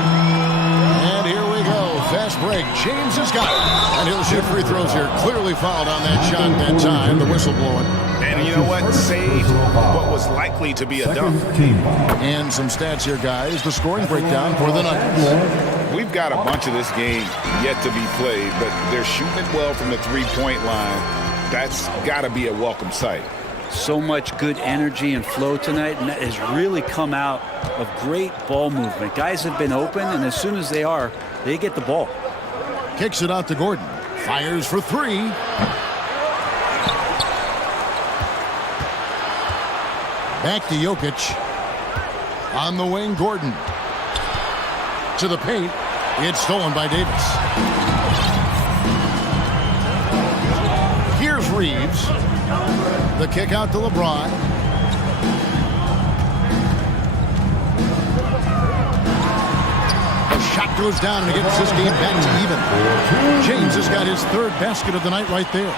And here we go. fast break. James has got it. And he'll shoot free throws here. Clearly fouled on that shot that time. The whistle blowing. And you know what? Saved what was likely to be a dunk. And some stats here, guys. The scoring breakdown for the Nuggets. We've got a bunch of this game yet to be played, but they're shooting it well from the three-point line. That's got to be a welcome sight. So much good energy and flow tonight, and that has really come out of great ball movement. Guys have been open, and as soon as they are, they get the ball. Kicks it out to Gordon. Fires for three. Back to Jokic. On the wing, Gordon. To the paint. It's stolen by Davis. Here's Reeves. The kick out to LeBron. The shot goes down and it gets this game back to even. James has got his third basket of the night right there.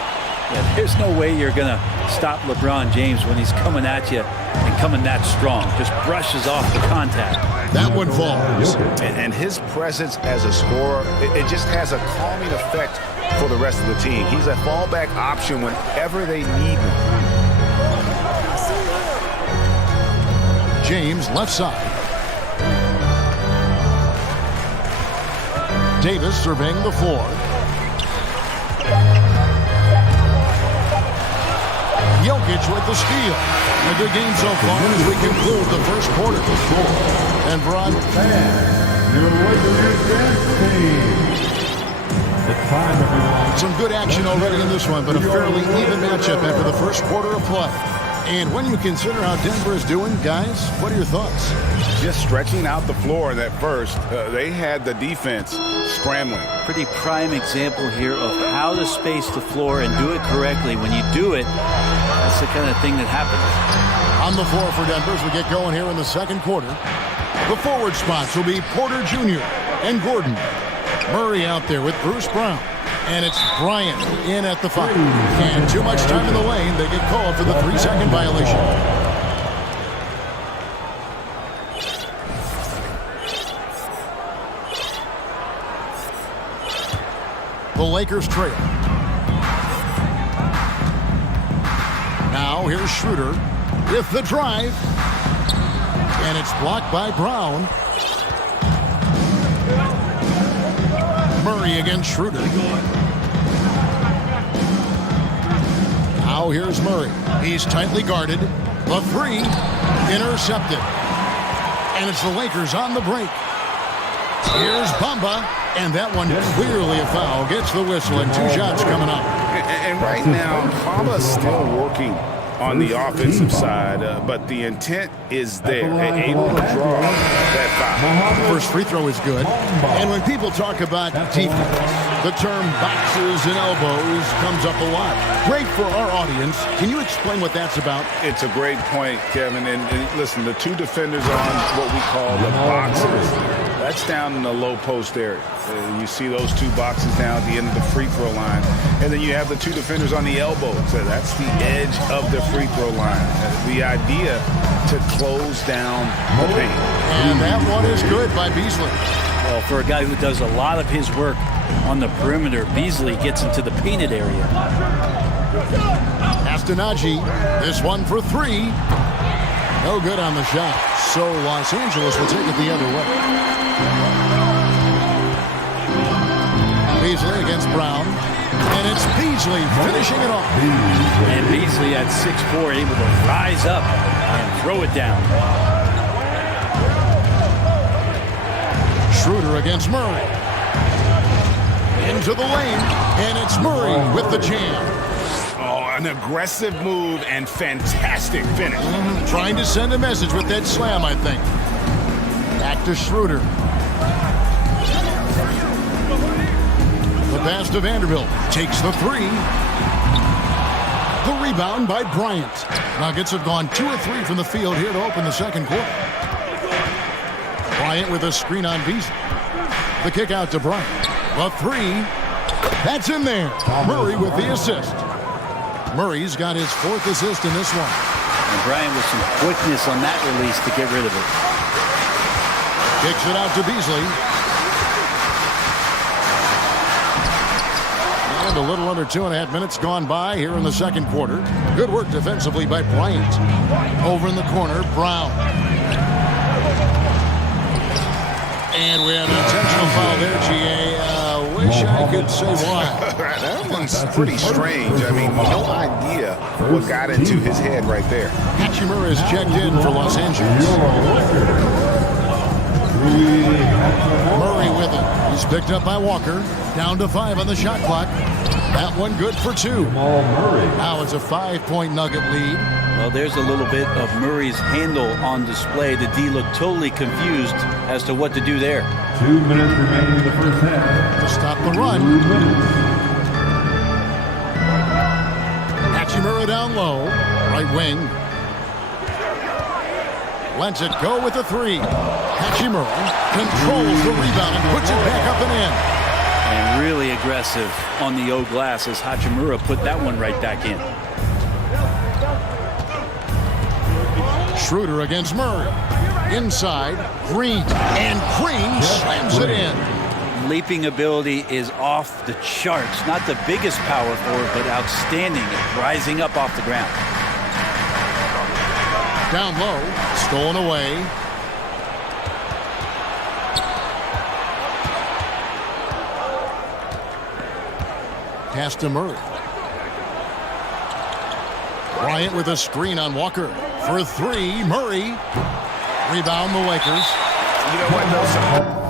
Yeah, there's no way you're going to stop LeBron James when he's coming at you and coming that strong. Just brushes off the contact. That one falls. And his presence as a scorer, it just has a calming effect for the rest of the team. He's a fallback option whenever they need him. James left side. Davis surveying the floor. Jokic with the steal. A good game so far as we conclude the first quarter. And Bron. Some good action already in this one, but a fairly even matchup after the first quarter of play. And when you consider how Denver is doing, guys, what are your thoughts? Just stretching out the floor in that first. They had the defense scrambling. Pretty prime example here of how to space the floor and do it correctly. When you do it, that's the kind of thing that happens. On the floor for Denver as we get going here in the second quarter. The forward spots will be Porter Jr. and Gordon. Murray out there with Bruce Brown. And it's Bryant in at the 5. And too much time in the lane. They get called for the 3-second violation. The Lakers trail. Now here's Schroeder with the drive. And it's blocked by Brown. Murray against Schroeder. Now here's Murray. He's tightly guarded. The 3 intercepted. And it's the Lakers on the break. Here's Bamba. And that one clearly a foul. Gets the whistle and 2 shots coming up. And right now, Bamba's still working on the offensive side, but the intent is there, able to draw that foul. First free throw is good. And when people talk about defense, the term boxes and elbows comes up a lot. Great for our audience. Can you explain what that's about? It's a great point, Kevin. And listen, the 2 defenders on what we call the boxes, that's down in the low post area. You see those 2 boxes down at the end of the free throw line. And then you have the 2 defenders on the elbow. So that's the edge of the free throw line. The idea to close down the paint. And that one is good by Beasley. Well, for a guy who does a lot of his work on the perimeter, Beasley gets into the painted area. Astonagi, this one for 3. No good on the shot. So Los Angeles will take it the other way. Beasley against Brown. And it's Beasley finishing it off. And Beasley at 6'4", able to rise up and throw it down. Schroeder against Murray. Into the lane. And it's Murray with the jam. Oh, an aggressive move and fantastic finish. Trying to send a message with that slam, I think. Back to Schroeder. The pass to Vanderbilt. Takes the 3. The rebound by Bryant. Nuggets have gone 2 of 3 from the field here to open the second quarter. Bryant with a screen on Beasley. The kick out to Bryant. The 3. That's in there. Murray with the assist. Murray's got his 4th assist in this one. And Bryant with some quickness on that release to get rid of it. Kicks it out to Beasley. And a little under 2.5 minutes gone by here in the second quarter. Good work defensively by Bryant. Over in the corner, Brown. And we have an intentional foul there, G.A. Wish I could say why. That one's pretty strange. I mean, no idea what got into his head right there. Hachimura is checked in for Los Angeles. Murray with it. He's picked up by Walker. Down to 5 on the shot clock. That one good for 2. Now it's a 5-point Nugget lead. Well, there's a little bit of Murray's handle on display. The D looked totally confused as to what to do there. 2 minutes remaining in the first half. To stop the run. Hachimura down low. Right wing. Lets it go with the 3. Hachimura controls the rebound and puts it back up and in. And really aggressive on the O glass as Hachimura put that one right back in. Schroeder against Murray. Inside, Green. And Green slams it in. Leaping ability is off the charts. Not the biggest power forward, but outstanding at rising up off the ground. Down low, stolen away. Pass to Murray. Bryant with a screen on Walker. For 3, Murray. Rebound the Lakers. You know what, though?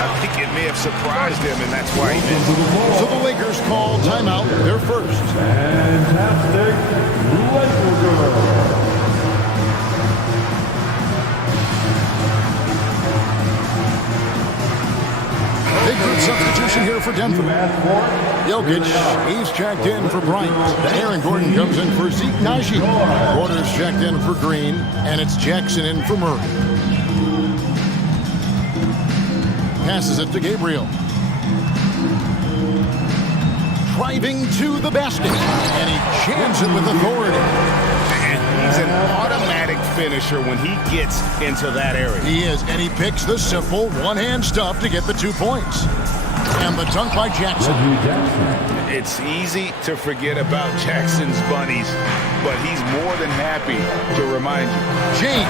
I think it may have surprised him, and that's why he missed. So the Lakers call timeout, their first. Fantastic Laker. Big group substitution here for Denver. Jokic, he's checked in for Bryant. Aaron Gordon comes in for Zeke Naji. Porter's checked in for Green, and it's Jackson in for Murray. Passes it to Gabriel. Driving to the basket, and he jams it with authority. And he's an automatic finisher when he gets into that area. He is, and he picks the simple one-hand stuff to get the 2 points. And the dunk by Jackson. It's easy to forget about Jackson's bunnies, but he's more than happy to remind you. James,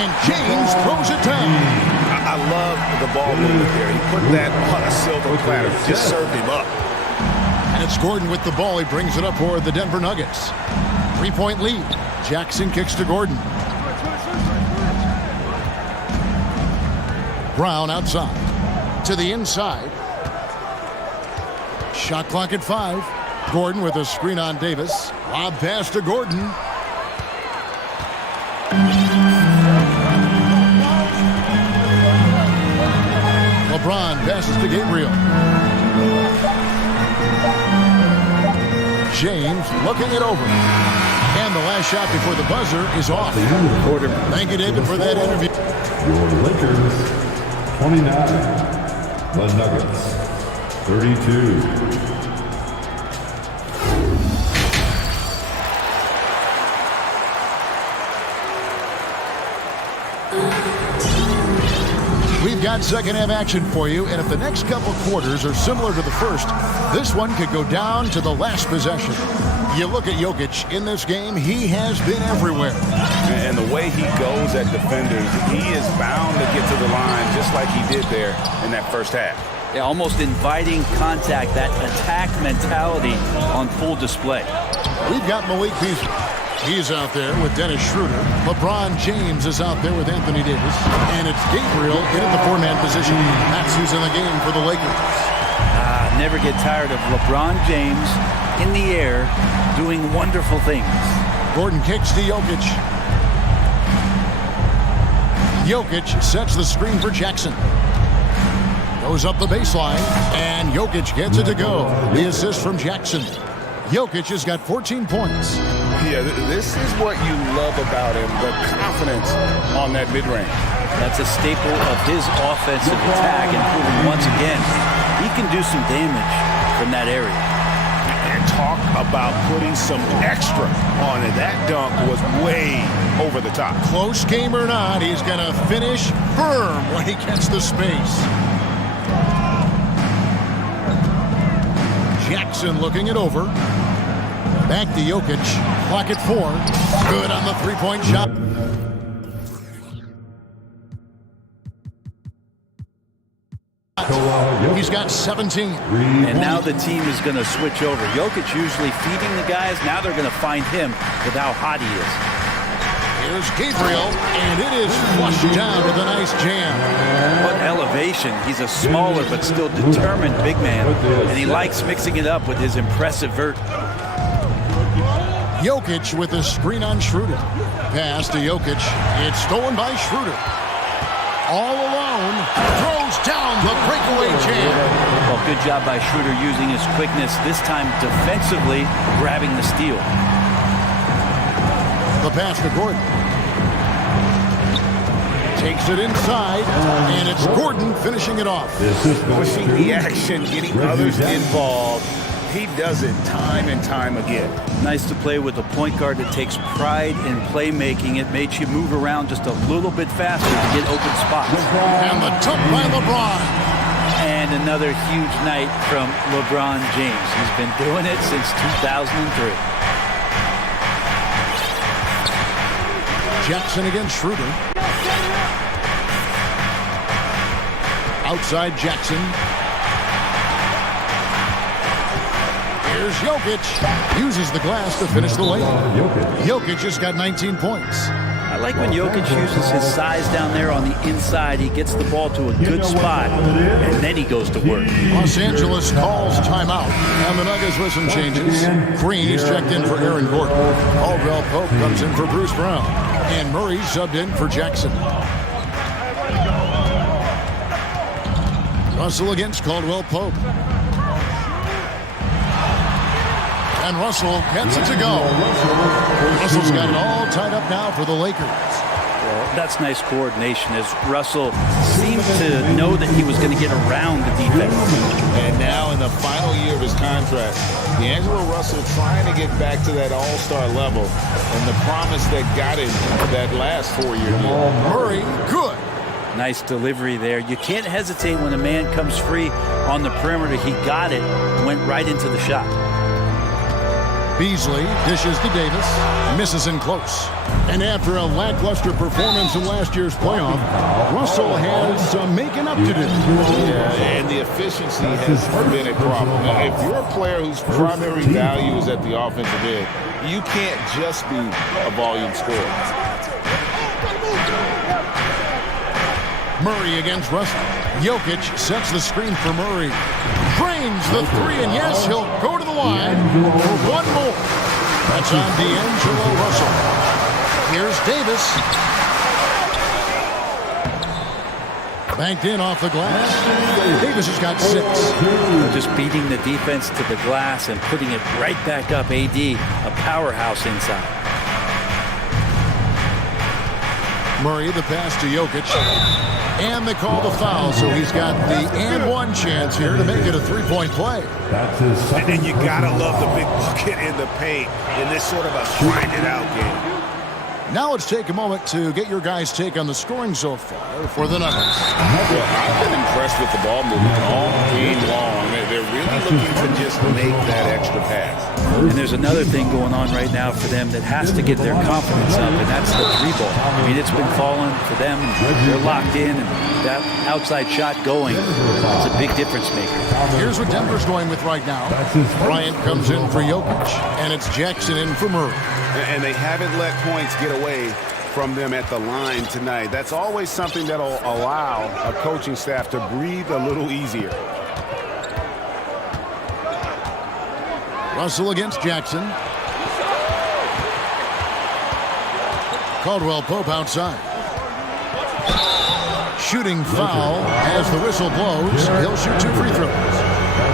and James throws it down. I love the ball movement there. He put that on a silver platter. Just served him up. And it's Gordon with the ball. He brings it up for the Denver Nuggets. 3-point lead. Jackson kicks to Gordon. Brown outside. To the inside. Shot clock at 5. Gordon with a screen on Davis. Lob pass to Gordon. LeBron passes to Gabriel. James looking it over. And the last shot before the buzzer is off. Thank you, David, for that interview. Your Lakers, 29. The Nuggets, 32. We've got second half action for you, and if the next couple quarters are similar to the first, this one could go down to the last possession. You look at Jokic in this game, he has been everywhere. And the way he goes at defenders, he is bound to get to the line just like he did there in that first half. Yeah, almost inviting contact, that attack mentality on full display. We've got Malik Beasley. He's out there with Dennis Schroeder. LeBron James is out there with Anthony Davis. And it's Gabriel in at the 4-man position. That's who's in the game for the Lakers. Never get tired of LeBron James in the air doing wonderful things. Gordon kicks to Jokic. Jokic sets the screen for Jackson. Goes up the baseline, and Jokic gets it to go. The assist from Jackson. Jokic has got 14 points. Yeah, this is what you love about him, the confidence on that mid-range. That's a staple of his offensive attack, and proving once again, he can do some damage from that area. And talk about putting some extra on it. That dunk was way over the top. Close game or not, he's going to finish firm when he gets the space. Jackson looking it over. Back to Jokic. Clock at 4. Good on the three-point shot. He's got 17. And now the team is going to switch over. Jokic usually feeding the guys. Now they're going to find him with how hot he is. Here's Gabriel, and it is flushed down with a nice jam. What elevation. He's a smaller but still determined big man. And he likes mixing it up with his impressive vert. Jokic with a screen on Schroeder. Pass to Jokic. It's stolen by Schroeder. All alone. Throws down the breakaway jam. Well, good job by Schroeder using his quickness, this time defensively grabbing the steal. The pass to Gordon. Takes it inside, and it's Gordon finishing it off. Pushing the action, getting others involved. He does it time and time again. Nice to play with a point guard that takes pride in playmaking. It makes you move around just a little bit faster to get open spots. And the dunk by LeBron. And another huge night from LeBron James. He's been doing it since 2003. Jackson against Schroeder. Outside Jackson. Here's Jokic. Uses the glass to finish the layup. Jokic just got 19 points. I like when Jokic uses his size down there on the inside. He gets the ball to a good spot, and then he goes to work. Los Angeles calls timeout, and the Nuggets with some changes. Green is checked in for Aaron Gordon. Caldwell Pope comes in for Bruce Brown, and Murray subbed in for Jackson. Russell against Caldwell Pope. And Russell gets it to go. Russell's got it all tied up now for the Lakers. Well, that's nice coordination as Russell seemed to know that he was going to get around the defense. And now in the final year of his contract, D'Angelo Russell trying to get back to that all-star level and the promise that got him that last 4-year deal. Murray, good. Nice delivery there. You can't hesitate when a man comes free on the perimeter. He got it, went right into the shot. Beasley dishes to Davis, misses in close. And after a lackluster performance in last year's playoff, Russell has some making up to do. Yeah, and the efficiency has been a problem. Now, if you're a player whose primary value is at the offensive end, you can't just be a volume scorer. Murray against Russell. Jokic sets the screen for Murray. Drains the three, and yes, he'll go to the line for one more. That's on D'Angelo Russell. Here's Davis. Banked in off the glass. Davis has got 6. Just beating the defense to the glass and putting it right back up. AD, a powerhouse inside. Murray, the pass to Jokic. And they call the foul, so he's got the and one chance here to make it a three-point play. And then you gotta love the big bucket in the paint in this sort of a grind-it-out game. Now let's take a moment to get your guys' take on the scoring so far for the Nuggets. Well, I've been impressed with the ball movement all game long. They're really looking to just make that extra pass. And there's another thing going on right now for them that has to get their confidence up, and that's the three ball. I mean, it's been falling for them. They're locked in, and that outside shot going, it's a big difference maker. Here's what Denver's going with right now. Bryant comes in for Jokic, and it's Jackson in for Murray. And they haven't let points get away from them at the line tonight. That's always something that'll allow a coaching staff to breathe a little easier. Russell against Jackson. Caldwell Pope outside. Shooting foul as the whistle blows. He'll shoot 2 free throws.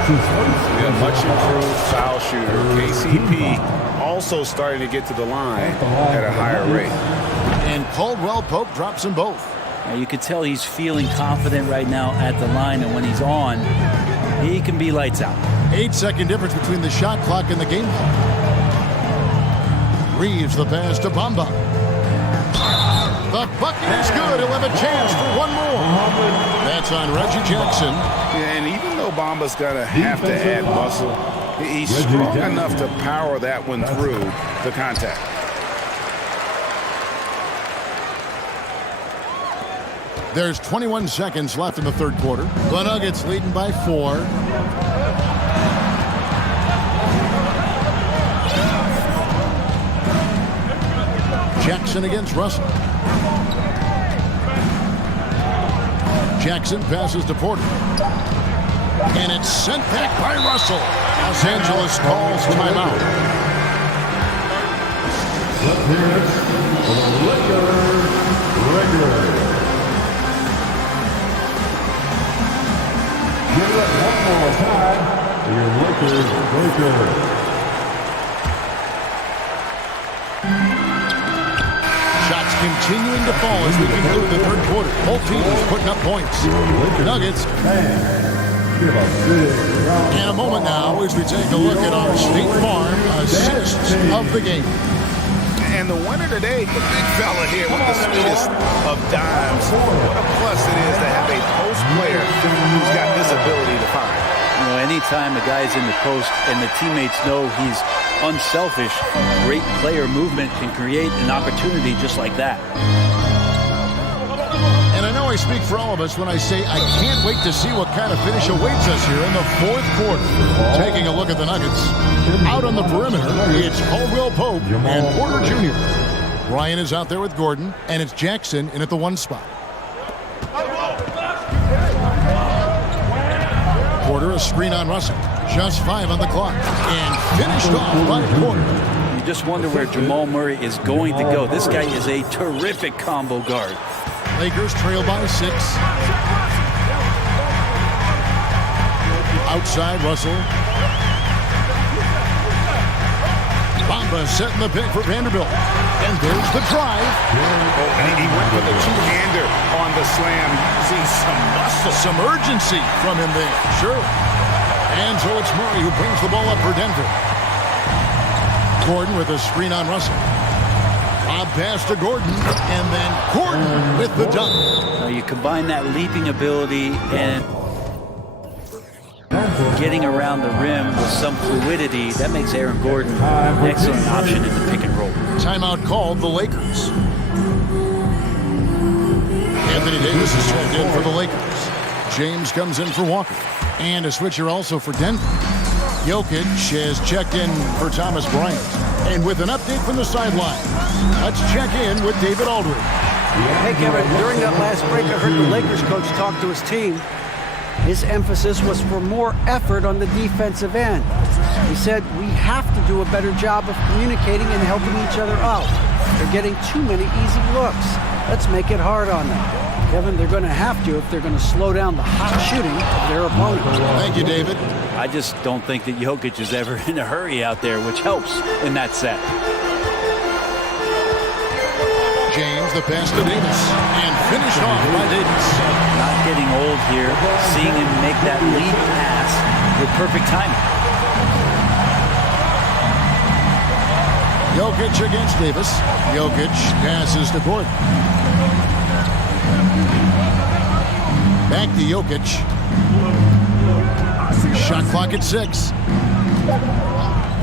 Yeah, much improved foul shooter. KCP also starting to get to the line at a higher rate. And Caldwell Pope drops them both. You could tell he's feeling confident right now at the line, and when he's on, he can be lights out. 8-second difference between the shot clock and the game clock. Reeves the pass to Bamba. The bucket is good. He'll have a chance for one more. That's on Reggie Jackson. Yeah, and even though Bamba's going to have to add muscle, he's strong enough to power that one through the contact. There's 21 seconds left in the third quarter. The Nuggets leading by 4. Jackson against Russell. Jackson passes to Porter. And it's sent back by Russell. Los Angeles calls timeout. Give it one more time to your Lakers. Shots continuing to fall as we conclude the third quarter. Both teams putting up points. Nuggets. In a moment now as we take a look at our State Farm assists of the game. And the winner today, the big fella here with the sweetest of dimes. What a plus it is to have a post player who's got this ability to find. You know, anytime a guy's in the post and the teammates know he's unselfish, great player movement can create an opportunity just like that. And I know I speak for all of us when I say I can't wait to see what kind of finish awaits us here in the fourth quarter. Taking a look at the Nuggets. Out on the perimeter, it's Caldwell Pope and Porter Jr. Ryan is out there with Gordon, and it's Jackson in at the 1 spot. Porter, a screen on Russell. Just 5 on the clock. And finished off by Porter. You just wonder where Jamal Murray is going to go. This guy is a terrific combo guard. Lakers trail by 6. Outside, Russell. Bamba setting the pick for Vanderbilt. And there's the drive. Oh, and he went for the two-hander on the slam. See some muscle. Some urgency from him there. Sure. And so it's Murray who brings the ball up for Denver. Gordon with a screen on Russell. Bob pass to Gordon, and then Gordon with the dunk. Now you combine that leaping ability and getting around the rim with some fluidity, that makes Aaron Gordon an excellent option in the pick and roll. Timeout called the Lakers. Anthony Davis is checked in for the Lakers. James comes in for Walker. And a switcher also for Denver. Jokic has checked in for Thomas Bryant. And with an update from the sideline, let's check in with David Aldridge. Hey, Kevin, during that last break, I heard the Lakers coach talk to his team. His emphasis was for more effort on the defensive end. He said, we have to do a better job of communicating and helping each other out. They're getting too many easy looks. Let's make it hard on them. Kevin, they're going to have to if they're going to slow down the hot shooting of their opponent. Thank you, David. I just don't think that Jokic is ever in a hurry out there, which helps in that set. James, the pass to Davis, and finished off by Davis. Not getting old here, seeing him make that lead pass with perfect timing. Jokic against Davis. Jokic passes to Gordon. Back to Jokic. Shot clock at 6.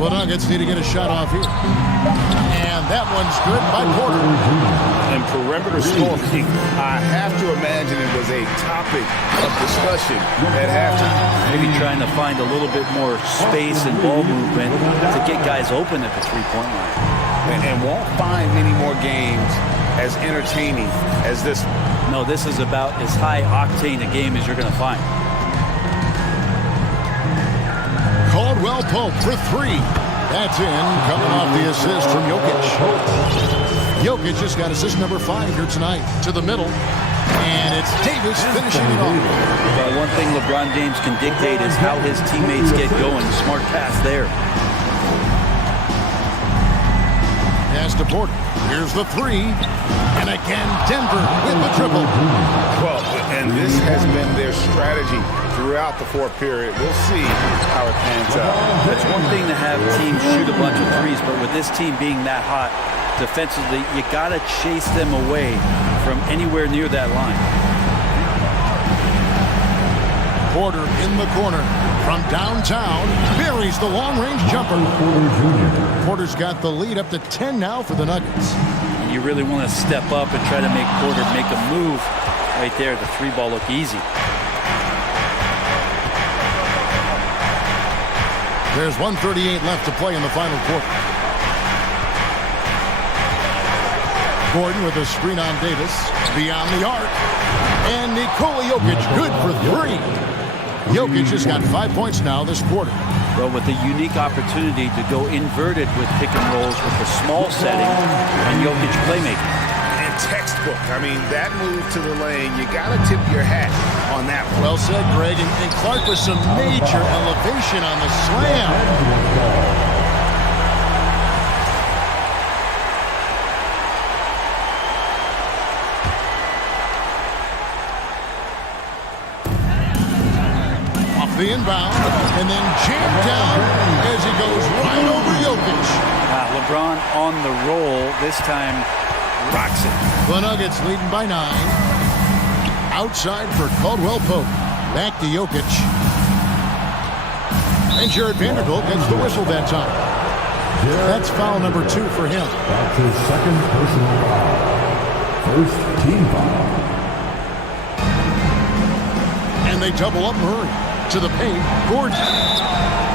Well, Nuggets need to get a shot off here. And that one's good by Porter. And perimeter scoring, I have to imagine it was a topic of discussion at halftime. Maybe trying to find a little bit more space and ball movement to get guys open at the three-point line. And won't find many more games as entertaining as this one. No, this is about as high octane a game as you're going to find. Caldwell Pope for 3. That's in, coming off the assist from Jokic. Jokic just got assist number 5 here tonight. To the middle, and it's Davis finishing it off. Well, one thing LeBron James can dictate is how his teammates get going. Smart pass there. Pass to Porter. Here's the 3, and And again, Denver with the triple. Well, and this has been their strategy throughout the fourth period. We'll see how it pans out. That's one thing to have teams shoot a bunch of threes, but with this team being that hot defensively, you got to chase them away from anywhere near that line. Porter in the corner from downtown buries the long-range jumper. Porter's got the lead up to 10 now for the Nuggets. And you really want to step up and try to make Porter make a move right there. The three ball look easy. There's 1:38 left to play in the final quarter. Gordon with a screen on Davis, beyond the arc. And Nikola Jokic good for three. Jokic has got 5 points now this quarter. Well, with the unique opportunity to go inverted with pick and rolls with the small setting and Jokic playmaking. And textbook. I mean, that move to the lane, you got to tip your hat on that one. Well said, Greg. And Clark with some major elevation on the slam. The inbound, and then jammed down as he goes right over Jokic. Wow, LeBron on the roll, this time rocks it. The Nuggets leading by 9. Outside for Caldwell Pope. Back to Jokic. And Jared Vanderbilt gets the whistle that time. That's foul number 2 for him. That's his second personal foul. First team foul. And they double up Murray. To the paint, Gordon.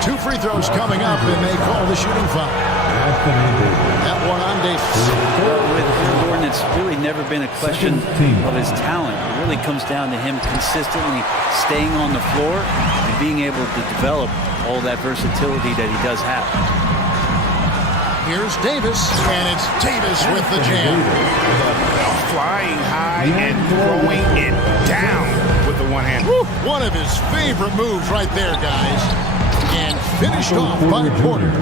2 free throws coming up, and they call the shooting foul. That one on Davis. With Gordon, it's really never been a question of his talent. It really comes down to him consistently staying on the floor and being able to develop all that versatility that he does have. Here's Davis, and it's Davis with the jam. Flying high and throwing it down with the one hand. One of his favorite moves right there, guys. And finished off by Porter.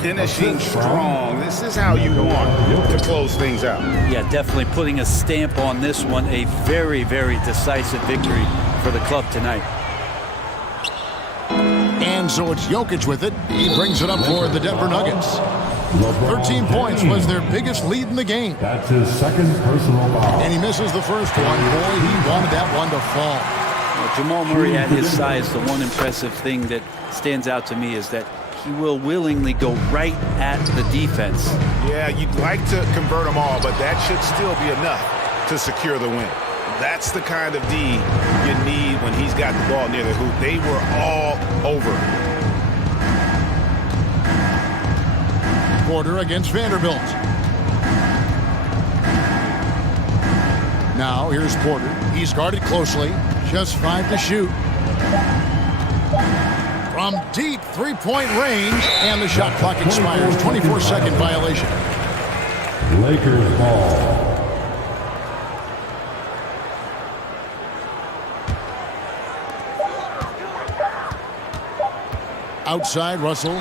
Finishing strong. This is how you want to close things out. Yeah, definitely putting a stamp on this one. A very, very decisive victory for the club tonight. And so it's Jokic with it. He brings it up for the Denver Nuggets. 13 points was their biggest lead in the game. That's his second personal foul. And he misses the first one. Boy, he wanted that one to fall. Well, Jamal Murray at his size, the one impressive thing that stands out to me is that he will willingly go right at the defense. Yeah, you'd like to convert them all, but that should still be enough to secure the win. That's the kind of D you need when he's got the ball near the hoop. They were all over. Porter against Vanderbilt. Now here's Porter. He's guarded closely. Just 5 to shoot. From deep three-point range, and the shot clock expires. 24-second violation. Lakers ball. Outside, Russell.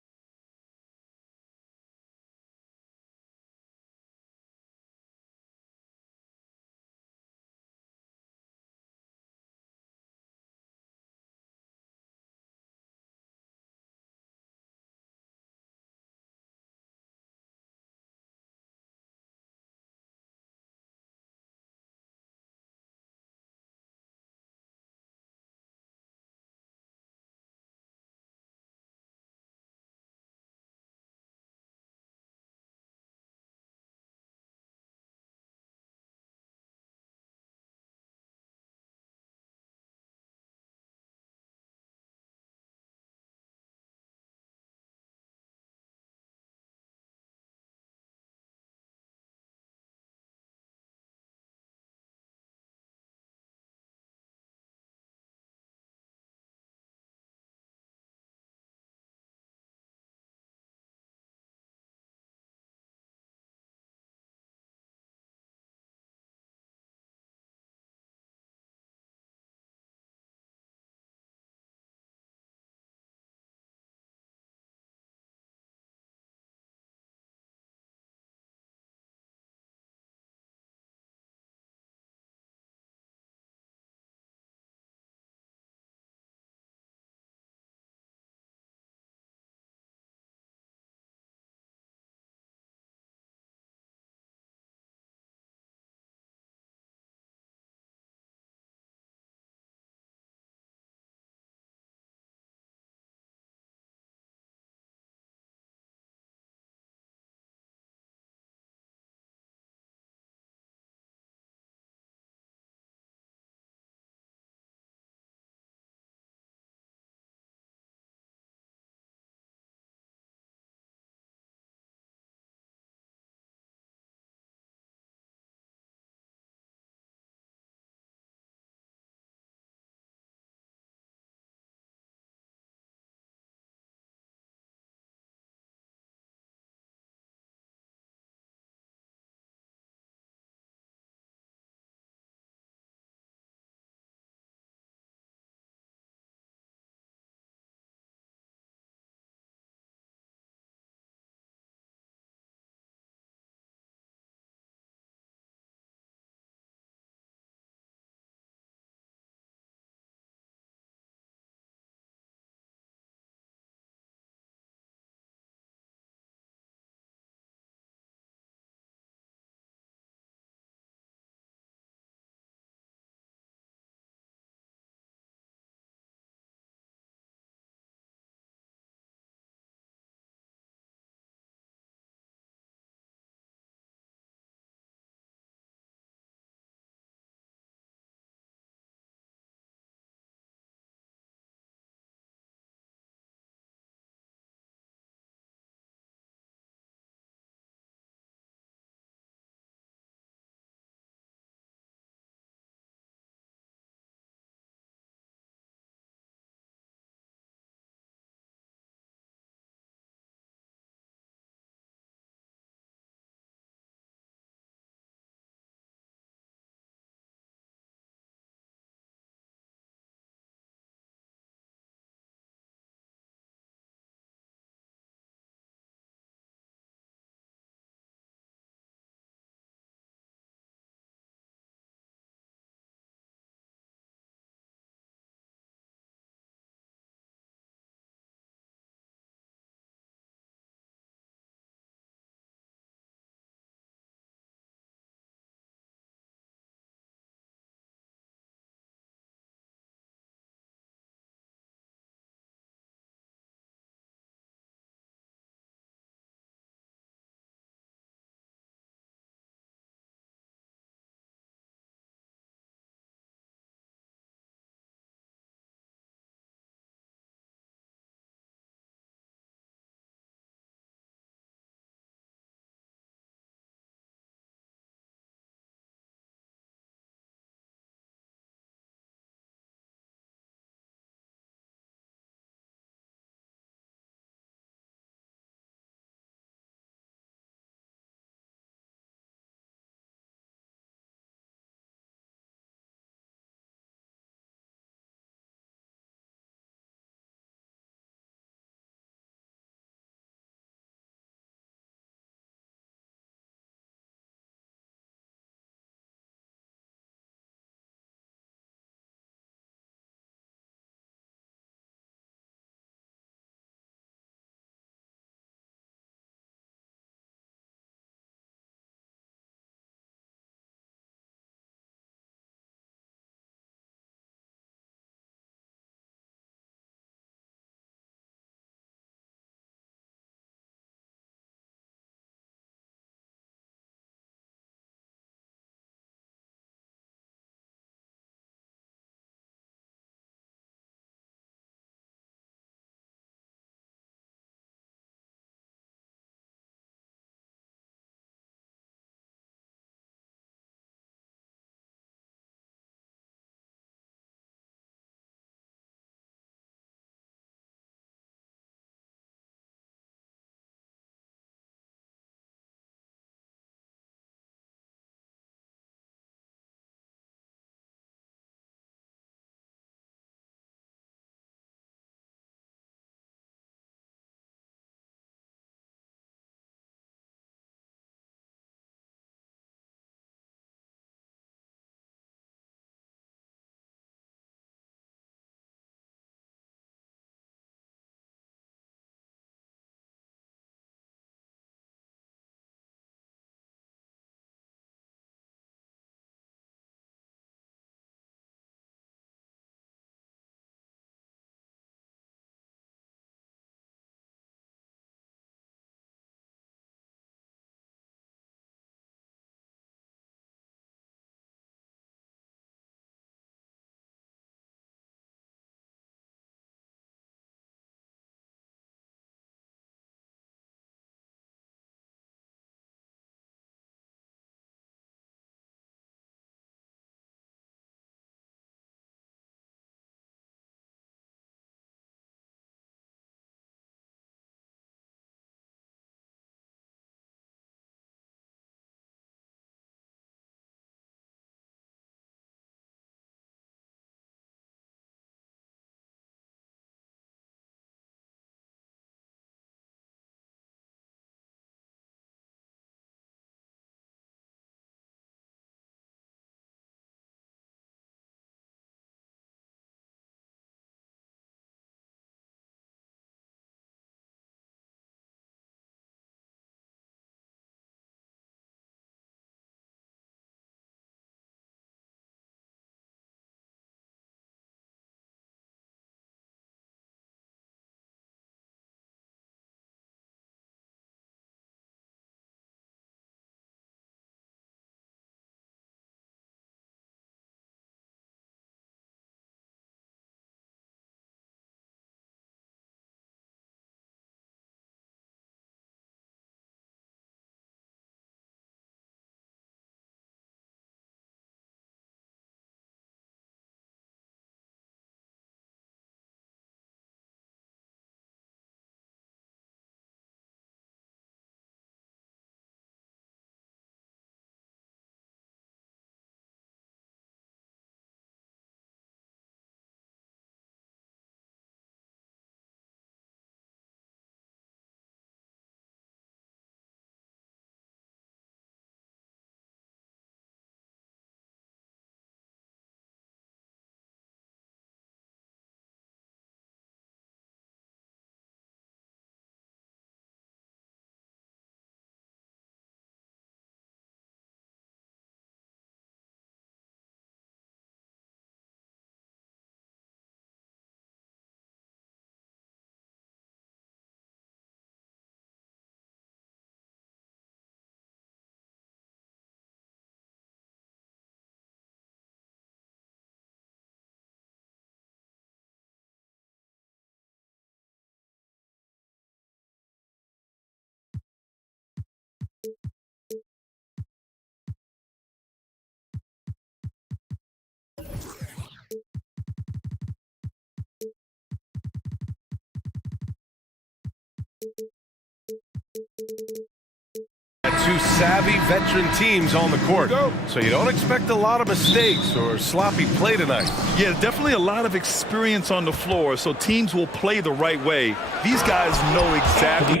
Two savvy veteran teams on the court, so you don't expect a lot of mistakes or sloppy play tonight. Yeah, definitely a lot of experience on the floor, so teams will play the right way. These guys know exactly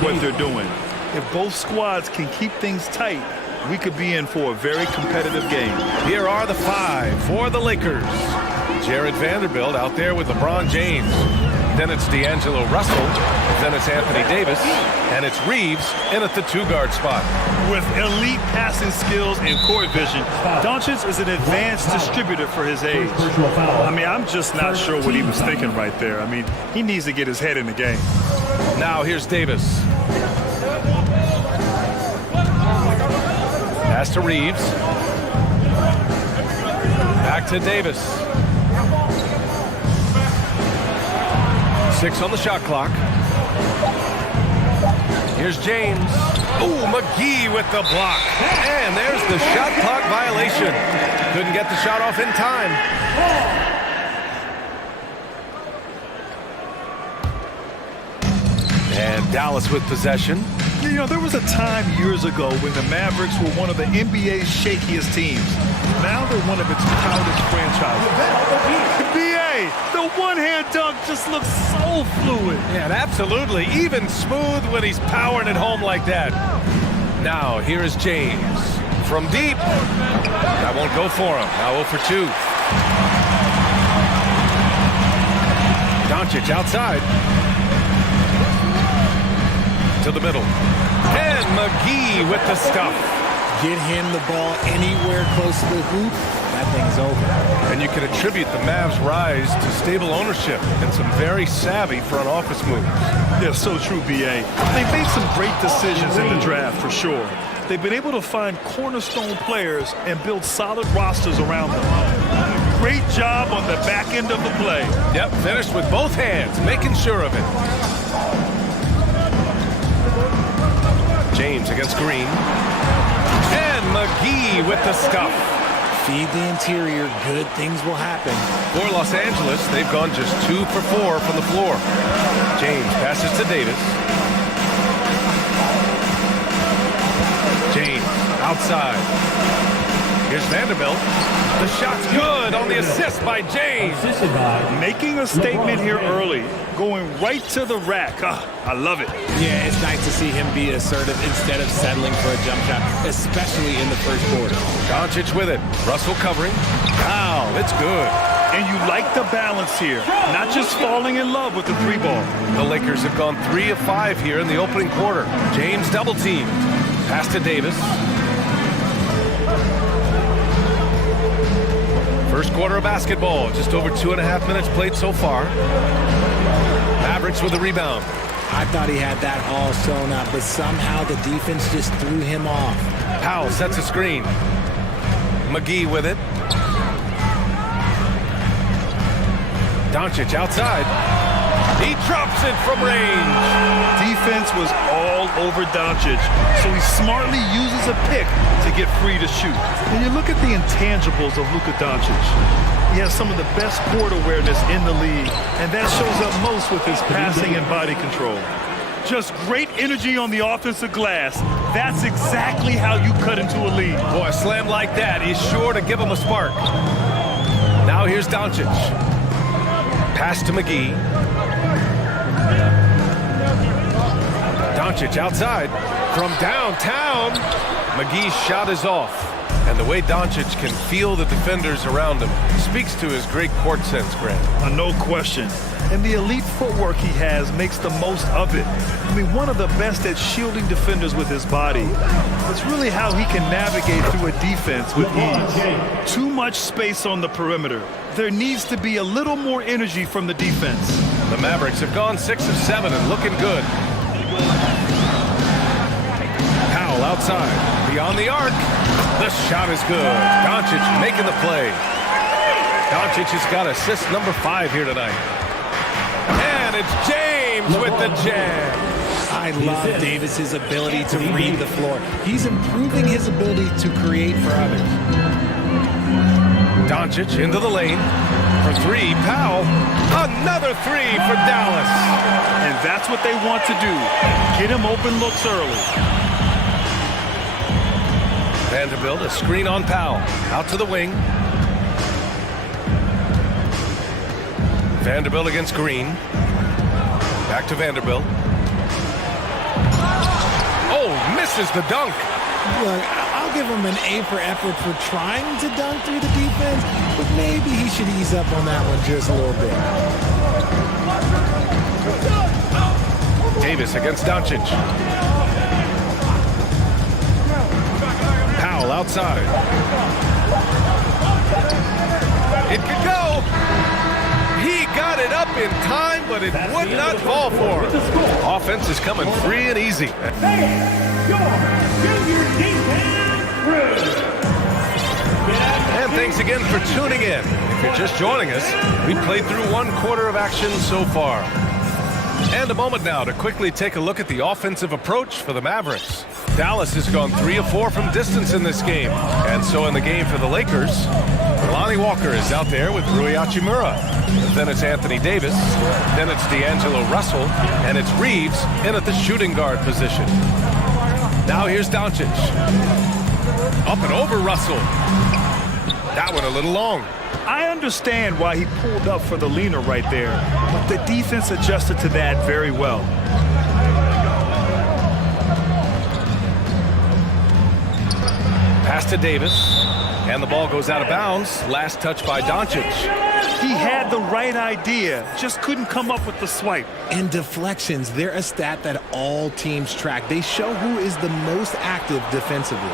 what they're doing. If both squads can keep things tight, we could be in for a very competitive game. Here are the five for the Lakers. Jared Vanderbilt out there with LeBron James. Then it's D'Angelo Russell. Then it's Anthony Davis. And it's Reeves in at the two-guard spot. With elite passing skills and court vision, Doncic is an advanced distributor for his age. I mean, I'm just not sure what he was thinking right there. I mean, he needs to get his head in the game. Now here's Davis. Pass to Reeves. Back to Davis. 6 on the shot clock. Here's James. Ooh, McGee with the block. And there's the shot clock violation. Couldn't get the shot off in time. And Dallas with possession. You know, there was a time years ago when the Mavericks were one of the NBA's shakiest teams. Now they're one of its proudest franchises. NBA, the one-hand dunk just looks so fluid. Yeah, absolutely. Even smooth when he's powering it home like that. Now, here is James. From deep. That won't go for him. Now 0 for 2. Doncic outside. To the middle. And McGee with the stuff. Get him the ball anywhere close to the hoop, that thing's over. And you can attribute the Mavs' rise to stable ownership and some very savvy front office moves. Yeah, so true, B.A. They've made some great decisions in the draft, for sure. They've been able to find cornerstone players and build solid rosters around them. Great job on the back end of the play. Yep, finished with both hands, making sure of it. James against Green. And McGee with the stuff. Feed the interior, good things will happen. For Los Angeles, they've gone just 2 for 4 from the floor. James passes to Davis. James outside. Here's Vanderbilt. The shot's good on the assist by James. Making a statement here early. Going right to the rack. I love it. Yeah, it's nice to see him be assertive instead of settling for a jump shot, especially in the first quarter. Doncic with it. Russell covering. Wow, it's good. And you like the balance here. Not just falling in love with the 3-ball. The Lakers have gone 3 of 5 here in the opening quarter. James double teamed. Pass to Davis. First quarter of basketball. Just over 2.5 minutes played so far. Mavericks with the rebound. I thought he had that all sewn up, but somehow the defense just threw him off. Powell sets a screen. McGee with it. Doncic outside. He drops it from range. Defense was all over Doncic, so he smartly uses a pick to get free to shoot. And you look at the intangibles of Luka Doncic. He has some of the best court awareness in the league, and that shows up most with his passing and body control. Just great energy on the offensive glass. That's exactly how you cut into a lead. Boy, a slam like that is sure to give him a spark. Now here's Doncic. Pass to McGee. Doncic outside. From downtown, McGee's shot is off. And the way Doncic can feel the defenders around him speaks to his great court sense, Grant. No question. And the elite footwork he has makes the most of it. I mean, one of the best at shielding defenders with his body. It's really how he can navigate through a defense with ease. Too much space on the perimeter. There needs to be a little more energy from the defense. The Mavericks have gone 6 of 7 and looking good. Powell outside. Beyond the arc. The shot is good. Doncic making the play. Doncic has got assist number 5 here tonight. And it's James with the jam. I love Davis's ability to read the floor. He's improving his ability to create for others. Doncic into the lane. For three, Powell. Another three for Dallas. And that's what they want to do. Get him open looks early. Vanderbilt, a screen on Powell. Out to the wing. Vanderbilt against Green. Back to Vanderbilt. Oh, misses the dunk. Look, I'll give him an A for effort for trying to dunk through the defense, but maybe he should ease up on that one just a little bit. Davis against Doncic. Powell outside. It could go. He got it up in time, but it would not fall for him. Offense is coming free and easy. And thanks again for tuning in. If you're just joining us, we played through 1 quarter of action so far. And a moment now to quickly take a look at the offensive approach for the Mavericks. Dallas has gone 3 of 4 from distance in this game. And so in the game for the Lakers, Lonnie Walker is out there with Rui Hachimura. Then it's Anthony Davis. Then it's D'Angelo Russell. And it's Reeves in at the shooting guard position. Now here's Doncic. Up and over Russell. That one a little long. I understand why he pulled up for the leaner right there, but the defense adjusted to that very well. Pass to Davis, and the ball goes out of bounds. Last touch by Doncic. He had the right idea, just couldn't come up with the swipe. And deflections, they're a stat that all teams track. They show who is the most active defensively.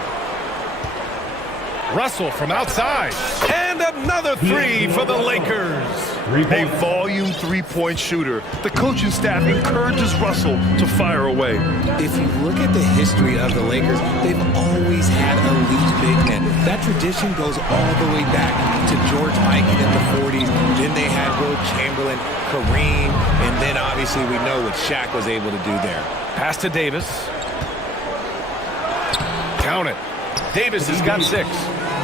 Russell from outside. And another three for the Lakers. A volume three-point shooter. The coaching staff encourages Russell to fire away. If you look at the history of the Lakers, they've always had elite big men. That tradition goes all the way back to George Mikan in the 40s. Then they had Will Chamberlain, Kareem, and then obviously we know what Shaq was able to do there. Pass to Davis. Count it. Davis has got 6.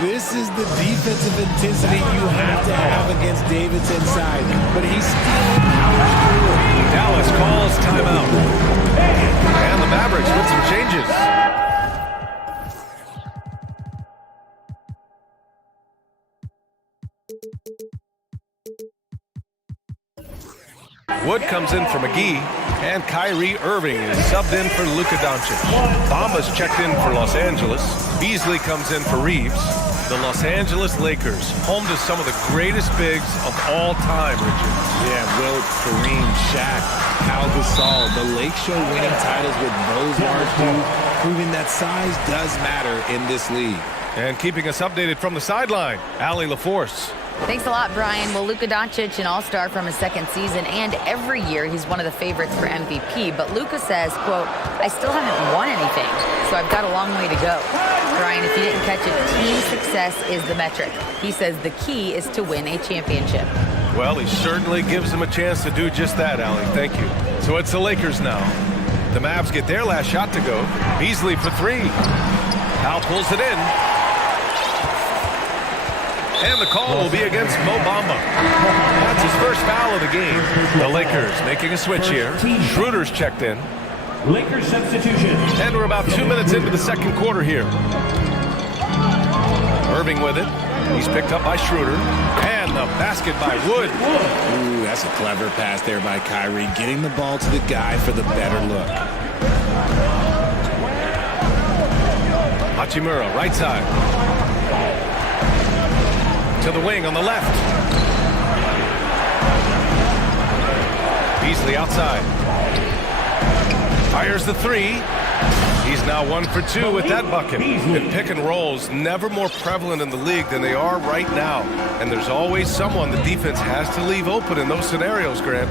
This is the defensive intensity you have to have against Davis inside, but he's still powers through it. Dallas calls timeout. And the Mavericks with some changes. Wood comes in for McGee, and Kyrie Irving is subbed in for Luka Doncic. Bamba's checked in for Los Angeles. Beasley comes in for Reeves. The Los Angeles Lakers, home to some of the greatest bigs of all time, Richard. Yeah, Wilt, Kareem, Shaq, Pau Gasol, the Lake Show winning titles with those large dudes, proving that size does matter in this league. And keeping us updated from the sideline, Allie LaForce. Thanks a lot, Brian. Well, Luka Doncic, an all-star from his second season, and every year he's one of the favorites for MVP. But Luka says, quote, I still haven't won anything, so I've got a long way to go. Brian, if you didn't catch it, team success is the metric. He says the key is to win a championship. Well, he certainly gives him a chance to do just that, Allie. Thank you. So it's the Lakers now. The Mavs get their last shot to go. Beasley for 3. Powell pulls it in. And the call will be against Mo Bamba. That's his first foul of the game. The Lakers making a switch here. Schroeder's checked in. Lakers substitution. And we're about 2 minutes into the second quarter here. Irving with it. He's picked up by Schroeder. And the basket by Wood. Ooh, that's a clever pass there by Kyrie, getting the ball to the guy for the better look. Hachimura, right side. To the wing on the left. Beasley outside. Fires the 3. He's now 1 for 2 with that bucket. And pick and rolls never more prevalent in the league than they are right now. And there's always someone the defense has to leave open in those scenarios, Grant.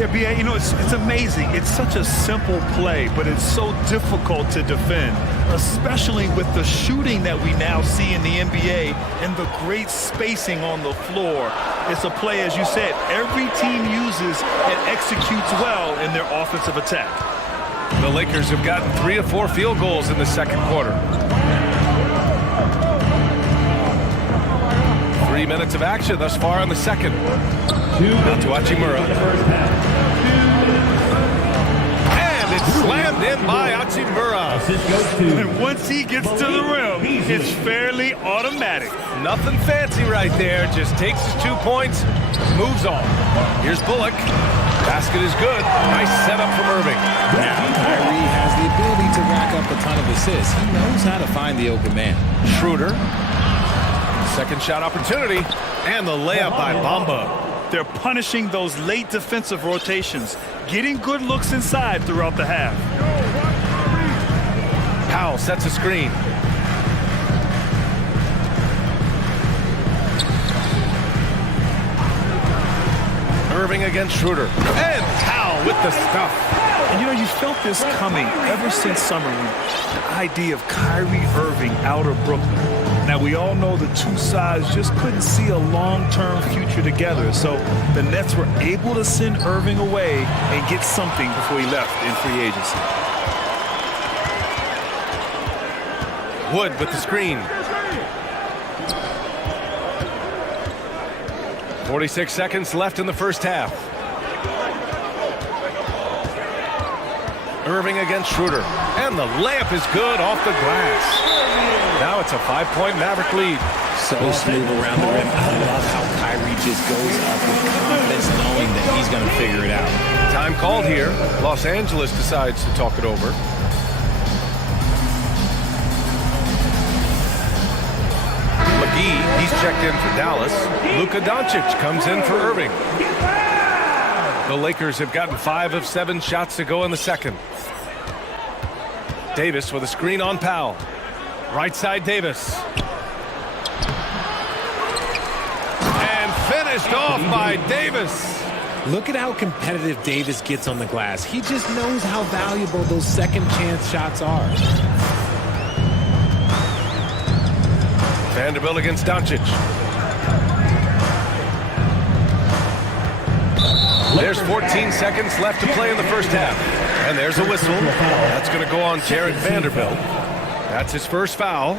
Yeah, B.A., you know, it's amazing. It's such a simple play, but it's so difficult to defend, especially with the shooting that we now see in the NBA and the great spacing on the floor. It's a play, as you said, every team uses and executes well in their offensive attack. The Lakers have gotten 3 of 4 field goals in the second quarter. 3 minutes of action thus far in the second. Now to Hachimura. And it's slammed in by Hachimura. And once he gets to the rim, it's fairly automatic. Nothing fancy right there. Just takes his 2 points, moves on. Here's Bullock. Basket is good. Nice setup from Irving. Now, Kyrie has the ability to rack up a ton of assists. He knows how to find the open man. Schroeder. Second shot opportunity. And the layup by Bamba. They're punishing those late defensive rotations, getting good looks inside throughout the half. Powell sets a screen. Irving against Schroeder. And Powell with the stuff. And you know, you felt this coming ever since summer league. The idea of Kyrie Irving out of Brooklyn. Now, we all know the two sides just couldn't see a long-term future together. So the Nets were able to send Irving away and get something before he left in free agency. Wood with the screen. 46 seconds left in the first half. Irving against Schroeder. And the layup is good off the glass. Now it's a 5-point Maverick lead. So smooth around the rim. I love how Kyrie just goes up with confidence knowing that he's going to figure it out. Time called here. Los Angeles decides to talk it over. McGee, he's checked in for Dallas. Luka Doncic comes in for Irving. The Lakers have gotten 5 of 7 shots to go in the second. Davis with a screen on Powell. Right side Davis. And finished off by Davis. Look at how competitive Davis gets on the glass. He just knows how valuable those second chance shots are. Vanderbilt against Doncic. There's 14 seconds left to play in the first half. And there's a whistle. That's going to go on Jared Vanderbilt. That's his first foul.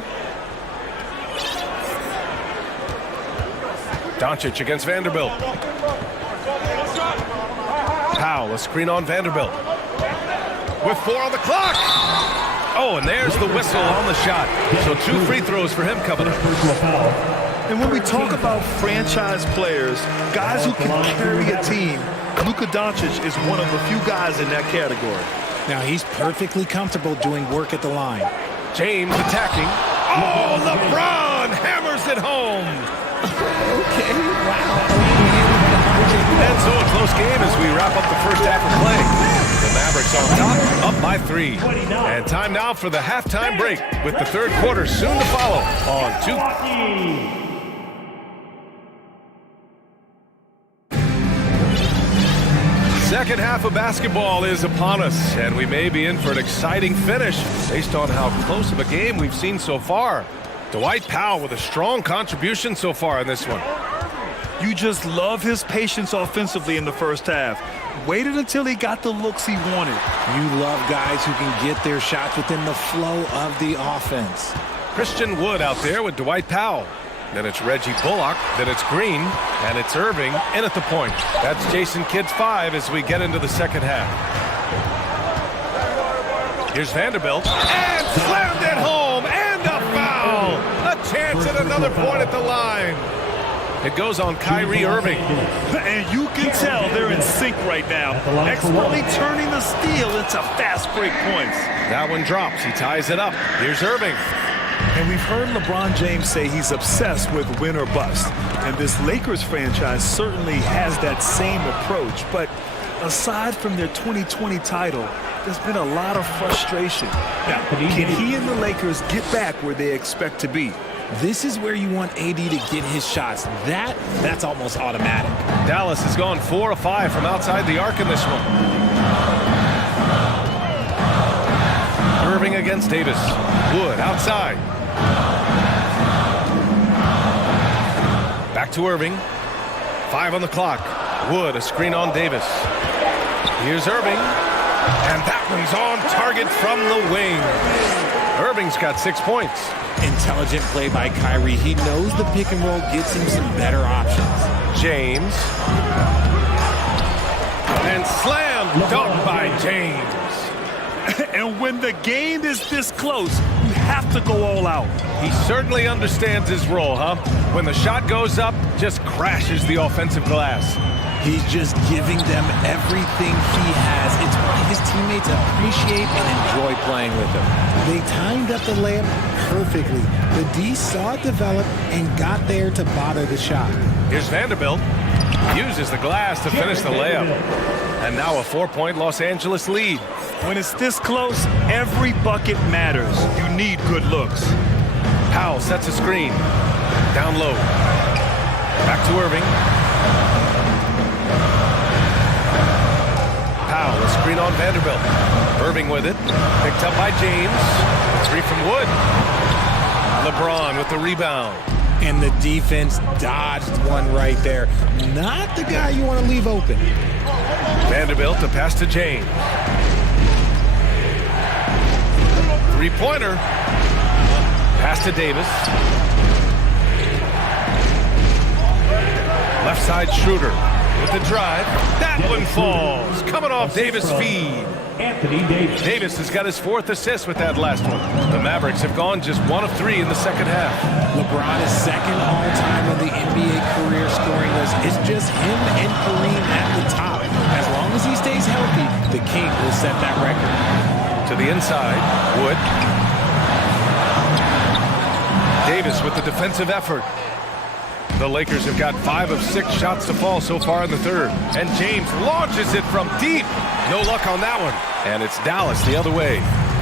Doncic against Vanderbilt. Powell, a screen on Vanderbilt. With 4 on the clock. Oh, and there's the whistle on the shot. So 2 free throws for him coming up. And when we talk about franchise players, guys who can carry a team, Luka Doncic is one of the few guys in that category. Now he's perfectly comfortable doing work at the line. James attacking. Oh, LeBron hammers it home. Okay, wow. And so a close game as we wrap up the first half of play. The Mavericks on top, up by 3. And time now for the halftime break with the third quarter soon to follow on 2. Second half of basketball is upon us, and we may be in for an exciting finish based on how close of a game we've seen so far. Dwight Powell with a strong contribution so far in this one. You just love his patience offensively in the first half. Waited until he got the looks he wanted. You love guys who can get their shots within the flow of the offense. Christian Wood out there with Dwight Powell. Then it's Reggie Bullock, then it's Green, and it's Irving in at the point. That's Jason Kidd's 5 as we get into the second half. Here's Vanderbilt, and slammed it home, and a foul! A chance at another point at the line. It goes on Kyrie Irving. And you can tell they're in sync right now, expertly turning the steal into fast break points. That one drops, he ties it up. Here's Irving. And we've heard LeBron James say he's obsessed with win or bust. And this Lakers franchise certainly has that same approach. But aside from their 2020 title, there's been a lot of frustration. Now, can he and the Lakers get back where they expect to be? This is where you want AD to get his shots. That's almost automatic. Dallas has gone 4 of 5 from outside the arc in this one. Irving against Davis. Wood outside. Back to Irving. 5 on the clock. Wood, a screen on Davis. Here's Irving. And that one's on target from the wing. Irving Irving's got 6 points. Intelligent play by Kyrie. He knows the pick and roll gets him some better options. James. And slam dunk by James. And when the game is this close, you have to go all out. He certainly understands his role, huh? When the shot goes up, just crashes the offensive glass. He's just giving them everything he has. It's why his teammates appreciate and enjoy playing with him. They timed up the layup perfectly. The D saw it develop and got there to bother the shot. Here's Vanderbilt. Uses the glass to finish the layup. And now a 4-point Los Angeles lead. When it's this close, every bucket matters. You need good looks. Powell sets a screen. Down low. Back to Irving. Powell, a screen on Vanderbilt. Irving with it. Picked up by James. 3 from Wood. LeBron with the rebound. And the defense dodged one right there. Not the guy you want to leave open. Vanderbilt to pass to James. 3-pointer. Pass to Davis. Left side Schroeder with the drive. That one falls. Coming off Davis' feed. Anthony Davis. Davis has got his 4th assist with that last one. The Mavericks have gone just 1 of 3 in the second half. LeBron is second all-time on the NBA career scoring list. It's just him and Kareem at the top. As long as he stays healthy, the King will set that record. To the inside, Wood. Davis with the defensive effort. The Lakers have got 5 of 6 shots to fall so far in the third. And James launches it from deep. No luck on that one. And it's Dallas the other way.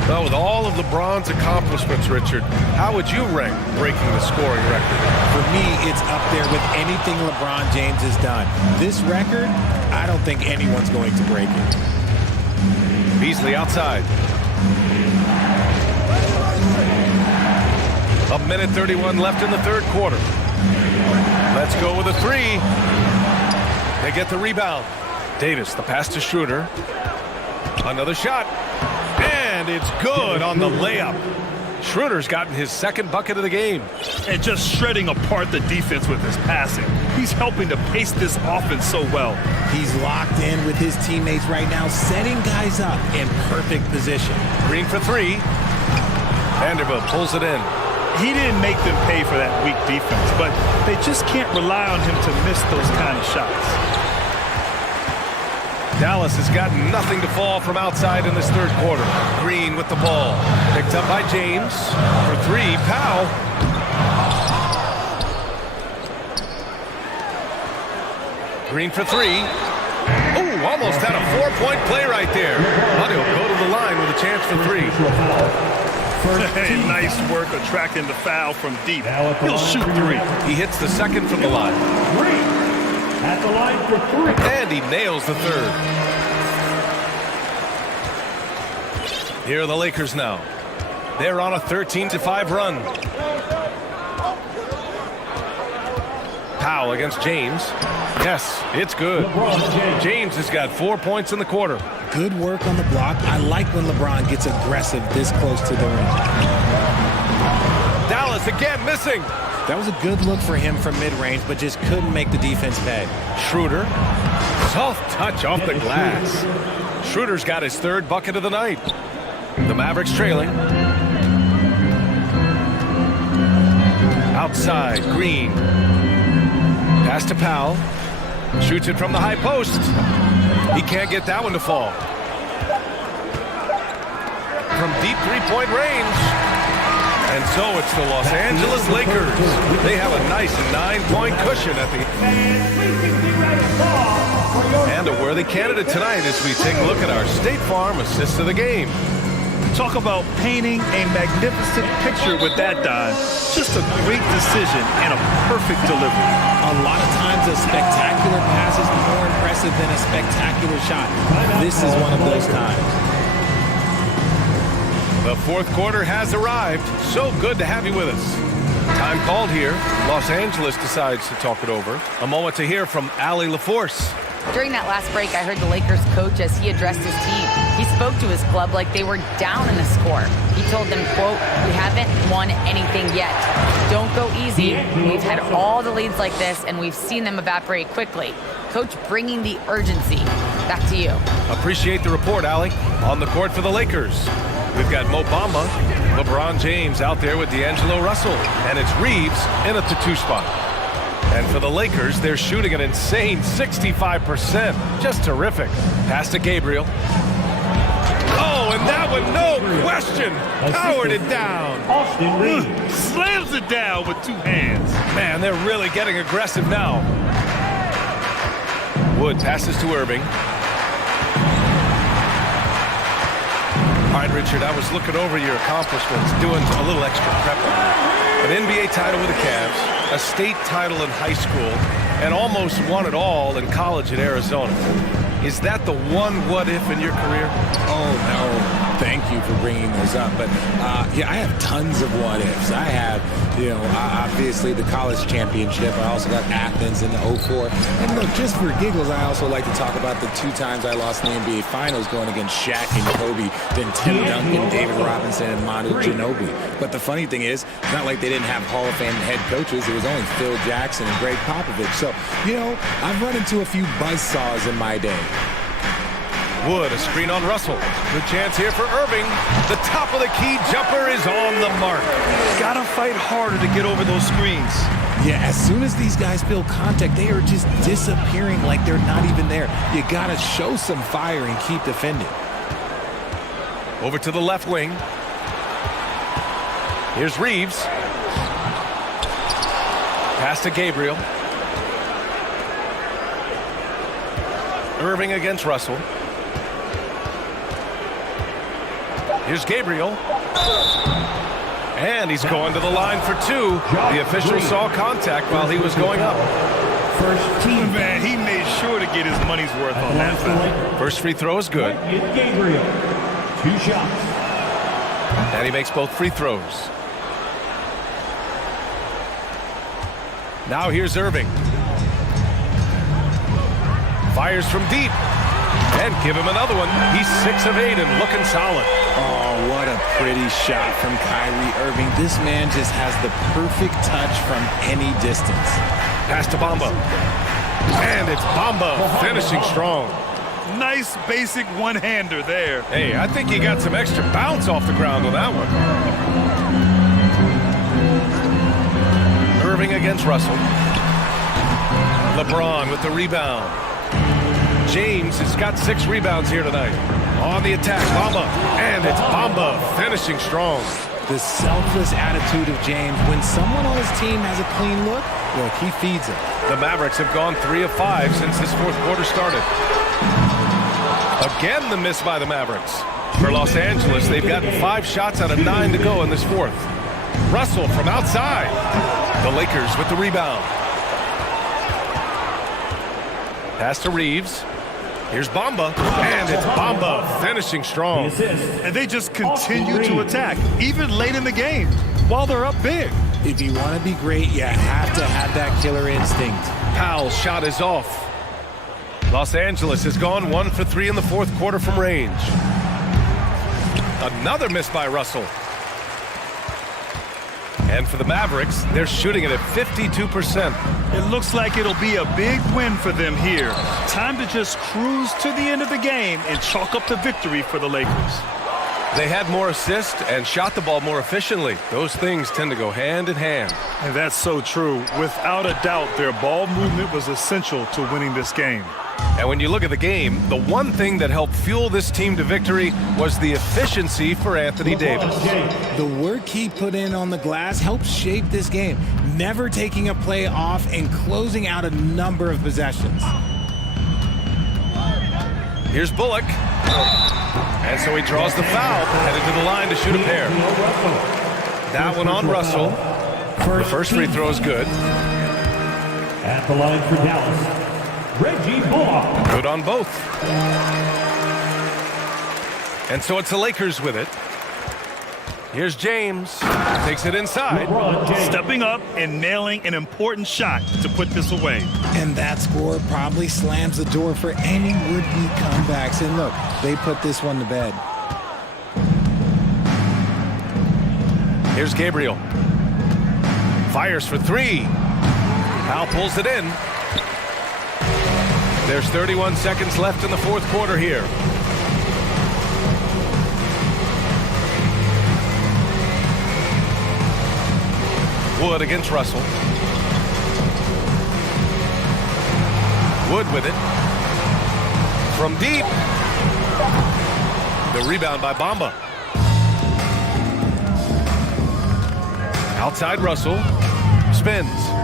Well, with all of LeBron's accomplishments, Richard, how would you rank breaking the scoring record? For me, it's up there with anything LeBron James has done. This record, I don't think anyone's going to break it. Beasley outside. A minute 31 left in the third quarter. Let's go with a 3. They get the rebound. Davis, the pass to Schroeder. Another shot. And it's good on the layup. Schroeder's gotten his 2nd bucket of the game. And just shredding apart the defense with his passing. He's helping to pace this offense so well. He's locked in with his teammates right now, setting guys up in perfect position. Green for 3. Vanderbilt pulls it in. He didn't make them pay for that weak defense, but they just can't rely on him to miss those kind of shots. Dallas has got nothing to fall from outside in this third quarter. Green with the ball. Picked up by James. For 3, Powell. Green for 3. Oh, almost had a 4-point play right there. But he'll go to the line with a chance for 3. Hey, nice work attracting the foul from deep. He'll shoot 3. He hits the 2nd from the line. At the line for 3. And he nails the 3rd. Here are the Lakers now. They're on a 13-5 run. Powell against James. Yes, it's good. James has got 4 points in the quarter. Good work on the block. I like when LeBron gets aggressive this close to the rim. Dallas again missing. That was a good look for him from mid-range, but just couldn't make the defense pay. Schroeder. Soft touch off the glass. Schroeder's got his 3rd bucket of the night. The Mavericks trailing. Outside, Green. Pass to Powell. Shoots it from the high post. He can't get that one to fall. From deep 3-point range. And so it's the Los Angeles Lakers. They have a nice 9-point cushion at the and a worthy candidate tonight as we take a look at our State Farm assist of the game. Talk about painting a magnificent picture with that dive. Just a great decision and a perfect delivery. A lot of times a spectacular pass is more impressive than a spectacular shot. This is one of those times. The 4th quarter has arrived. So good to have you with us. Time called here. Los Angeles decides to talk it over. A moment to hear from Allie LaForce. During that last break, I heard the Lakers coach as he addressed his team. He spoke to his club like they were down in a score. He told them, quote, "We haven't won anything yet. Don't go easy. We've had all the leads like this, and we've seen them evaporate quickly." Coach bringing the urgency. Back to you. Appreciate the report, Allie. On the court for the Lakers, we've got Mo Bamba, LeBron James out there with D'Angelo Russell, and it's Reeves in at the 2 spot. And for the Lakers, they're shooting an insane 65%. Just terrific. Pass to Gabriel. Oh, and that one, no question, powered it down. Slams it down with 2 hands. Man, they're really getting aggressive now. Wood passes to Irving. All right, Richard, I was looking over your accomplishments, doing a little extra prep on you. An NBA title with the Cavs, a state title in high school, and almost won it all in college at Arizona. Is that the one what-if in your career? Oh, no. Thank you for bringing those up. But, yeah, I have tons of what-ifs. I have, obviously the college championship. I also got Athens in the 04. And look, just for giggles, I also like to talk about the 2 times I lost in the NBA Finals going against Shaq and Kobe, then Tim Duncan, David Robinson, and Manu Ginobili. But the funny thing is, it's not like they didn't have Hall of Fame head coaches. It was only Phil Jackson and Greg Popovich. So, I've run into a few buzzsaws in my day. Wood, a screen on Russell. Good chance here for Irving. The top of the key jumper is on the mark. Gotta fight harder to get over those screens. Yeah, as soon as these guys feel contact, they are just disappearing like they're not even there. You gotta show some fire and keep defending. Over to the left wing. Here's Reeves. Pass to Gabriel. Irving against Russell. Here's Gabriel. And he's going to the line for 2. The official saw contact while he was going up. First team. Man, he made sure to get his money's worth on that foul. First free throw is good. Gabriel, 2 shots. And he makes both free throws. Now here's Irving. Fires from deep. And give him another one. He's 6 of 8 and looking solid. Oh, what a pretty shot from Kyrie Irving. This man just has the perfect touch from any distance. Pass to Bamba. And it's Bamba finishing strong. Nice basic one-hander there. Hey, I think he got some extra bounce off the ground on that one. Irving against Russell. LeBron with the rebound. James has got 6 rebounds here tonight. On the attack, Bamba. And it's Bamba finishing strong. The selfless attitude of James. When someone on his team has a clean look, he feeds it. The Mavericks have gone 3 of 5 since this 4th quarter started. Again, the miss by the Mavericks. For Los Angeles, they've gotten 5 shots out of 9 to go in this 4th. Russell from outside. The Lakers with the rebound. Pass to Reeves. Here's Bamba, and it's Bamba finishing strong. And they just continue to attack, even late in the game, while they're up big. If you want to be great, you have to have that killer instinct. Powell's shot is off. Los Angeles has gone 1 for 3 in the 4th quarter from range. Another miss by Russell. And for the Mavericks, they're shooting it at 52%. It looks like it'll be a big win for them here. Time to just cruise to the end of the game and chalk up the victory for the Lakers. They had more assists and shot the ball more efficiently. Those things tend to go hand in hand. And that's so true. Without a doubt, their ball movement was essential to winning this game. And when you look at the game, the one thing that helped fuel this team to victory was the efficiency for Anthony Davis. The work he put in on the glass helped shape this game, never taking a play off and closing out a number of possessions. Here's Bullock. And so he draws the foul, headed to the line to shoot a pair. That one on Russell. The first free throw is good. At the line for Dallas, Reggie Bullock. Good on both. And so it's the Lakers with it. Here's James. Takes it inside. Stepping up and nailing an important shot to put this away. And that score probably slams the door for any would-be comebacks. And look, they put this one to bed. Here's Gabriel. Fires for three. Powell pulls it in. There's 31 seconds left in the fourth quarter here. Wood against Russell. Wood with it. From deep. The rebound by Bamba. Outside Russell. Spins.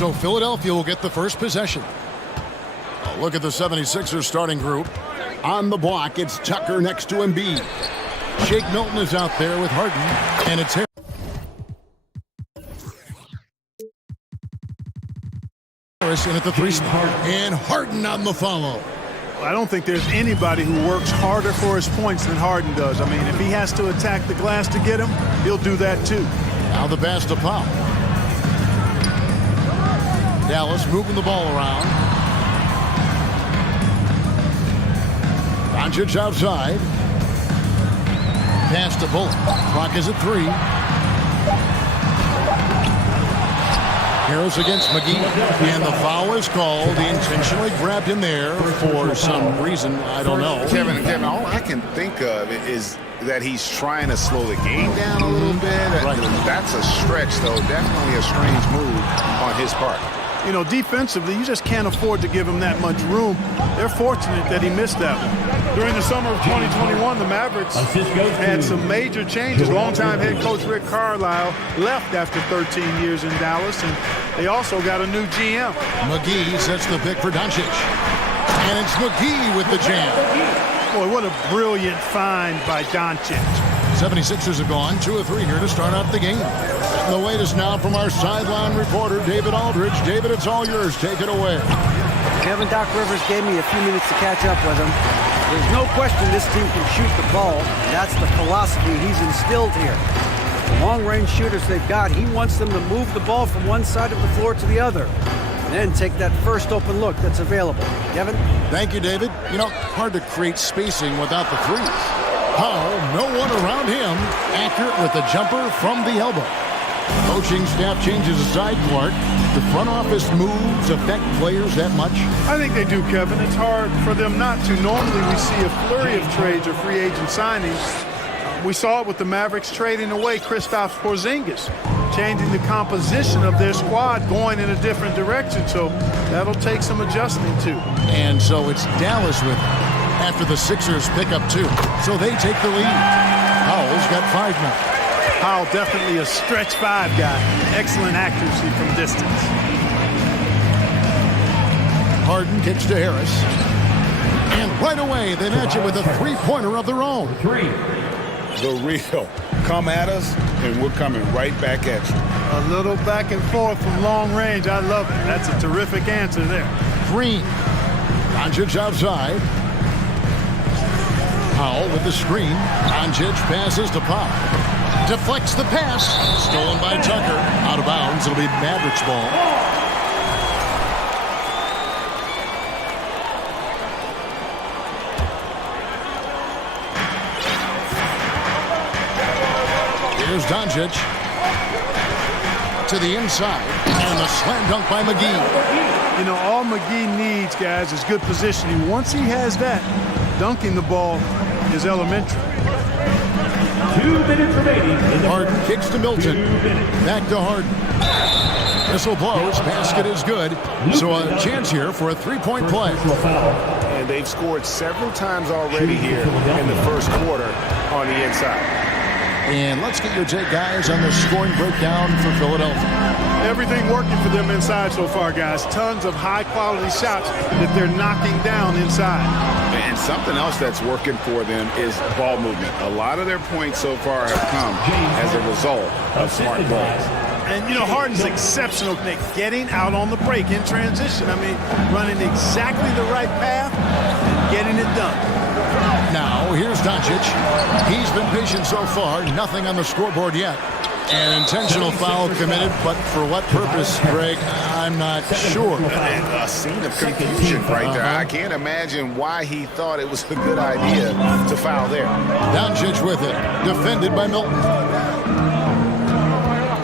So Philadelphia will get the first possession. A look at the 76ers starting group. On the block, it's Tucker next to Embiid. Shake Milton is out there with Harden, and it's Harris in at the 3 spot. And Harden on the follow. I don't think there's anybody who works harder for his points than Harden does. I mean, if he has to attack the glass to get him, he'll do that too. Now the pass to Pop. Dallas moving the ball around. Doncic outside. Pass to Bullock. Clock is at 3. Harris against McGee, and the foul is called. He intentionally grabbed him there for some reason. I don't know. Kevin, all I can think of is that he's trying to slow the game down a little bit. Right. That's a stretch, though. Definitely a strange move on his part. You know, defensively, you just can't afford to give him that much room. They're fortunate that he missed that one. During the summer of 2021, the Mavericks had some major changes. Longtime head coach Rick Carlisle left after 13 years in Dallas, and they also got a new GM. McGee sets the pick for Doncic. And it's McGee with the jam. Boy, what a brilliant find by Doncic. 76ers have gone 2 of 3 here to start out the game. And the latest now from our sideline reporter, David Aldridge. David, it's all yours. Take it away. Kevin, Doc Rivers gave me a few minutes to catch up with him. There's no question this team can shoot the ball. That's the philosophy he's instilled here. The long-range shooters they've got, he wants them to move the ball from one side of the floor to the other. And then take that first open look that's available. Kevin? Thank you, David. You know, hard to create spacing without the threes. Powell, no one around him. Accurate with the jumper from the elbow. Coaching staff changes aside, Clark. The front office moves affect players that much? I think they do, Kevin. It's hard for them not to. Normally we see a flurry of trades or free agent signings. We saw it with the Mavericks trading away Kristaps Porzingis, changing the composition of their squad, going in a different direction. So that'll take some adjusting too. And so it's Dallas with it after the Sixers pick up 2. So they take the lead. Powell's got 5 now. Powell definitely a stretch 5 guy. Excellent accuracy from distance. Harden kicks to Harris. And right away they match it with a 3-pointer of their own. The real. Come at us, and we're coming right back at you. A little back and forth from long range. I love it. That's a terrific answer there. Green. Doncic outside. Powell with the screen. Doncic passes to Pop. Deflects the pass. Stolen by Tucker. Out of bounds. It'll be Mavericks ball. Here's Doncic. To the inside. And the slam dunk by McGee. You know, all McGee needs, guys, is good positioning. Once he has that, dunking the ball is elementary. 2 minutes remaining. Harden kicks to Milton. Back to Harden. Missile blows. Basket is good. So a chance here for a 3-point play. And they've scored several times already here in the first quarter on the inside. And let's get your take, guys, on the scoring breakdown for Philadelphia. Everything working for them inside so far, guys. Tons of high-quality shots that they're knocking down inside. And something else that's working for them is ball movement. A lot of their points so far have come as a result of smart balls. And, you know, Harden's exceptional at getting out on the break in transition. I mean, running exactly the right path and getting it done. Now, here's Doncic. He's been patient so far. Nothing on the scoreboard yet. An intentional foul committed, but for what purpose, Greg, I'm not sure. A scene of confusion right there. I can't imagine why he thought it was a good idea to foul there. Doncic with it. Defended by Milton.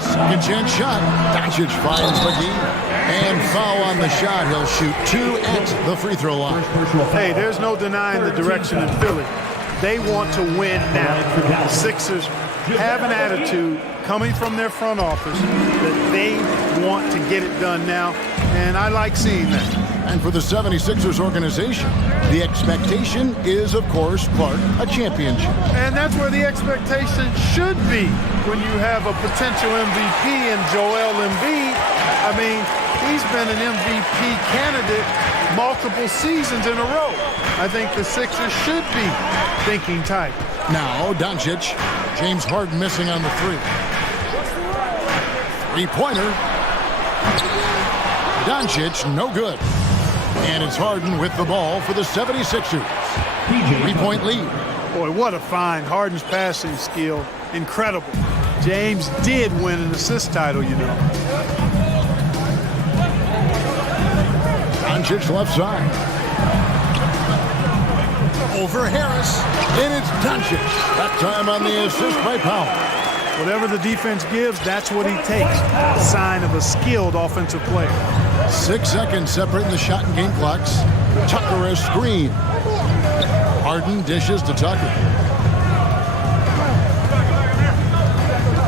Second chance shot. Doncic finds McGee. And foul on the shot. He'll shoot 2 at the free throw line. Hey, there's no denying the direction in Philly. They want to win now. The Sixers have an attitude coming from their front office that they want to get it done now, and I like seeing that. And for the 76ers organization, the expectation is, of course, Clark, a championship. And that's where the expectation should be when you have a potential MVP in Joel Embiid. I mean, he's been an MVP candidate multiple seasons in a row. I think the Sixers should be thinking tight. Now, Doncic. James Harden missing on the three. Three-pointer. Doncic, no good. And it's Harden with the ball for the 76ers. 3-point lead. Boy, what a find. Harden's passing skill, incredible. James did win an assist title, you know. Doncic left side. Over Harris. And it's Doncic. That time on the assist by Powell. Whatever the defense gives, that's what he takes. A sign of a skilled offensive player. 6 seconds separating the shot and game clocks. Tucker a screen. Harden dishes to Tucker.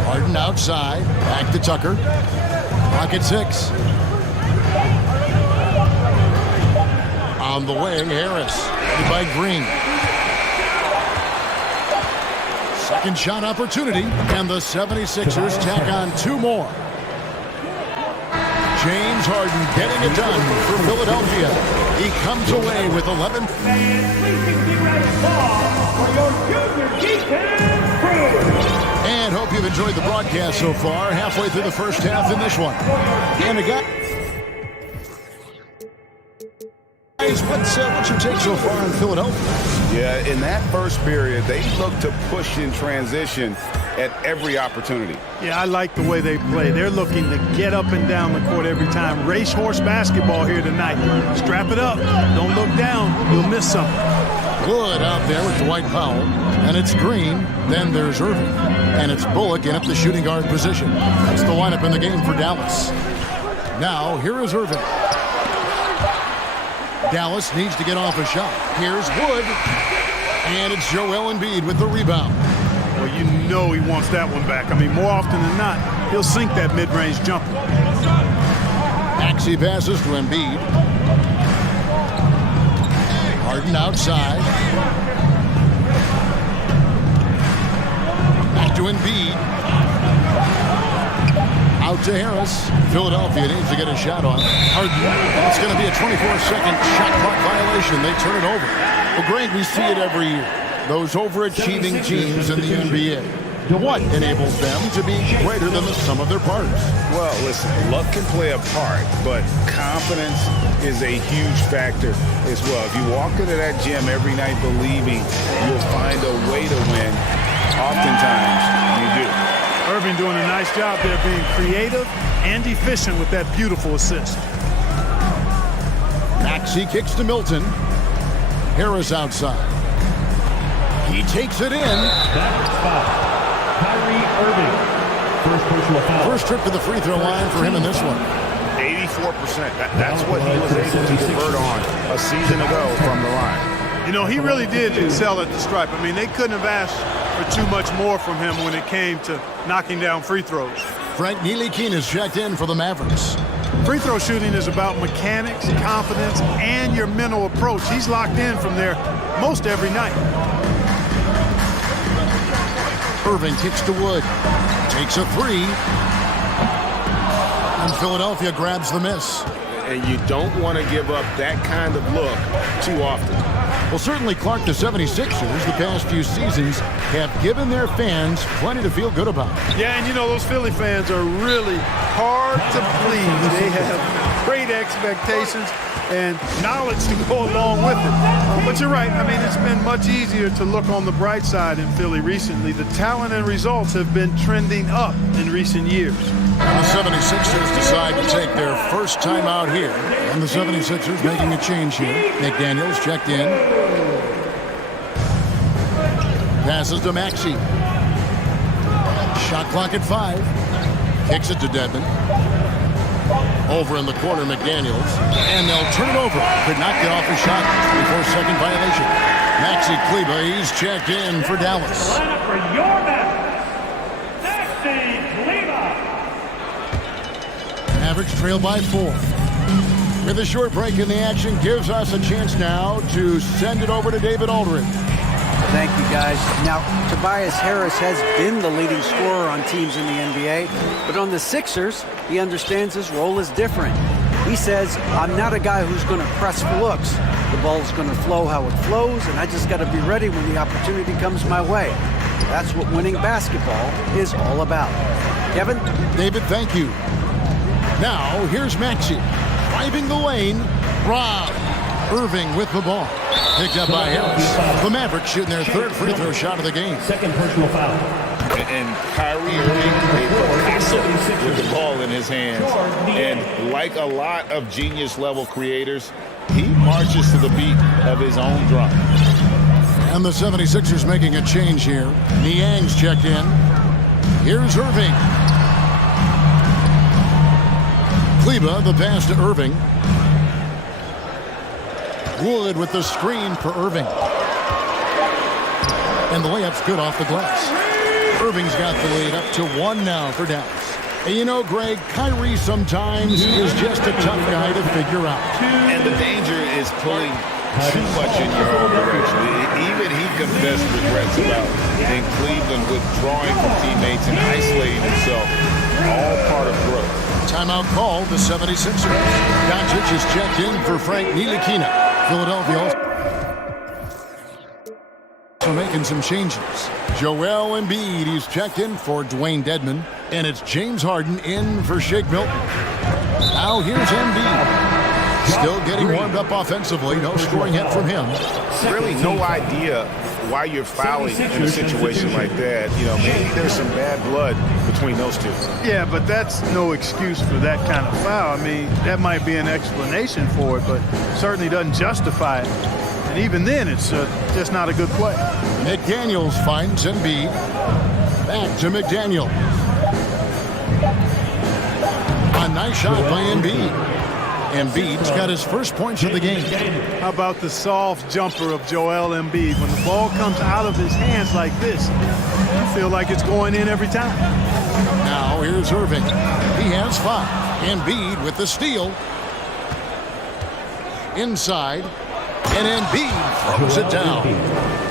Harden outside. Back to Tucker. Clock at 6. On the wing, Harris. Headed by Green. Second shot opportunity, and the 76ers tack on 2 more. James Harden getting it done for Philadelphia. He comes away with 11. And hope you've enjoyed the broadcast so far. Halfway through the first half in this one. And again. What's your take so far in Philadelphia? Yeah, in that first period, they looked to push in transition at every opportunity. Yeah, I like the way they play. They're looking to get up and down the court every time. Racehorse basketball here tonight. Strap it up. Don't look down. You'll miss something. Wood out there with Dwight Powell. And it's Green. Then there's Irving. And it's Bullock in at the shooting guard position. That's the lineup in the game for Dallas. Now, here is Irving. Dallas needs to get off a shot. Here's Wood. And it's Joel Embiid with the rebound. Well, you know he wants that one back. I mean, more often than not, he'll sink that mid-range jumper. Maxey passes to Embiid. Harden outside. Back to Embiid. Out to Harris. Philadelphia needs to get a shot on. Harden. It's going to be a 24-second shot clock violation. They turn it over. Well, Greg, we see it every year. Those overachieving teams in the NBA. What enables them to be greater than the sum of their parts? Well, listen, luck can play a part, but confidence is a huge factor as well. If you walk into that gym every night believing you'll find a way to win, oftentimes you do. Irving doing a nice job there being creative and efficient with that beautiful assist. Maxey kicks to Milton. Harris outside. He takes it in. That's foul. Kyrie Irving. First personal foul. First trip to the free throw line for him in this one. 84%. That's what he was able to convert on a season ago from the line. You know, he really did excel at the stripe. I mean, they couldn't have asked for too much more from him when it came to knocking down free throws. Frank Ntilikina is checked in for the Mavericks. Free throw shooting is about mechanics, confidence, and your mental approach. He's locked in from there most every night. Irving kicks to Wood. Takes a three. And Philadelphia grabs the miss. And you don't want to give up that kind of look too often. Well, certainly, Clark, the 76ers, the past few seasons, have given their fans plenty to feel good about. Yeah, and you know, those Philly fans are really hard to please. They have great expectations and knowledge to go along with it. But you're right. I mean, it's been much easier to look on the bright side in Philly recently. The talent and results have been trending up in recent years. And the 76ers decide to take their first time out here. And the 76ers making a change here. McDaniels checked in. Passes to Maxey. Shot clock at 5. Kicks it to Dedmon. Over in the corner, McDaniels. And they'll turn it over. Could not get off a shot. 24-second violation. Maxey Kleber, he's checked in for Dallas. Line up for your man, Maxey Kleber. Mavericks trail by 4. With a short break in the action, gives us a chance now to send it over to David Aldridge. Thank you, guys. Now, Tobias Harris has been the leading scorer on teams in the NBA, but on the Sixers, he understands his role is different. He says, I'm not a guy who's going to press for looks. The ball's going to flow how it flows, and I just got to be ready when the opportunity comes my way. That's what winning basketball is all about. Kevin? David, thank you. Now, here's Maxey. Driving the lane. Rob. Irving with the ball. Picked up by Harris. The Mavericks shooting their third free throw shot of the game. Second personal foul. And Kyrie Irving, a Picasso with the ball in his hands. And like a lot of genius-level creators, he marches to the beat of his own drum. And the 76ers making a change here. Niang's checked in. Here's Irving. Kleba, the pass to Irving. Wood with the screen for Irving. And the layup's good off the glass. Irving's got the lead up to 1 now for Dallas. And you know, Greg, Kyrie sometimes is just a tough guy to figure out. And the danger is pulling too much in your own direction. Even he confessed regrets about in Cleveland withdrawing from teammates and isolating himself. All part of growth. Timeout called the 76ers. Doncic is checked in for Frank Ntilikina. Philadelphia also making some changes. Joel Embiid, he's checked in for Dwayne Dedmon. And it's James Harden in for Shake Milton. Now here's Embiid. Still getting warmed up offensively. No scoring hit from him. Really no idea why you're fouling in a situation like that. You know, maybe there's some bad blood between those two. Yeah, but that's no excuse for that kind of foul. I mean, that might be an explanation for it, but certainly doesn't justify it. And even then, it's just not a good play. McDaniels finds Embiid. Back to McDaniels. A nice shot by Embiid. Embiid's got his first points of the game. How about the soft jumper of Joel Embiid? When the ball comes out of his hands like this, you feel like it's going in every time. Now here's Irving. He has 5. Embiid with the steal. Inside. And Embiid throws it down.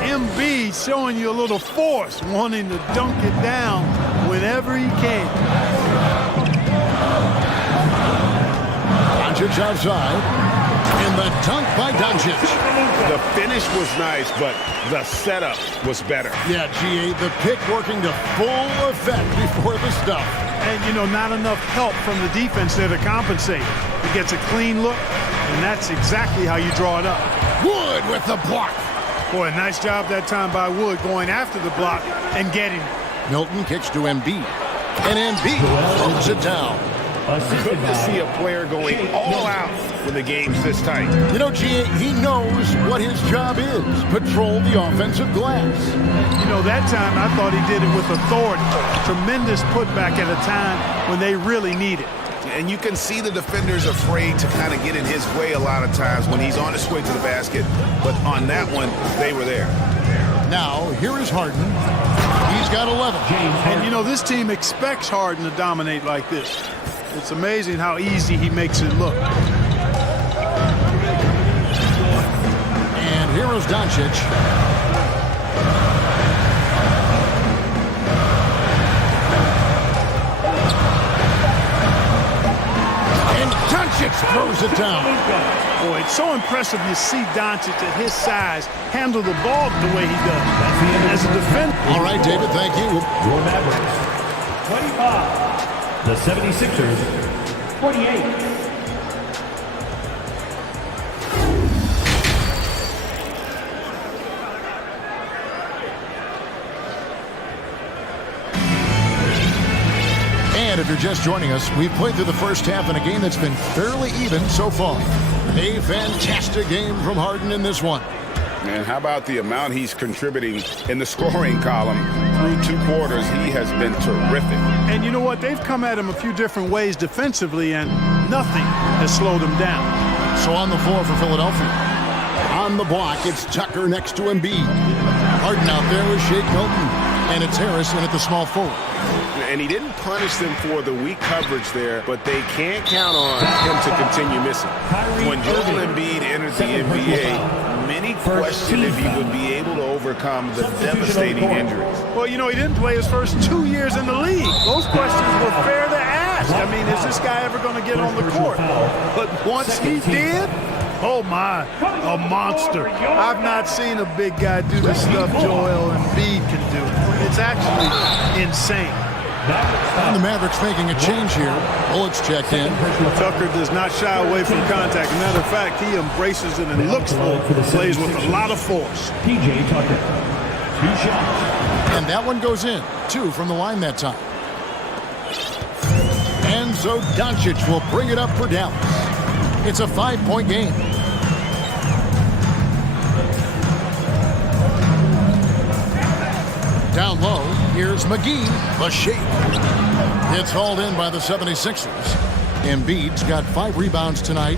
Embiid showing you a little force, wanting to dunk it down whenever he can. Doncic outside. And the dunk by Doncic. The finish was nice, but the setup was better. Yeah, GA, the pick working to full effect before the stuff. And, you know, not enough help from the defense there to compensate. He gets a clean look, and that's exactly how you draw it up. Wood with the block. Boy, nice job that time by Wood going after the block and getting it. Milton kicks to Embiid. And Embiid throws it down. Good to see a player going all out when the game's this tight. You know, GA, he knows what his job is. Patrol the offensive glass. You know, that time I thought he did it with authority. Tremendous putback at a time when they really need it. And you can see the defenders afraid to kind of get in his way a lot of times when he's on his way to the basket. But on that one, they were there. Now, here is Harden. He's got 11. And, you know, this team expects Harden to dominate like this. It's amazing how easy he makes it look. And here is Doncic. And Doncic throws it down. Boy, it's so impressive you see Doncic at his size handle the ball the way he does. As a defender. All right, David, thank you. Your Mavericks, 25. The 76ers, 48. And if you're just joining us, we've played through the first half in a game that's been fairly even so far. A fantastic game from Harden in this one. And how about the amount he's contributing in the scoring column? Through 2 quarters, he has been terrific. And you know what? They've come at him a few different ways defensively, and nothing has slowed him down. So on the floor for Philadelphia. On the block, it's Tucker next to Embiid. Harden out there with Shake Milton. And it's Harrison at the small forward. And he didn't punish them for the weak coverage there, but they can't count on him to continue missing. When Joel Embiid entered the NBA, many questioned if he would be able to overcome the devastating injuries. Well, you know, he didn't play his first 2 years in the league. Those questions were fair to ask. ask, I mean, is this guy ever going to get on the court? But once he did, oh my, a monster. I've not seen a big guy do the stuff Joel Embiid can do. It's actually insane. And the Mavericks making a change here. Bullets checked in. Tucker does not shy away from contact. As a matter of fact, he embraces it and looks for it. Plays with a lot of force. PJ Tucker. 2 shots. And that one goes in. 2 from the line that time. And so Doncic will bring it up for Dallas. It's a 5-point game. Down low, here's McGee, the shake. It's hauled in by the 76ers. Embiid's got 5 rebounds tonight.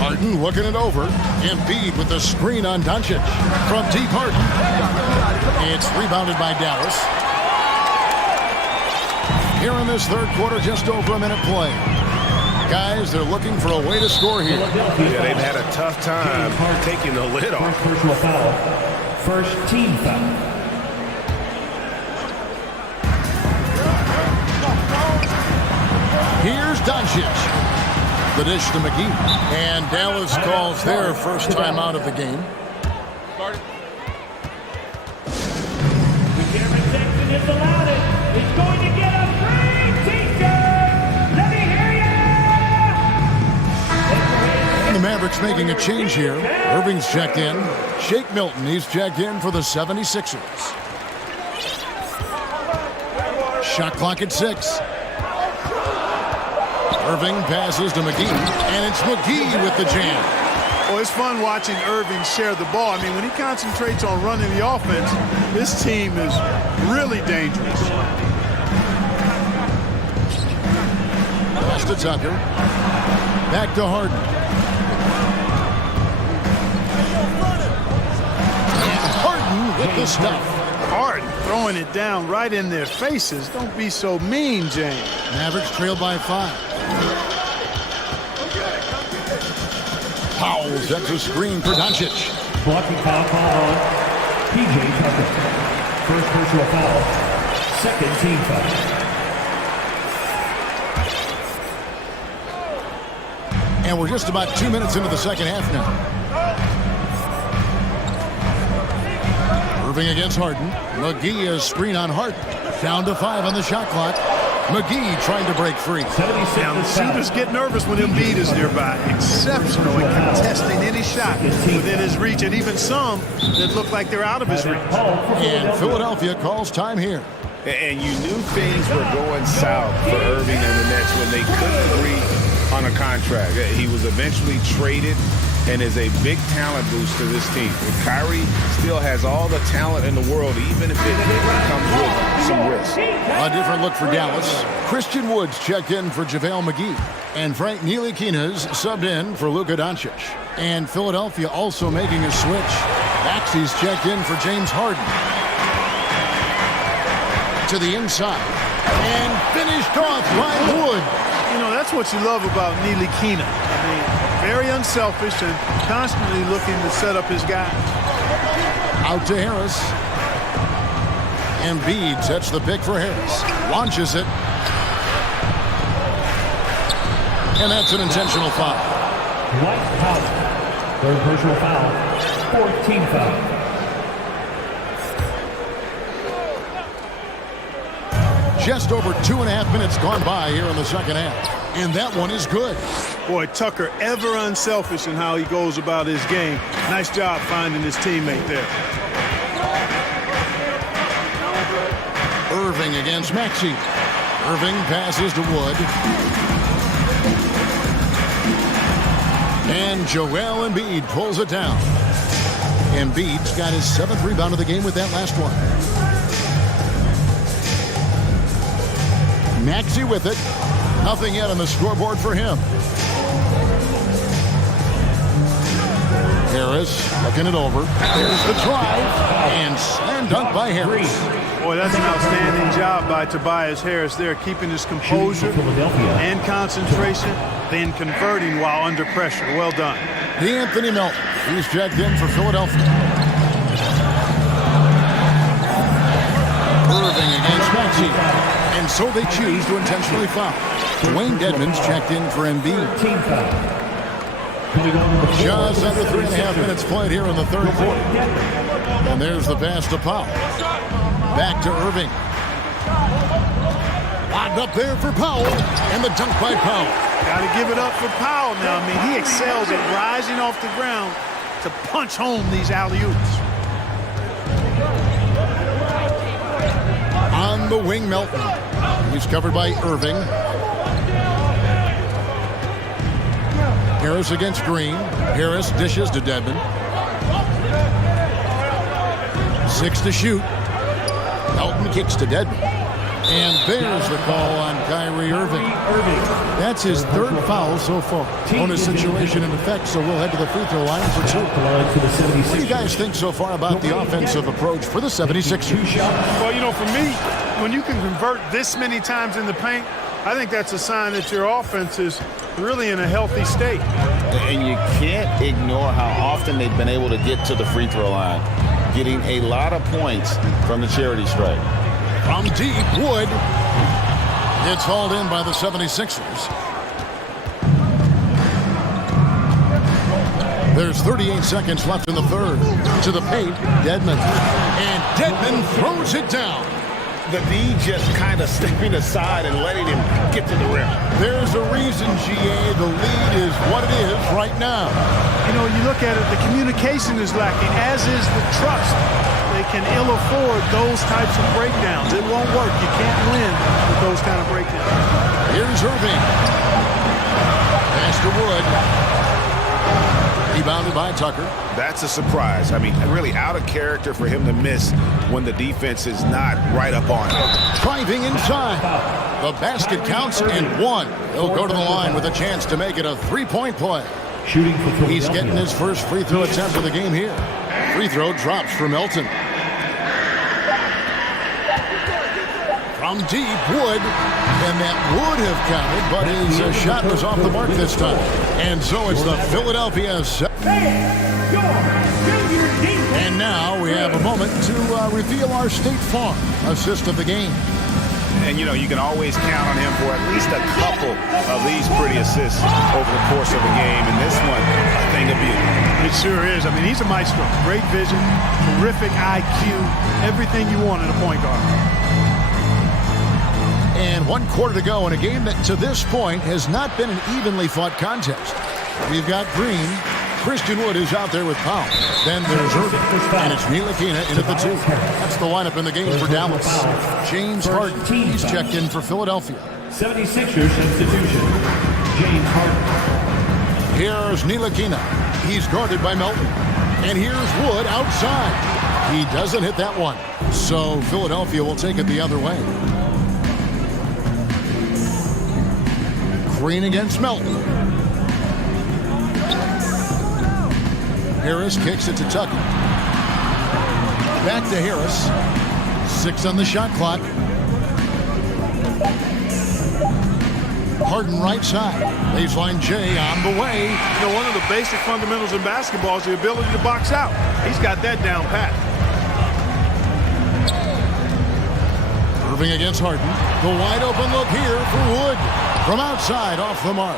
Harden looking it over. Embiid with the screen on Doncic. From deep Harden. It's rebounded by Dallas. Here in this third quarter, just over a minute play. Guys, they're looking for a way to score here. Yeah, they've had a tough time taking the lid off. Personal foul. First team foul. Here's Doncic. The dish to McGee. And Dallas calls their first time out of the game. Whichever section is the loudest is going to get a free t-shirt. Let me hear ya! And the Mavericks making a change here. Irving's checked in. Shake Milton, he's checked in for the 76ers. Shot clock at 6. Irving passes to McGee, and it's McGee with the jam. Well, it's fun watching Irving share the ball. I mean, when he concentrates on running the offense, this team is really dangerous. Pass to Tucker. Back to Harden. And Harden with the stuff. Harden throwing it down right in their faces. Don't be so mean, James. Mavericks trail by 5. Powell sets a screen for Doncic. Blocking foul call on PJ Tucker. First personal foul. Second team foul. And we're just about 2 minutes into the second half now. Irving against Harden. McGee is screen on Harden. Down to 5 on the shot clock. McGee trying to break free. Now, the shooters get nervous when Embiid is nearby. Exceptional at contesting any shot within his reach, and even some that look like they're out of his reach. And Philadelphia calls time here. And you knew things were going south for Irving and the Nets when they couldn't agree on a contract. He was eventually traded and is a big talent boost to this team. Kyrie still has all the talent in the world, even if it comes with some risk. A different look for Dallas. Christian Woods checked in for JaVale McGee. And Frank Ntilikina's subbed in for Luka Doncic. And Philadelphia also making a switch. Maxey's checked in for James Harden. To the inside. And finished off by Wood. You know, that's what you love about Ntilikina. I mean, very unselfish and constantly looking to set up his guy. Out to Harris. Embiid sets the pick for Harris. Launches it. And that's an intentional foul. White Powell. Third personal foul. Fourth team foul. Just over 2.5 minutes gone by here in the second half. And that one is good. Boy, Tucker ever unselfish in how he goes about his game. Nice job finding his teammate there. Irving against Maxey. Irving passes to Wood. And Joel Embiid pulls it down. Embiid's got his 7th rebound of the game with that last one. Maxey with it. Nothing yet on the scoreboard for him. Harris looking it over. Here's the drive. And slam dunk by Harris. Boy, that's an outstanding job by Tobias Harris there, keeping his composure and concentration, then converting while under pressure. Well done. Anthony Melton. He's checked in for Philadelphia. Irving against mismatching. And so they choose to intentionally foul. Dwayne Dedmon's checked in for Embiid. Just under 3.5 minutes played here in the third quarter. And there's the pass to Powell. Back to Irving. Locked up there for Powell. And the dunk by Powell. Got to give it up for Powell now. I mean, he excels at rising off the ground to punch home these alley-oops. On the wing, Melton. He's covered by Irving. Harris against Green. Harris dishes to Dedmon. 6 to shoot. Melton kicks to Dedmon. And there's the call on Kyrie Irving. That's his third foul so far. Bonus situation in effect, so we'll head to the free throw line for 2. What do you guys think so far about the offensive approach for the 76ers? Well, you know, for me, when you can convert this many times in the paint, I think that's a sign that your offense is really in a healthy state. And you can't ignore how often they've been able to get to the free throw line, getting a lot of points from the charity stripe. From deep, Wood. It's hauled in by the 76ers. There's 38 seconds left in the third. To the paint, Dedmon. And Dedmon throws it down. The D just kind of stepping aside and letting him get to the rim. There's a reason, GA, the lead is what it is right now. You know, you look at it, the communication is lacking, as is the trust. They can ill afford those types of breakdowns. It won't work. You can't win with those kind of breakdowns. Here's Irving. Pass to Wood. Rebounded by Tucker. That's a surprise. I mean, really out of character for him to miss when the defense is not right up on him. Driving inside. The basket counts and 1. He'll go to the line with a chance to make it a 3-point play. Shooting for He's getting his first free throw attempt of the game here. Free throw drops for Melton. From deep, Wood. And that would have counted, but his shot was off the mark this time. And so it's the Philadelphia. And now we have a moment to reveal our State Farm assist of the game. And, you know, you can always count on him for at least a couple of these pretty assists over the course of a game. And this one, a thing of beauty. It sure is. I mean, he's a maestro. Great vision, terrific IQ, everything you want in a point guard. And 1 quarter to go in a game that to this point has not been an evenly fought contest. We've got Green. Christian Wood is out there with Powell. Then there's Irving. And it's Ntilikina in at the 2. That's the lineup in the game for Dallas. James Harden. He's checked in for Philadelphia. 76ers substitution. James Harden. Here's Ntilikina. He's guarded by Melton. And here's Wood outside. He doesn't hit that one. So Philadelphia will take it the other way. Green against Melton. Harris kicks it to Tucker. Back to Harris. 6 on the shot clock. Harden right side. Baseline J on the way. You know, one of the basic fundamentals in basketball is the ability to box out. He's got that down pat. Irving against Harden. The wide open look here for Wood. From outside, off the mark.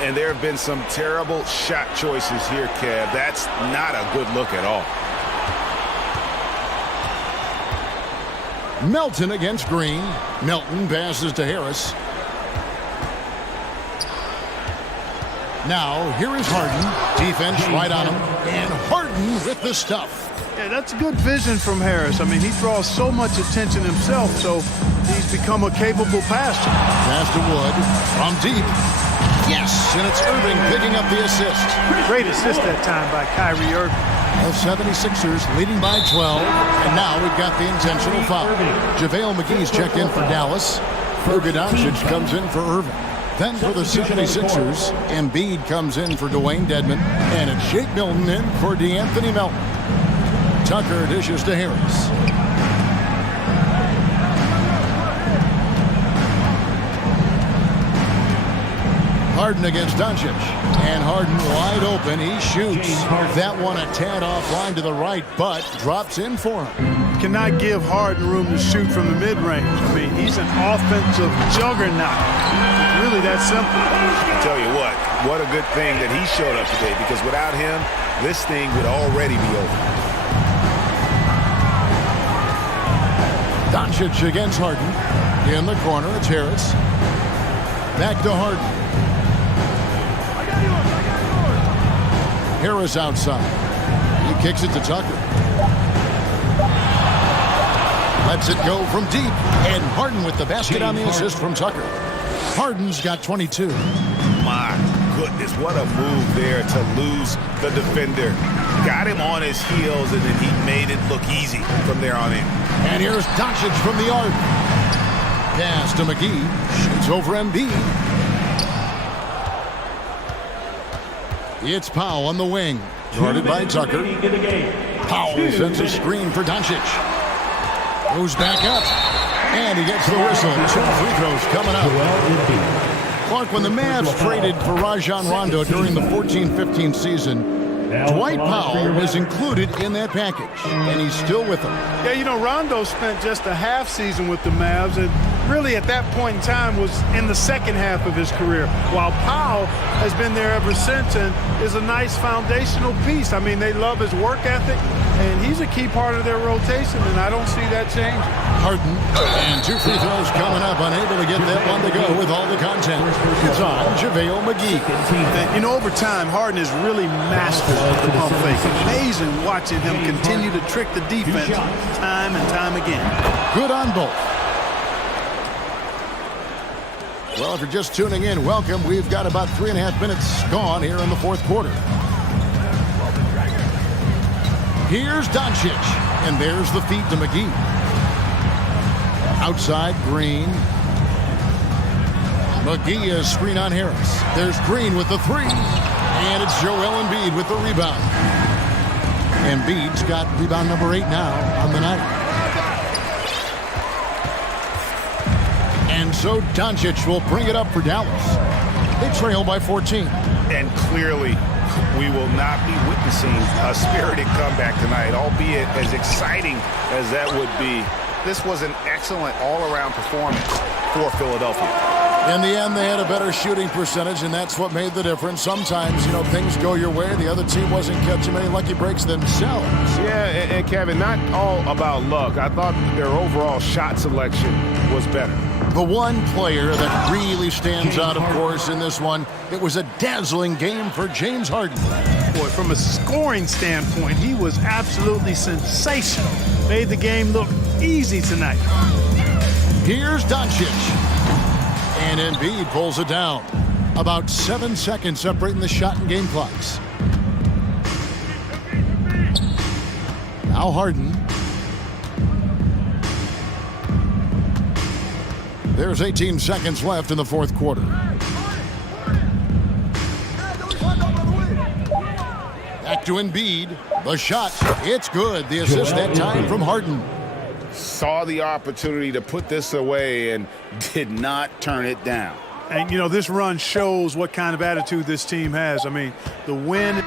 And there have been some terrible shot choices here, Kev. That's not a good look at all. Melton against Green. Melton passes to Harris. Now, here is Harden. Defense right on him. And Harden with the stuff. Yeah, that's good vision from Harris. I mean, he draws so much attention himself, so he's become a capable passer. Pass to Wood. From deep. Yes, and it's Irving picking up the assist. Great assist that time by Kyrie Irving. The 76ers leading by 12, and now we've got the intentional foul. JaVale McGee's checked in for Dallas. Doncic comes in for Irving. Then for the 76ers, Embiid comes in for Dwayne Dedmon, and it's Shake Milton in for DeAnthony Melton. Tucker dishes to Harris. Harden against Doncic. And Harden wide open. He shoots. That one a tad offline to the right, but drops in for him. Cannot give Harden room to shoot from the mid-range. I mean, he's an offensive juggernaut. It's really that simple. I tell you what a good thing that he showed up today, because without him, this thing would already be over. Doncic against Harden. In the corner, it's Harris. Back to Harden. Harris outside. He kicks it to Tucker. Lets it go from deep. And Harden with the basket on the assist from Tucker. Harden's got 22. My goodness, what a move there to lose the defender. Got him on his heels, and then he made it look easy from there on in. And here's Doncic from the arc. Pass to McGee. Shoots over Embiid. It's Powell on the wing. Guarded by Tucker. Powell sends a screen for Doncic. Moves back up. And he gets the whistle. 2 free throws coming up. Clark, when the Mavs traded for Rajon Rondo during the 14-15 season, Dwight Powell was included in that package, and he's still with them. Yeah, you know, Rondo spent just a half season with the Mavs, and really at that point in time was in the second half of his career, while Powell has been there ever since and is a nice foundational piece. I mean, they love his work ethic, and he's a key part of their rotation, and I don't see that changing. Harden, and 2 free throws coming up, unable to get that one to go with all the content. It's on JaVale McGee. And, you know, over time, Harden has really mastered the pump fake. Amazing watching him continue to trick the defense time and time again. Good on both. Well, if you're just tuning in, welcome. We've got about 3.5 minutes gone here in the fourth quarter. Here's Doncic, and there's the feed to McGee. Outside, Green. McGee is screen on Harris. There's Green with the 3. And it's Joel Embiid with the rebound. Embiid's got rebound number 8 now on the night. And so Doncic will bring it up for Dallas. They trail by 14. And clearly, we will not be witnessing a spirited comeback tonight, albeit as exciting as that would be. This was an excellent all-around performance for Philadelphia. In the end, they had a better shooting percentage, and that's what made the difference. Sometimes, you know, things go your way. The other team wasn't catching many lucky breaks themselves. Yeah, and Kevin, not all about luck. I thought their overall shot selection was better. The one player that really stands out, of course, in this one, it was a dazzling game for James Harden. Boy, from a scoring standpoint, he was absolutely sensational. Made the game look easy tonight. Here's Doncic. And Embiid pulls it down. About 7 seconds separating the shot and game clocks. Now Harden. There's 18 seconds left in the fourth quarter. Back to Embiid. The shot. It's good. The assist that time from Harden. Saw the opportunity to put this away and did not turn it down. And, you know, this run shows what kind of attitude this team has. I mean, the win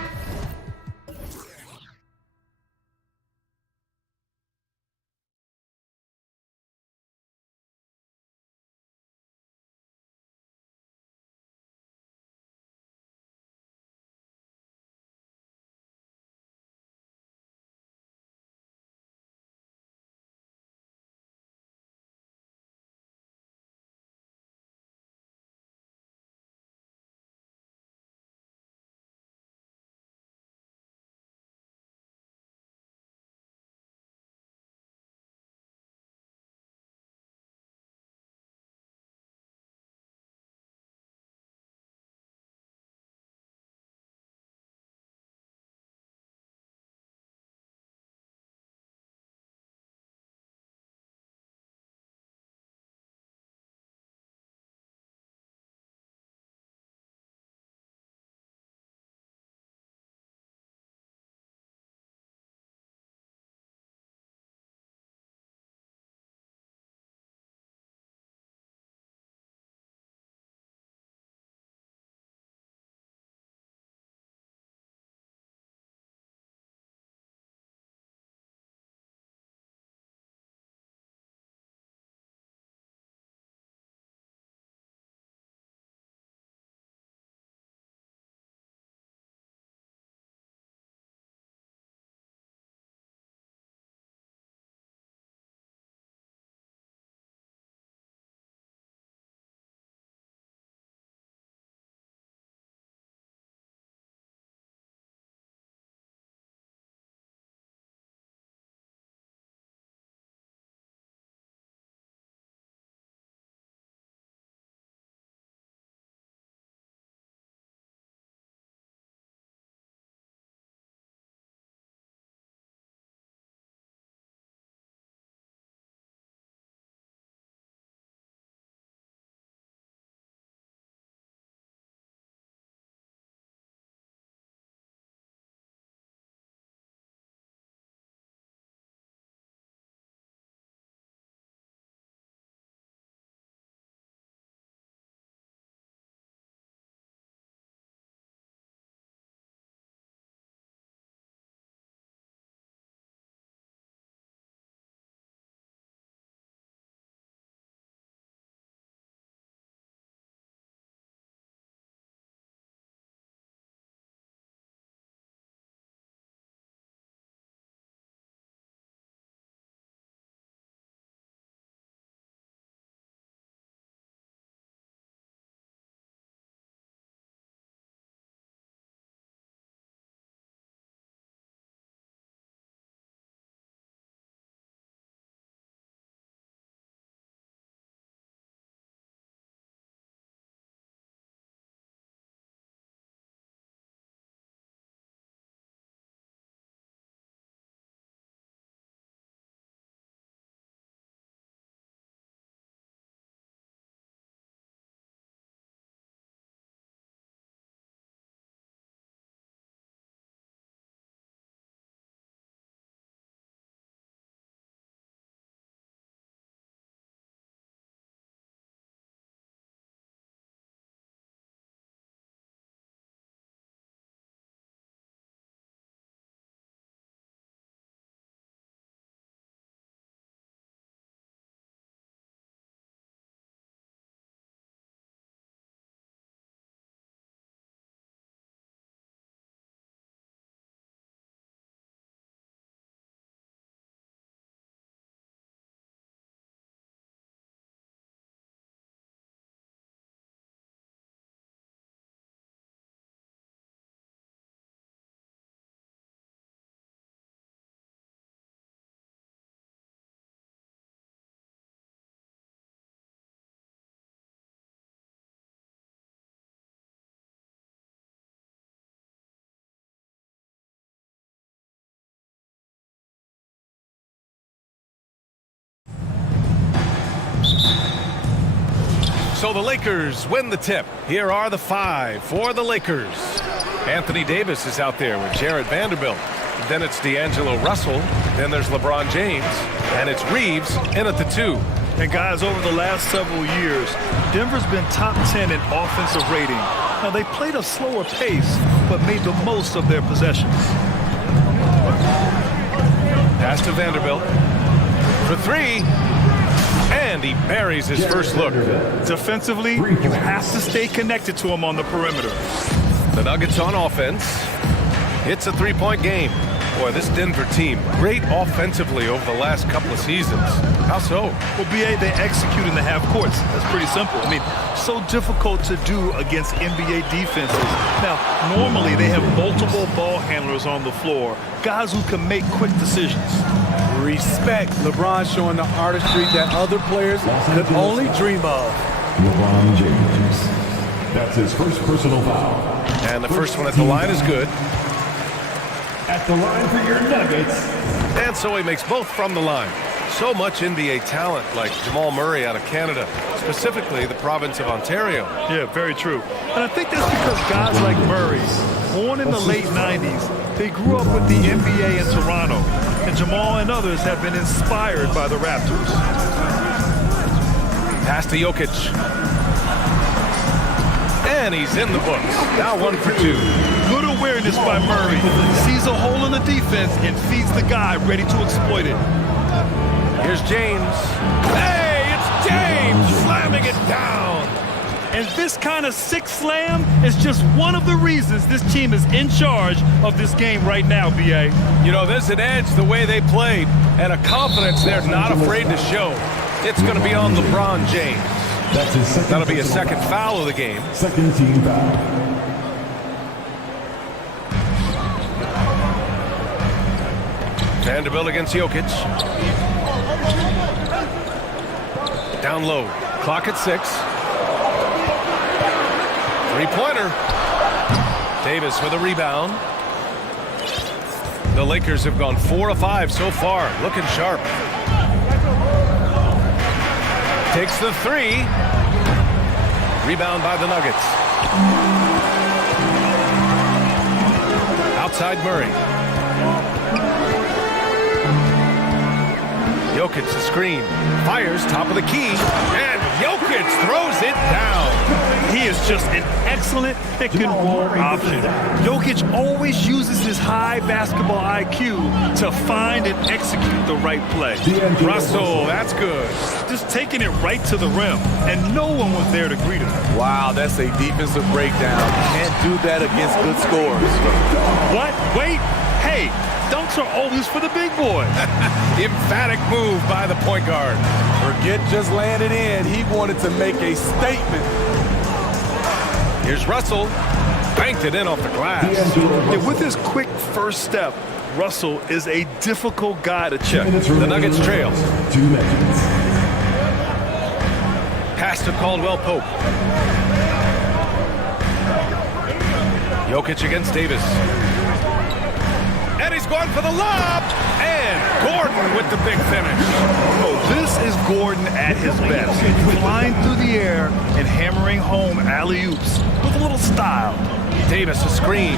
So the Lakers win the tip. Here are the 5 for the Lakers. Anthony Davis is out there with Jared Vanderbilt. Then it's D'Angelo Russell. Then there's LeBron James. And it's Reeves in at the 2. And guys, over the last several years, Denver's been top 10 in offensive rating. Now, they played a slower pace, but made the most of their possessions. Pass to Vanderbilt for 3. And he buries his first look. Defensively, you have to stay connected to him on the perimeter. The Nuggets on offense. It's a 3-point game. Boy, this Denver team, great offensively over the last couple of seasons. How so? Well, BA, they execute in the half courts. That's pretty simple. I mean, so difficult to do against NBA defenses. Now, normally they have multiple ball handlers on the floor, guys who can make quick decisions. Respect. LeBron showing the artistry that other players could only dream of. LeBron James. That's his first personal foul. And the first one at the line is good. At the line for your Nuggets. And so he makes both from the line. So much NBA talent like Jamal Murray out of Canada, specifically the province of Ontario. Yeah, very true. And I think that's because guys like Murray, born in the late 90s, they grew up with the NBA in Toronto. And Jamal and others have been inspired by the Raptors. Pass to Jokic. And he's in the books. Now 1 for 2. Good awareness by Murray. Sees a hole in the defense and feeds the guy ready to exploit it. Here's James. Hey, it's James slamming it down. And this kind of sick slam is just one of the reasons this team is in charge of this game right now, B.A. You know, there's an edge the way they played and a confidence they're not afraid to show. It's going to be on LeBron James. That's his second. That'll be a second foul of the game. Second team foul. Vanderbilt against Jokic. Down low. Clock at 6. Three-pointer. Davis with a rebound. The Lakers have gone 4 of 5 so far. Looking sharp. Takes the 3. Rebound by the Nuggets. Outside Murray. Jokic the screen. Fires top of the key. And Jokic throws it down. He is just an excellent pick and roll option. Jokic always uses his high basketball IQ to find and execute the right play. Russell, that's good. Just taking it right to the rim, and no one was there to greet him. Wow, that's a defensive breakdown. Can't do that against good scores. What? Wait. Hey, dunks are always for the big boy. Emphatic move by the point guard. Forget just laying it in. He wanted to make a statement. Here's Russell. Banked it in off the glass. Yeah, with his quick first step, Russell is a difficult guy to check. The Nuggets trail. 2 minutes. Pass to Caldwell Pope. Jokic against Davis. And he's going for the lob. And Gordon with the big finish. Oh, this is Gordon at his best. Flying through the air and hammering home alley-oops with a little style. Davis a screen.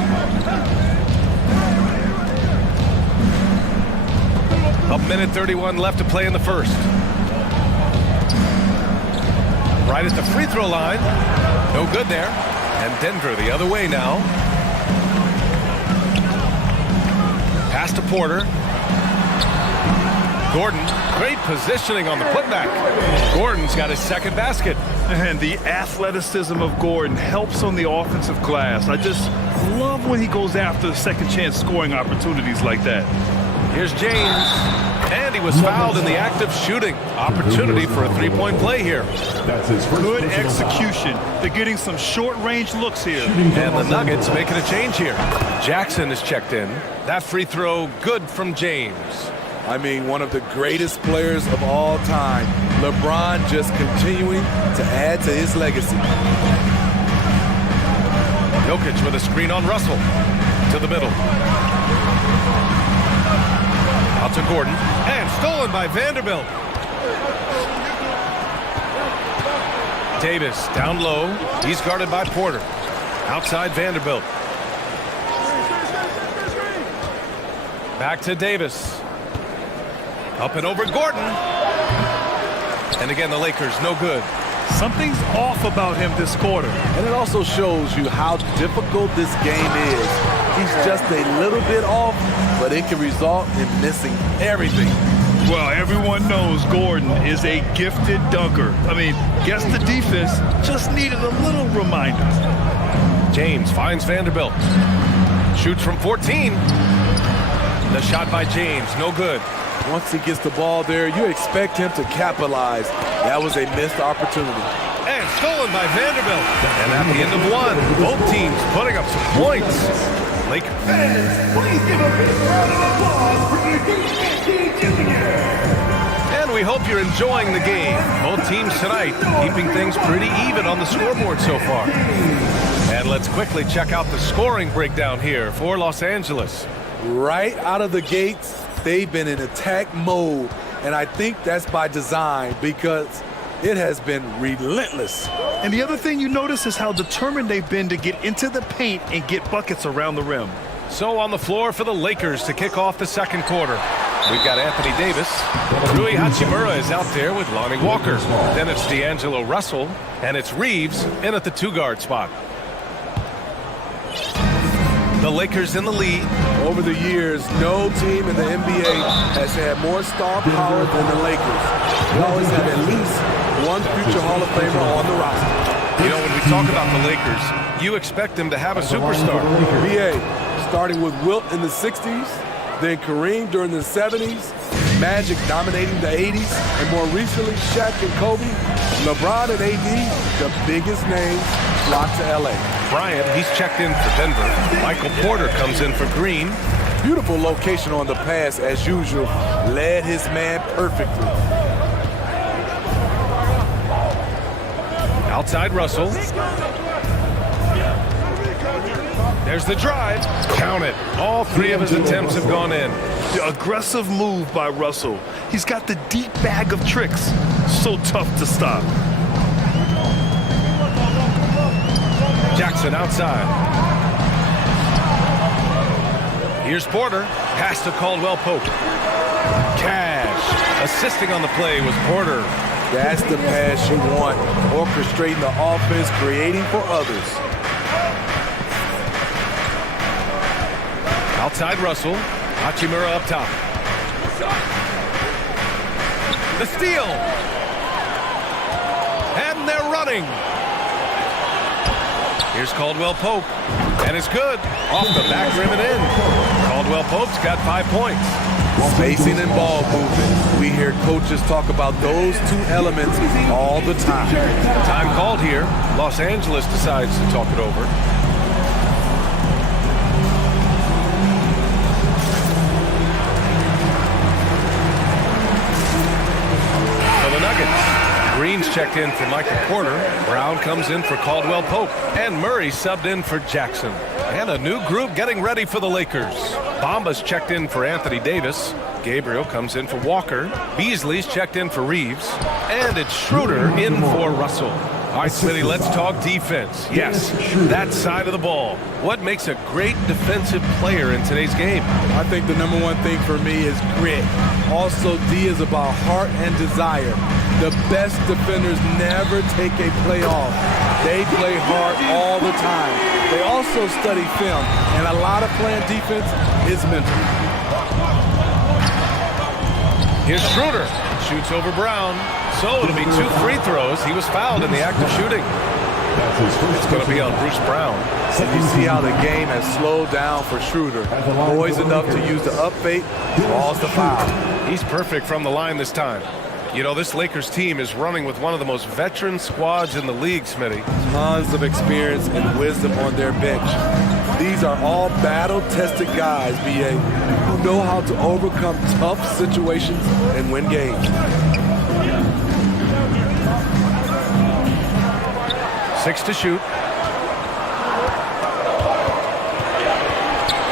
A minute 31 left to play in the first. Right at the free throw line. No good there. And Denver the other way now. Pass to Porter. Gordon, great positioning on the putback. Gordon's got his second basket. And the athleticism of Gordon helps on the offensive glass. I just love when he goes after the second chance scoring opportunities like that. Here's James. And he was fouled in the act of shooting. Opportunity for a 3-point play here. That's his first. Good execution. They're getting some short-range looks here. And the Nuggets making a change here. Jackson is checked in. That free throw good from James. I mean, one of the greatest players of all time. LeBron just continuing to add to his legacy. Jokic with a screen on Russell. To the middle. Out to Gordon. And stolen by Vanderbilt. Davis down low. He's guarded by Porter. Outside Vanderbilt. Back to Davis. Up and over Gordon. And again, the Lakers, no good. Something's off about him this quarter. And it also shows you how difficult this game is. He's just a little bit off, but it can result in missing everything. Well, everyone knows Gordon is a gifted dunker. I mean, guess the defense just needed a little reminder. James finds Vanderbilt. Shoots from 14. The shot by James, no good. Once he gets the ball there, you expect him to capitalize. That was a missed opportunity. And stolen by Vanderbilt. And at the end of one, both teams putting up some points. Lakers. Please give a big round of applause for ESportsBattle Junior. And we hope you're enjoying the game. Both teams tonight keeping things pretty even on the scoreboard so far. And let's quickly check out the scoring breakdown here for Los Angeles. Right out of the gates, they've been in attack mode, and I think that's by design because it has been relentless. And the other thing you notice is how determined they've been to get into the paint and get buckets around the rim. So on the floor for the Lakers to kick off the second quarter. We've got Anthony Davis. Rui Hachimura is out there with Lonnie Walker. Then it's D'Angelo Russell, and it's Reeves in at the two-guard spot. The Lakers in the lead. Over the years, no team in the NBA has had more star power than the Lakers. They always have at least one future Hall of Famer on the roster. You know, when we talk about the Lakers, you expect them to have a superstar. BA, starting with Wilt in the 60s, then Kareem during the 70s, Magic dominating the 80s, and more recently Shaq and Kobe, LeBron and AD, the biggest names flock to LA. Bryant, he's checked in for Denver. Michael Porter comes in for Green. Beautiful location on the pass as usual. Led his man perfectly. Outside Russell. There's the drive. Count it. All three of his attempts have gone in. The aggressive move by Russell. He's got the deep bag of tricks. So tough to stop. Jackson outside. Here's Porter. Pass to Caldwell Pope. Cash. Assisting on the play was Porter. That's the pass you want. Orchestrating the offense, creating for others. Outside Russell. Hachimura up top. The steal. And they're running. Here's Caldwell Pope. And it's good. Off the back rim and in. Caldwell Pope's got 5 points. Spacing and ball movement. We hear coaches talk about those two elements all the time. Time called here. Los Angeles decides to talk it over. For the Nuggets, Green's checked in for Michael Porter. Brown comes in for Caldwell Pope. And Murray subbed in for Jackson. And a new group getting ready for the Lakers. Bamba's checked in for Anthony Davis. Gabriel comes in for Walker. Beasley's checked in for Reeves. And it's Schroeder in for Russell. All right, Smitty, let's talk defense. Yes, that side of the ball. What makes a great defensive player in today's game? I think the number one thing for me is grit. Also, D is about heart and desire. The best defenders never take a play off. They play hard all the time. They also study film, and a lot of playing defense is mental. Here's Schroeder. Shoots over Brown. So it'll be 2 free throws. He was fouled in the act of shooting. It's going to be on Bruce Brown. You see how the game has slowed down for Schroeder. Poised enough to use the up fake, draws the foul. He's perfect from the line this time. You know, this Lakers team is running with one of the most veteran squads in the league, Smitty. Tons of experience and wisdom on their bench. These are all battle-tested guys, BA, who know how to overcome tough situations and win games. 6 to shoot.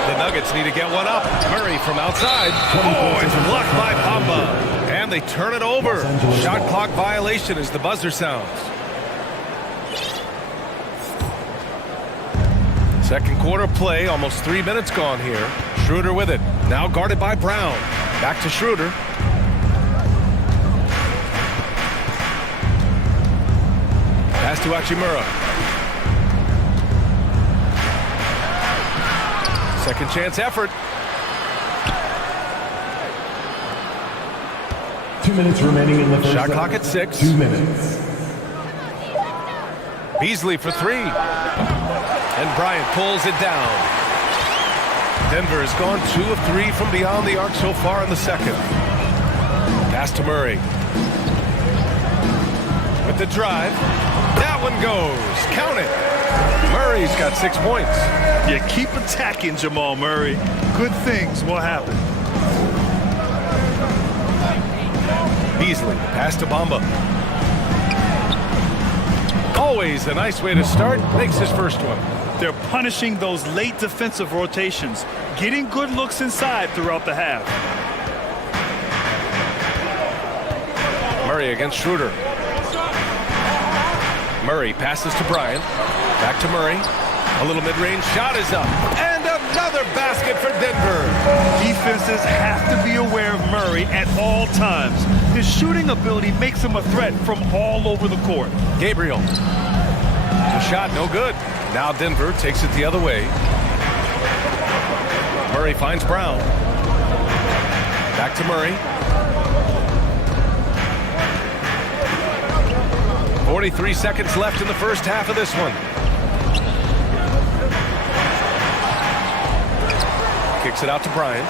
The Nuggets need to get one up. Murray from outside. Oh, it's blocked by Bamba. And they turn it over. Shot clock violation as the buzzer sounds. Second quarter play, almost 3 minutes gone here. Schroeder with it. Now guarded by Brown. Back to Schroeder. Pass to Hachimura. Second chance effort. 2 minutes remaining in the first Shot clock at 6. 2 minutes. Beasley for 3. And Bryant pulls it down. Denver has gone 2 of 3 from beyond the arc so far in the second. Pass to Murray. With the drive. That one goes. Count it. Murray's got 6 points. Yeah, keep attacking, Jamal Murray. Good things will happen. Beasley, pass to Bamba. Always a nice way to start. Makes his first one. They're punishing those late defensive rotations, getting good looks inside throughout the half. Murray against Schroeder. Murray passes to Bryant. Back to Murray. A little mid-range shot is up. And another basket for Denver. Defenses have to be aware of Murray at all times. His shooting ability makes him a threat from all over the court. Gabriel. The shot no good. Now Denver takes it the other way. Murray finds Brown. Back to Murray. 43 seconds left in the first half of this one. Kicks it out to Bryant.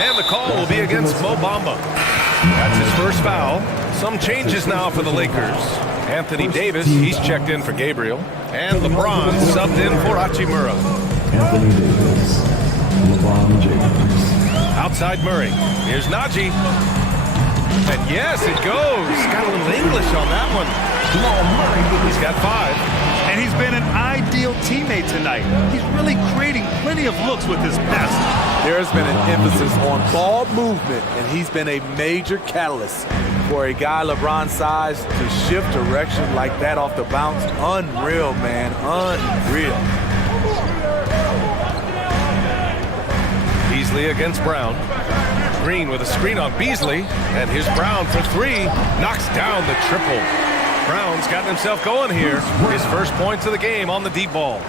And the call will be against Mo Bamba. That's his first foul. Some changes now for the Lakers. Anthony Davis, he's checked in for Gabriel. And LeBron subbed in for Hachimura. Anthony Davis, LeBron James. Outside Murray. Here's Najee. And yes, it goes. Got a little English on that one. He's got 5. And he's been an ideal teammate tonight. He's really creating plenty of looks with his pass. There's been an emphasis on ball movement, and he's been a major catalyst. For a guy LeBron's size to shift direction like that off the bounce, unreal, man, unreal. Beasley against Brown. Green with a screen on Beasley. And here's Brown for 3. Knocks down the triple. Brown's gotten himself going here. His first points of the game on the deep ball.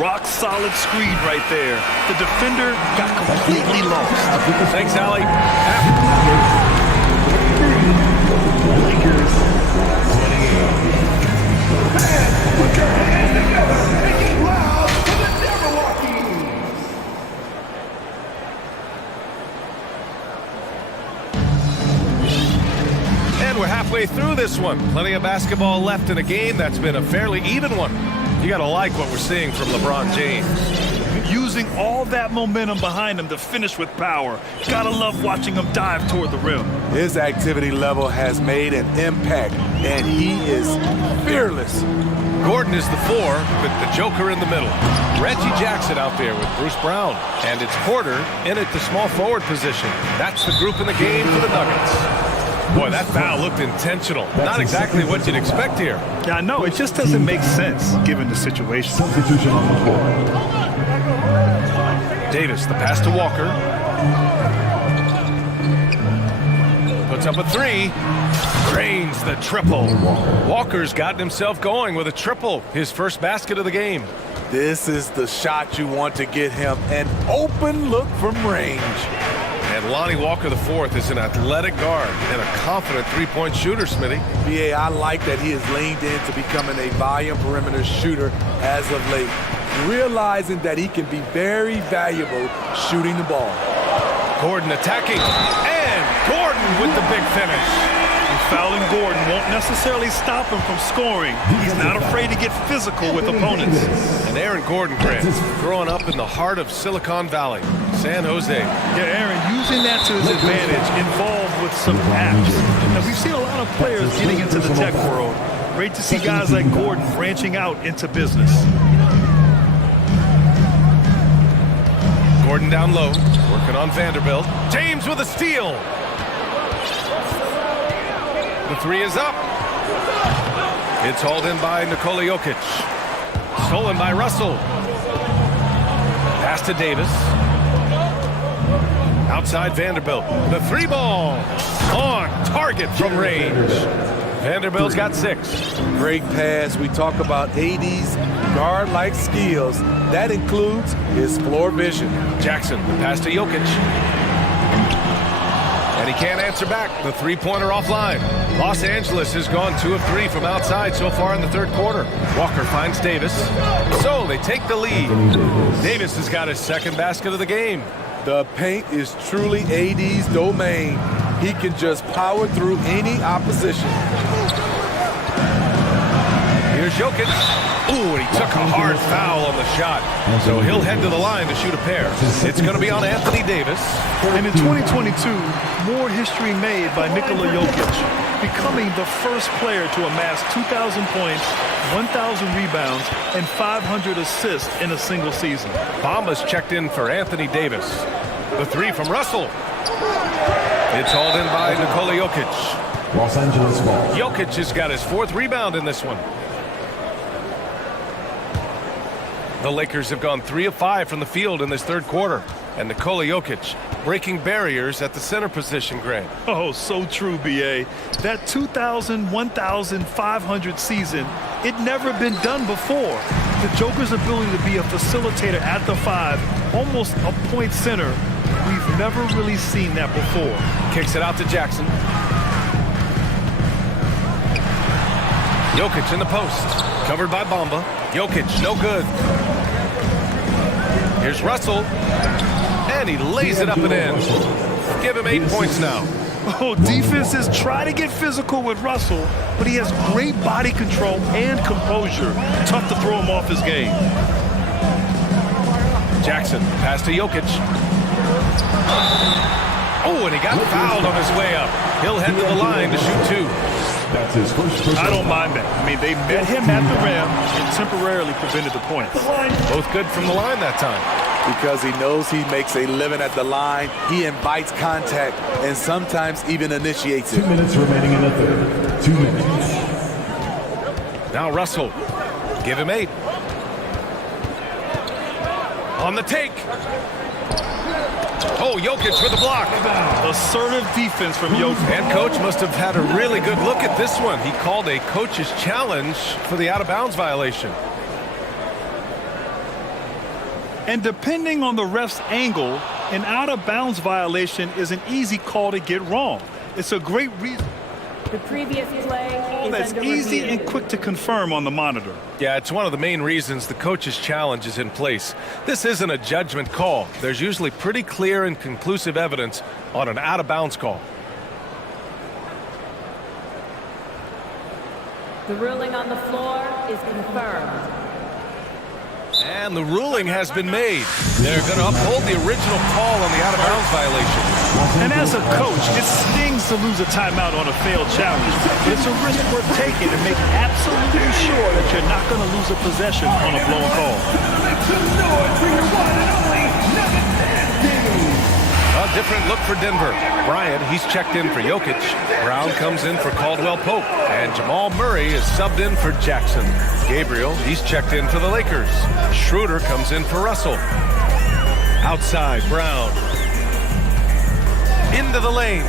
Rock solid screen right there. The defender got completely lost. Thanks, Allie. Lakers 28. Making loud for the Jabberwockies. And we're halfway through this one. Plenty of basketball left in a game that's been a fairly even one. You gotta like what we're seeing from LeBron James. Using all that momentum behind him to finish with power. Gotta love watching him dive toward the rim. His activity level has made an impact, and he is fearless. Gordon is the 4 with the Joker in the middle. Reggie Jackson out there with Bruce Brown. And it's Porter in at the small forward position. That's the group in the game for the Nuggets. Boy, that foul looked intentional. Not exactly what you'd expect here. Yeah, I know. It just doesn't make sense given the situation. Substitution on the floor. Davis, the pass to Walker. Puts up a 3. Drains the triple. Walker's gotten himself going with a triple. His first basket of the game. This is the shot you want to get him. An open look from range. And Lonnie Walker IV is an athletic guard and a confident three-point shooter, Smitty. BA, I like that he has leaned into becoming a volume perimeter shooter as of late, realizing that he can be very valuable shooting the ball. Gordon attacking, and Gordon with the big finish. And fouling Gordon won't necessarily stop him from scoring. He's not afraid to get physical with opponents. And Aaron Gordon, Grant, growing up in the heart of Silicon Valley, San Jose. Yeah, Aaron, using that to his advantage, involved with some apps. Now, we've seen a lot of players getting into the tech world. Great to see guys like Gordon branching out into business. Gordon down low, working on Vanderbilt. James with a steal. The 3 is up. It's hauled in by Nikola Jokic. Stolen by Russell. Pass to Davis. Outside Vanderbilt. The three ball. On target from range. Vanderbilt's got 6. Great pass. We talk about AD's guard-like skills. That includes his floor vision. Jackson, the pass to Jokic. And he can't answer back. The three-pointer offline. Los Angeles has gone 2 of 3 from outside so far in the third quarter. Walker finds Davis. So they take the lead. Davis has got his second basket of the game. The paint is truly AD's domain. He can just power through any opposition. Here's Jokic. Ooh, and he took a hard foul on the shot. So he'll head to the line to shoot a pair. It's going to be on Anthony Davis. And in 2022, more history made by Nikola Jokic, becoming the first player to amass 2,000 points, 1,000 rebounds, and 500 assists in a single season. Bamba's checked in for Anthony Davis. The three from Russell. It's hauled in by Nikola Jokic. Los Angeles ball. Jokic has got his 4th rebound in this one. The Lakers have gone 3 of 5 from the field in this third quarter. And Nikola Jokic breaking barriers at the center position, Greg. Oh, so true, B.A. That 2,000, 1,500 season, it never been done before. The Joker's ability to be a facilitator at the 5, almost a point center, we've never really seen that before. Kicks it out to Jackson. Jokic in the post. Covered by Bamba. Jokic, no good. Here's Russell. And he lays it up and in. Give him 8 points now. Oh, defenses try to get physical with Russell, but he has great body control and composure. Tough to throw him off his game. Jackson, pass to Jokic. Oh, and he got fouled on his way up. He'll head to the line to shoot 2. That's his first. I don't mind that. I mean, they met him at the rim and temporarily prevented the points. Both good from the line that time. Because he knows he makes a living at the line, he invites contact and sometimes even initiates it. 2 minutes remaining in the third. 2 minutes. Now Russell. Give him 8. On the take. Oh, Jokic with the block. Assertive defense from Jokic. And coach must have had a really good look at this one. He called a coach's challenge for the out-of-bounds violation. And depending on the ref's angle, an out-of-bounds violation is an easy call to get wrong. It's a great reason. The previous play is That's under easy review. and quick to confirm on the monitor. Yeah, it's one of the main reasons the coach's challenge is in place. This isn't a judgment call. There's usually pretty clear and conclusive evidence on an out-of-bounds call. The ruling on the floor is confirmed. And the ruling has been made. They're going to uphold the original call on the out-of-bounds violation. And as a coach, it stings to lose a timeout on a failed challenge. It's a risk worth taking to make absolutely sure that you're not going to lose a possession on a blown call. A different look for Denver. Bryant, he's checked in for Jokic. Brown comes in for Caldwell Pope. And Jamal Murray is subbed in for Jackson. Gabriel, he's checked in for the Lakers. Schroeder comes in for Russell. Outside, Brown. Into the lane.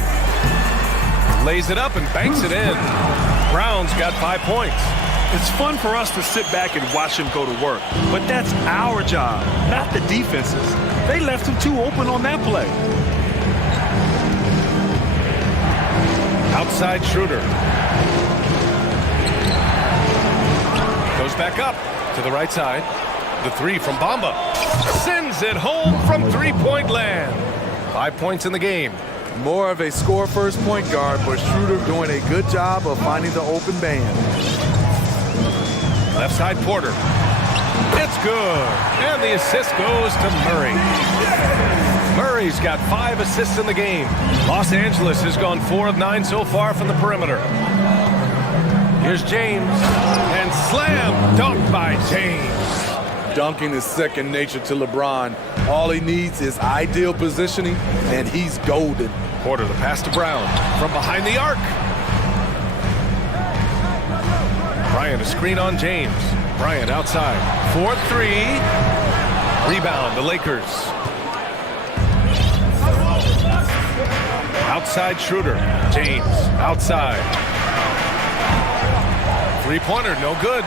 Lays it up and banks it in. Brown's got 5 points. It's fun for us to sit back and watch him go to work. But that's our job, not the defense's. They left him too open on that play. Outside Schroeder. Goes back up to the right side. The three from Bamba. Sends it home from three-point land. 5 points in the game. More of a score-first point guard, but Schroeder doing a good job of finding the open band. Left side Porter. It's good. And the assist goes to Murray. Murray's got 5 assists in the game. Los Angeles has gone 4 of 9 so far from the perimeter. Here's James. And slam dunk by James. Dunking is second nature to LeBron. All he needs is ideal positioning, and he's golden. Porter, the pass to Brown. From behind the arc. Bryant, a screen on James. Bryant outside. 4-3. Rebound, the Lakers. Outside Schroeder. James, outside. Three-pointer, no good.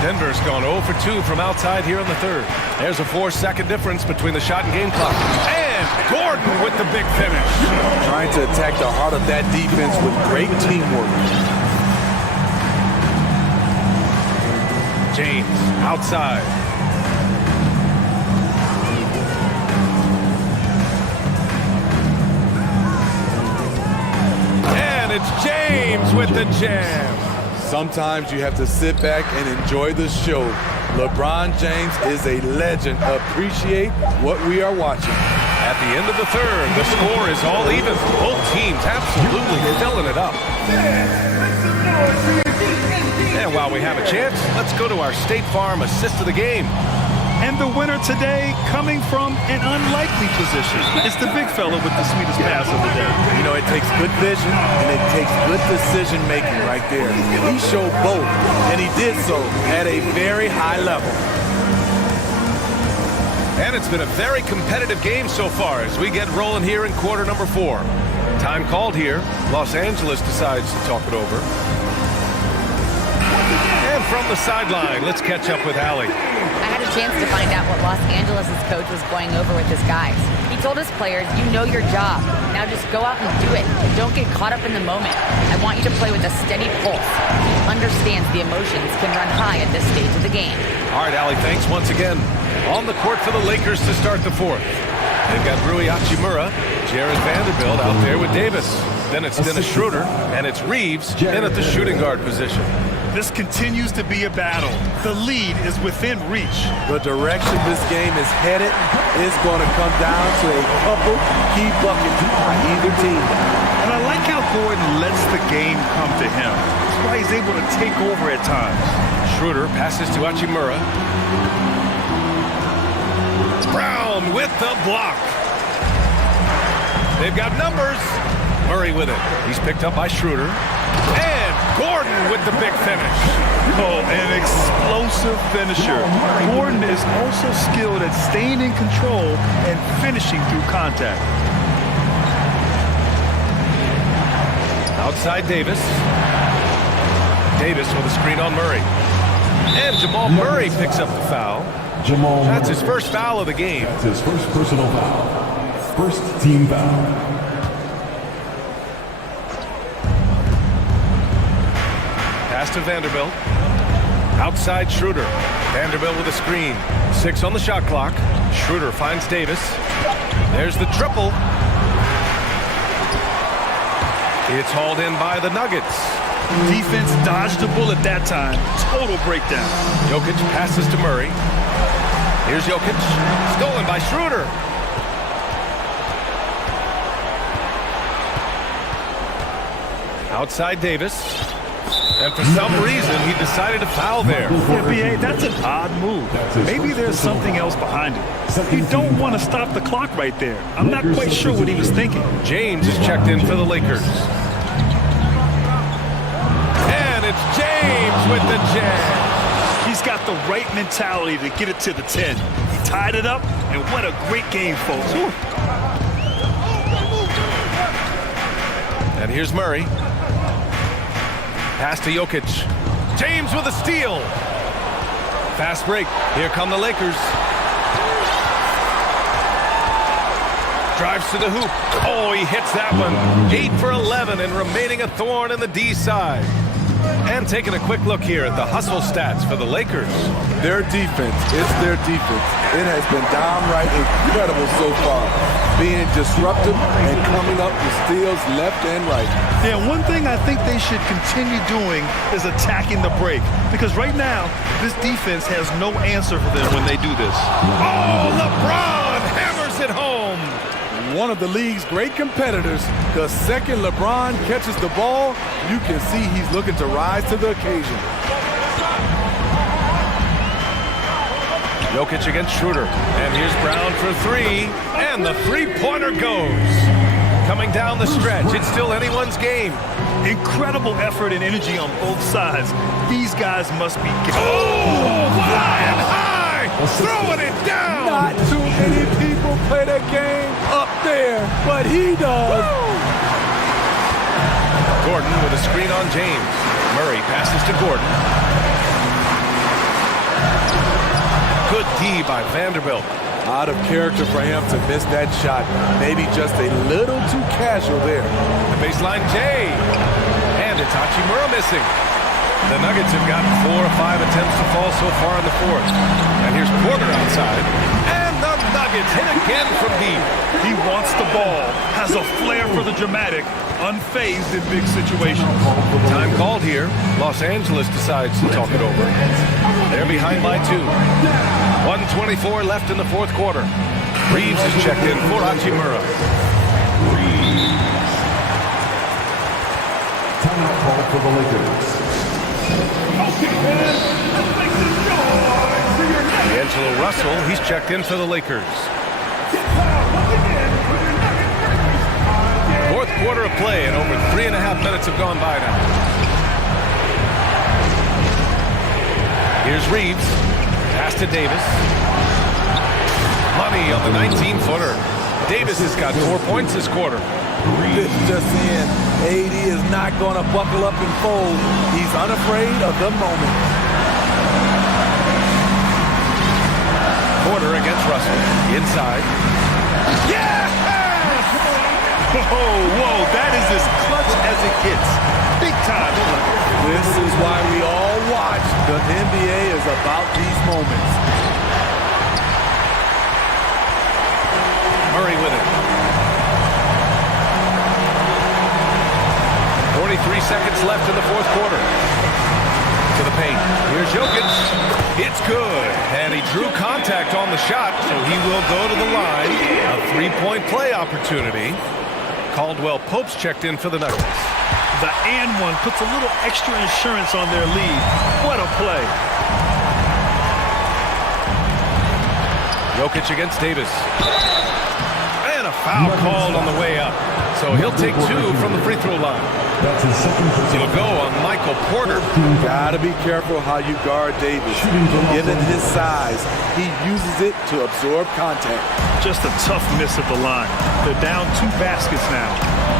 Denver's gone 0 for 2 from outside here in the third. There's a 4-second difference between the shot and game clock. And Gordon with the big finish. Trying to attack the heart of that defense with great teamwork. James, outside. And it's James with the jam. Sometimes you have to sit back and enjoy the show. LeBron James is a legend. Appreciate what we are watching. At the end of the third, the score is all even. Both teams absolutely filling it up. And while we have a chance, let's go to our State Farm assist of the game. And the winner today coming from an unlikely position. It's the big fella with the sweetest pass of the day. You know, it takes good vision and it takes good decision making right there. He showed both, and he did so at a very high level. And it's been a very competitive game so far as we get rolling here in quarter number 4. Time called here. Los Angeles decides to talk it over. And from the sideline, let's catch up with Allie. I had a chance to find out what Los Angeles' coach was going over with his guys. He told his players, you know your job. Now just go out and do it. Don't get caught up in the moment. I want you to play with a steady pulse. He understands the emotions can run high at this stage of the game. All right, Allie, thanks once again. On the court for the Lakers to start the fourth. They've got Rui Hachimura, Jared Vanderbilt out there with Davis. Then it's Dennis Schroeder, and it's Reeves in at the shooting guard position. This continues to be a battle. The lead is within reach. The direction this game is headed is going to come down to a couple key buckets by either team. And I like how Gordon lets the game come to him. That's why he's able to take over at times. Schroeder passes to Hachimura. Brown with the block. They've got numbers. Murray with it. He's picked up by Schroeder. And Gordon with the big finish. Oh, an explosive finisher. Gordon is also skilled at staying in control and finishing through contact. Outside Davis. Davis with a screen on Murray. And Jamal Murray picks up the foul. That's his first foul of the game. That's his first personal foul. First team foul. Pass to Vanderbilt. Outside Schroeder. Vanderbilt with a screen. 6 on the shot clock. Schroeder finds Davis. There's the triple. It's hauled in by the Nuggets. Defense dodged the bullet that time. Total breakdown. Jokic passes to Murray. Here's Jokic. Stolen by Schroeder. Outside Davis. And for some reason, he decided to foul there. Yeah, B.A., that's an odd move. Maybe there's something else behind it. You don't want to stop the clock right there. I'm not quite sure what he was thinking. James is checked in for the Lakers. And it's James with the jam. He's got the right mentality to get it to the 10. He tied it up, and what a great game, folks. Whew. And here's Murray. Pass to Jokic. James with a steal. Fast break. Here come the Lakers. Drives to the hoop. Oh, he hits that one. 8 for 11 and remaining a thorn in the D side. And taking a quick look here at the hustle stats for the Lakers. Their defense, it's their defense. It has been downright incredible so far. Being disruptive and coming up with steals left and right. Yeah, one thing I think they should continue doing is attacking the break. Because right now, this defense has no answer for them when they do this. Oh, LeBron hammers it home. One of the league's great competitors. The second LeBron catches the ball, you can see he's looking to rise to the occasion. Jokic against Schroeder. And here's Brown for 3. And the three-pointer goes. Coming down the stretch, it's still anyone's game. Incredible effort and energy on both sides. These guys must be... Oh, flying high! Throwing it down! Not play that game up there, but he does. Gordon with a screen on James. Murray passes to Gordon. Good D by Vanderbilt. Out of character for him to miss that shot. Maybe just a little too casual there. The baseline J. And Itachi Mura missing. The Nuggets have gotten 4 or 5 attempts to fall so far in the fourth. And here's Porter outside. And the Nuggets hit again from deep. He wants the ball, has a flair for the dramatic, unfazed in big situations. Time called here. Los Angeles decides to talk it over. They're behind by 2. 1:24 left in the fourth quarter. Reeves is checked in for Hachimura. Timeout call for the Lakers. D'Angelo Russell, he's checked in for the Lakers. Fourth quarter of play, and over 3.5 minutes have gone by now. Here's Reeves. Pass to Davis. Money on the 19-footer. Davis has got 4 points this quarter. This is just in. AD is not going to buckle up and fold. He's unafraid of the moment. Porter against Russell. Inside. Yes! Whoa, that is as clutch as it gets. Big time. This is why we all watch. The NBA is about these moments. Murray with it. 43 seconds left in the fourth quarter. To the paint. Here's Jokic. It's good. And he drew contact on the shot, so he will go to the line. A 3-point play opportunity. Caldwell Pope's checked in for the Nuggets. The and one puts a little extra insurance on their lead. What a play. Jokic against Davis. And a foul called on the way up. So he'll take 2 from the free throw line. That's his second. It'll go on Michael Porter. Gotta be careful how you guard Davis. Given his size, he uses it to absorb contact. Just a tough miss at the line. They're down 2 baskets now.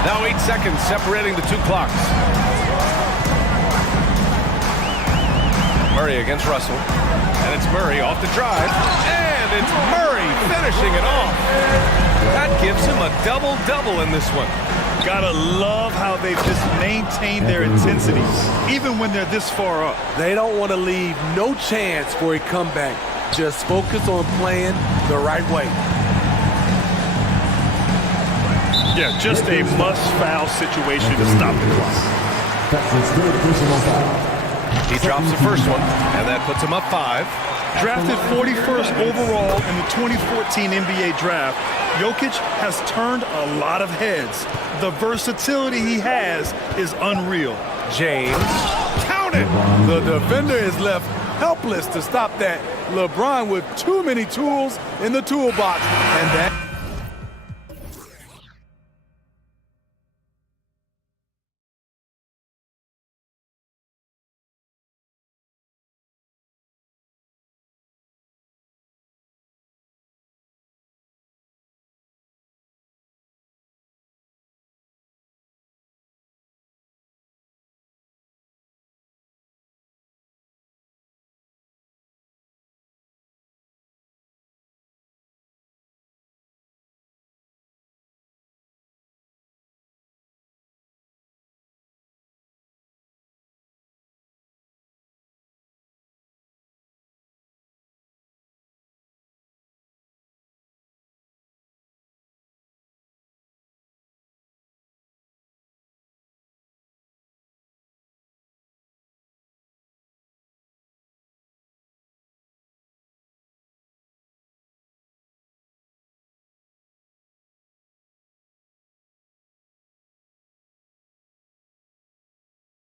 Now 8 seconds separating the 2 clocks. Murray against Russell. And it's Murray off the drive. And it's Murray finishing it off. That gives him a double-double in this one. Gotta love how they've just maintained their intensity, even when they're this far up. They don't want to leave no chance for a comeback. Just focus on playing the right way. Yeah, just a must-foul situation to stop the clock. That's his third personal foul. He drops the first one, and that puts him up 5. Drafted 41st overall in the 2014 NBA draft, Jokic has turned a lot of heads. The versatility he has is unreal. James, count it! The defender is left helpless to stop that. LeBron with too many tools in the toolbox, and that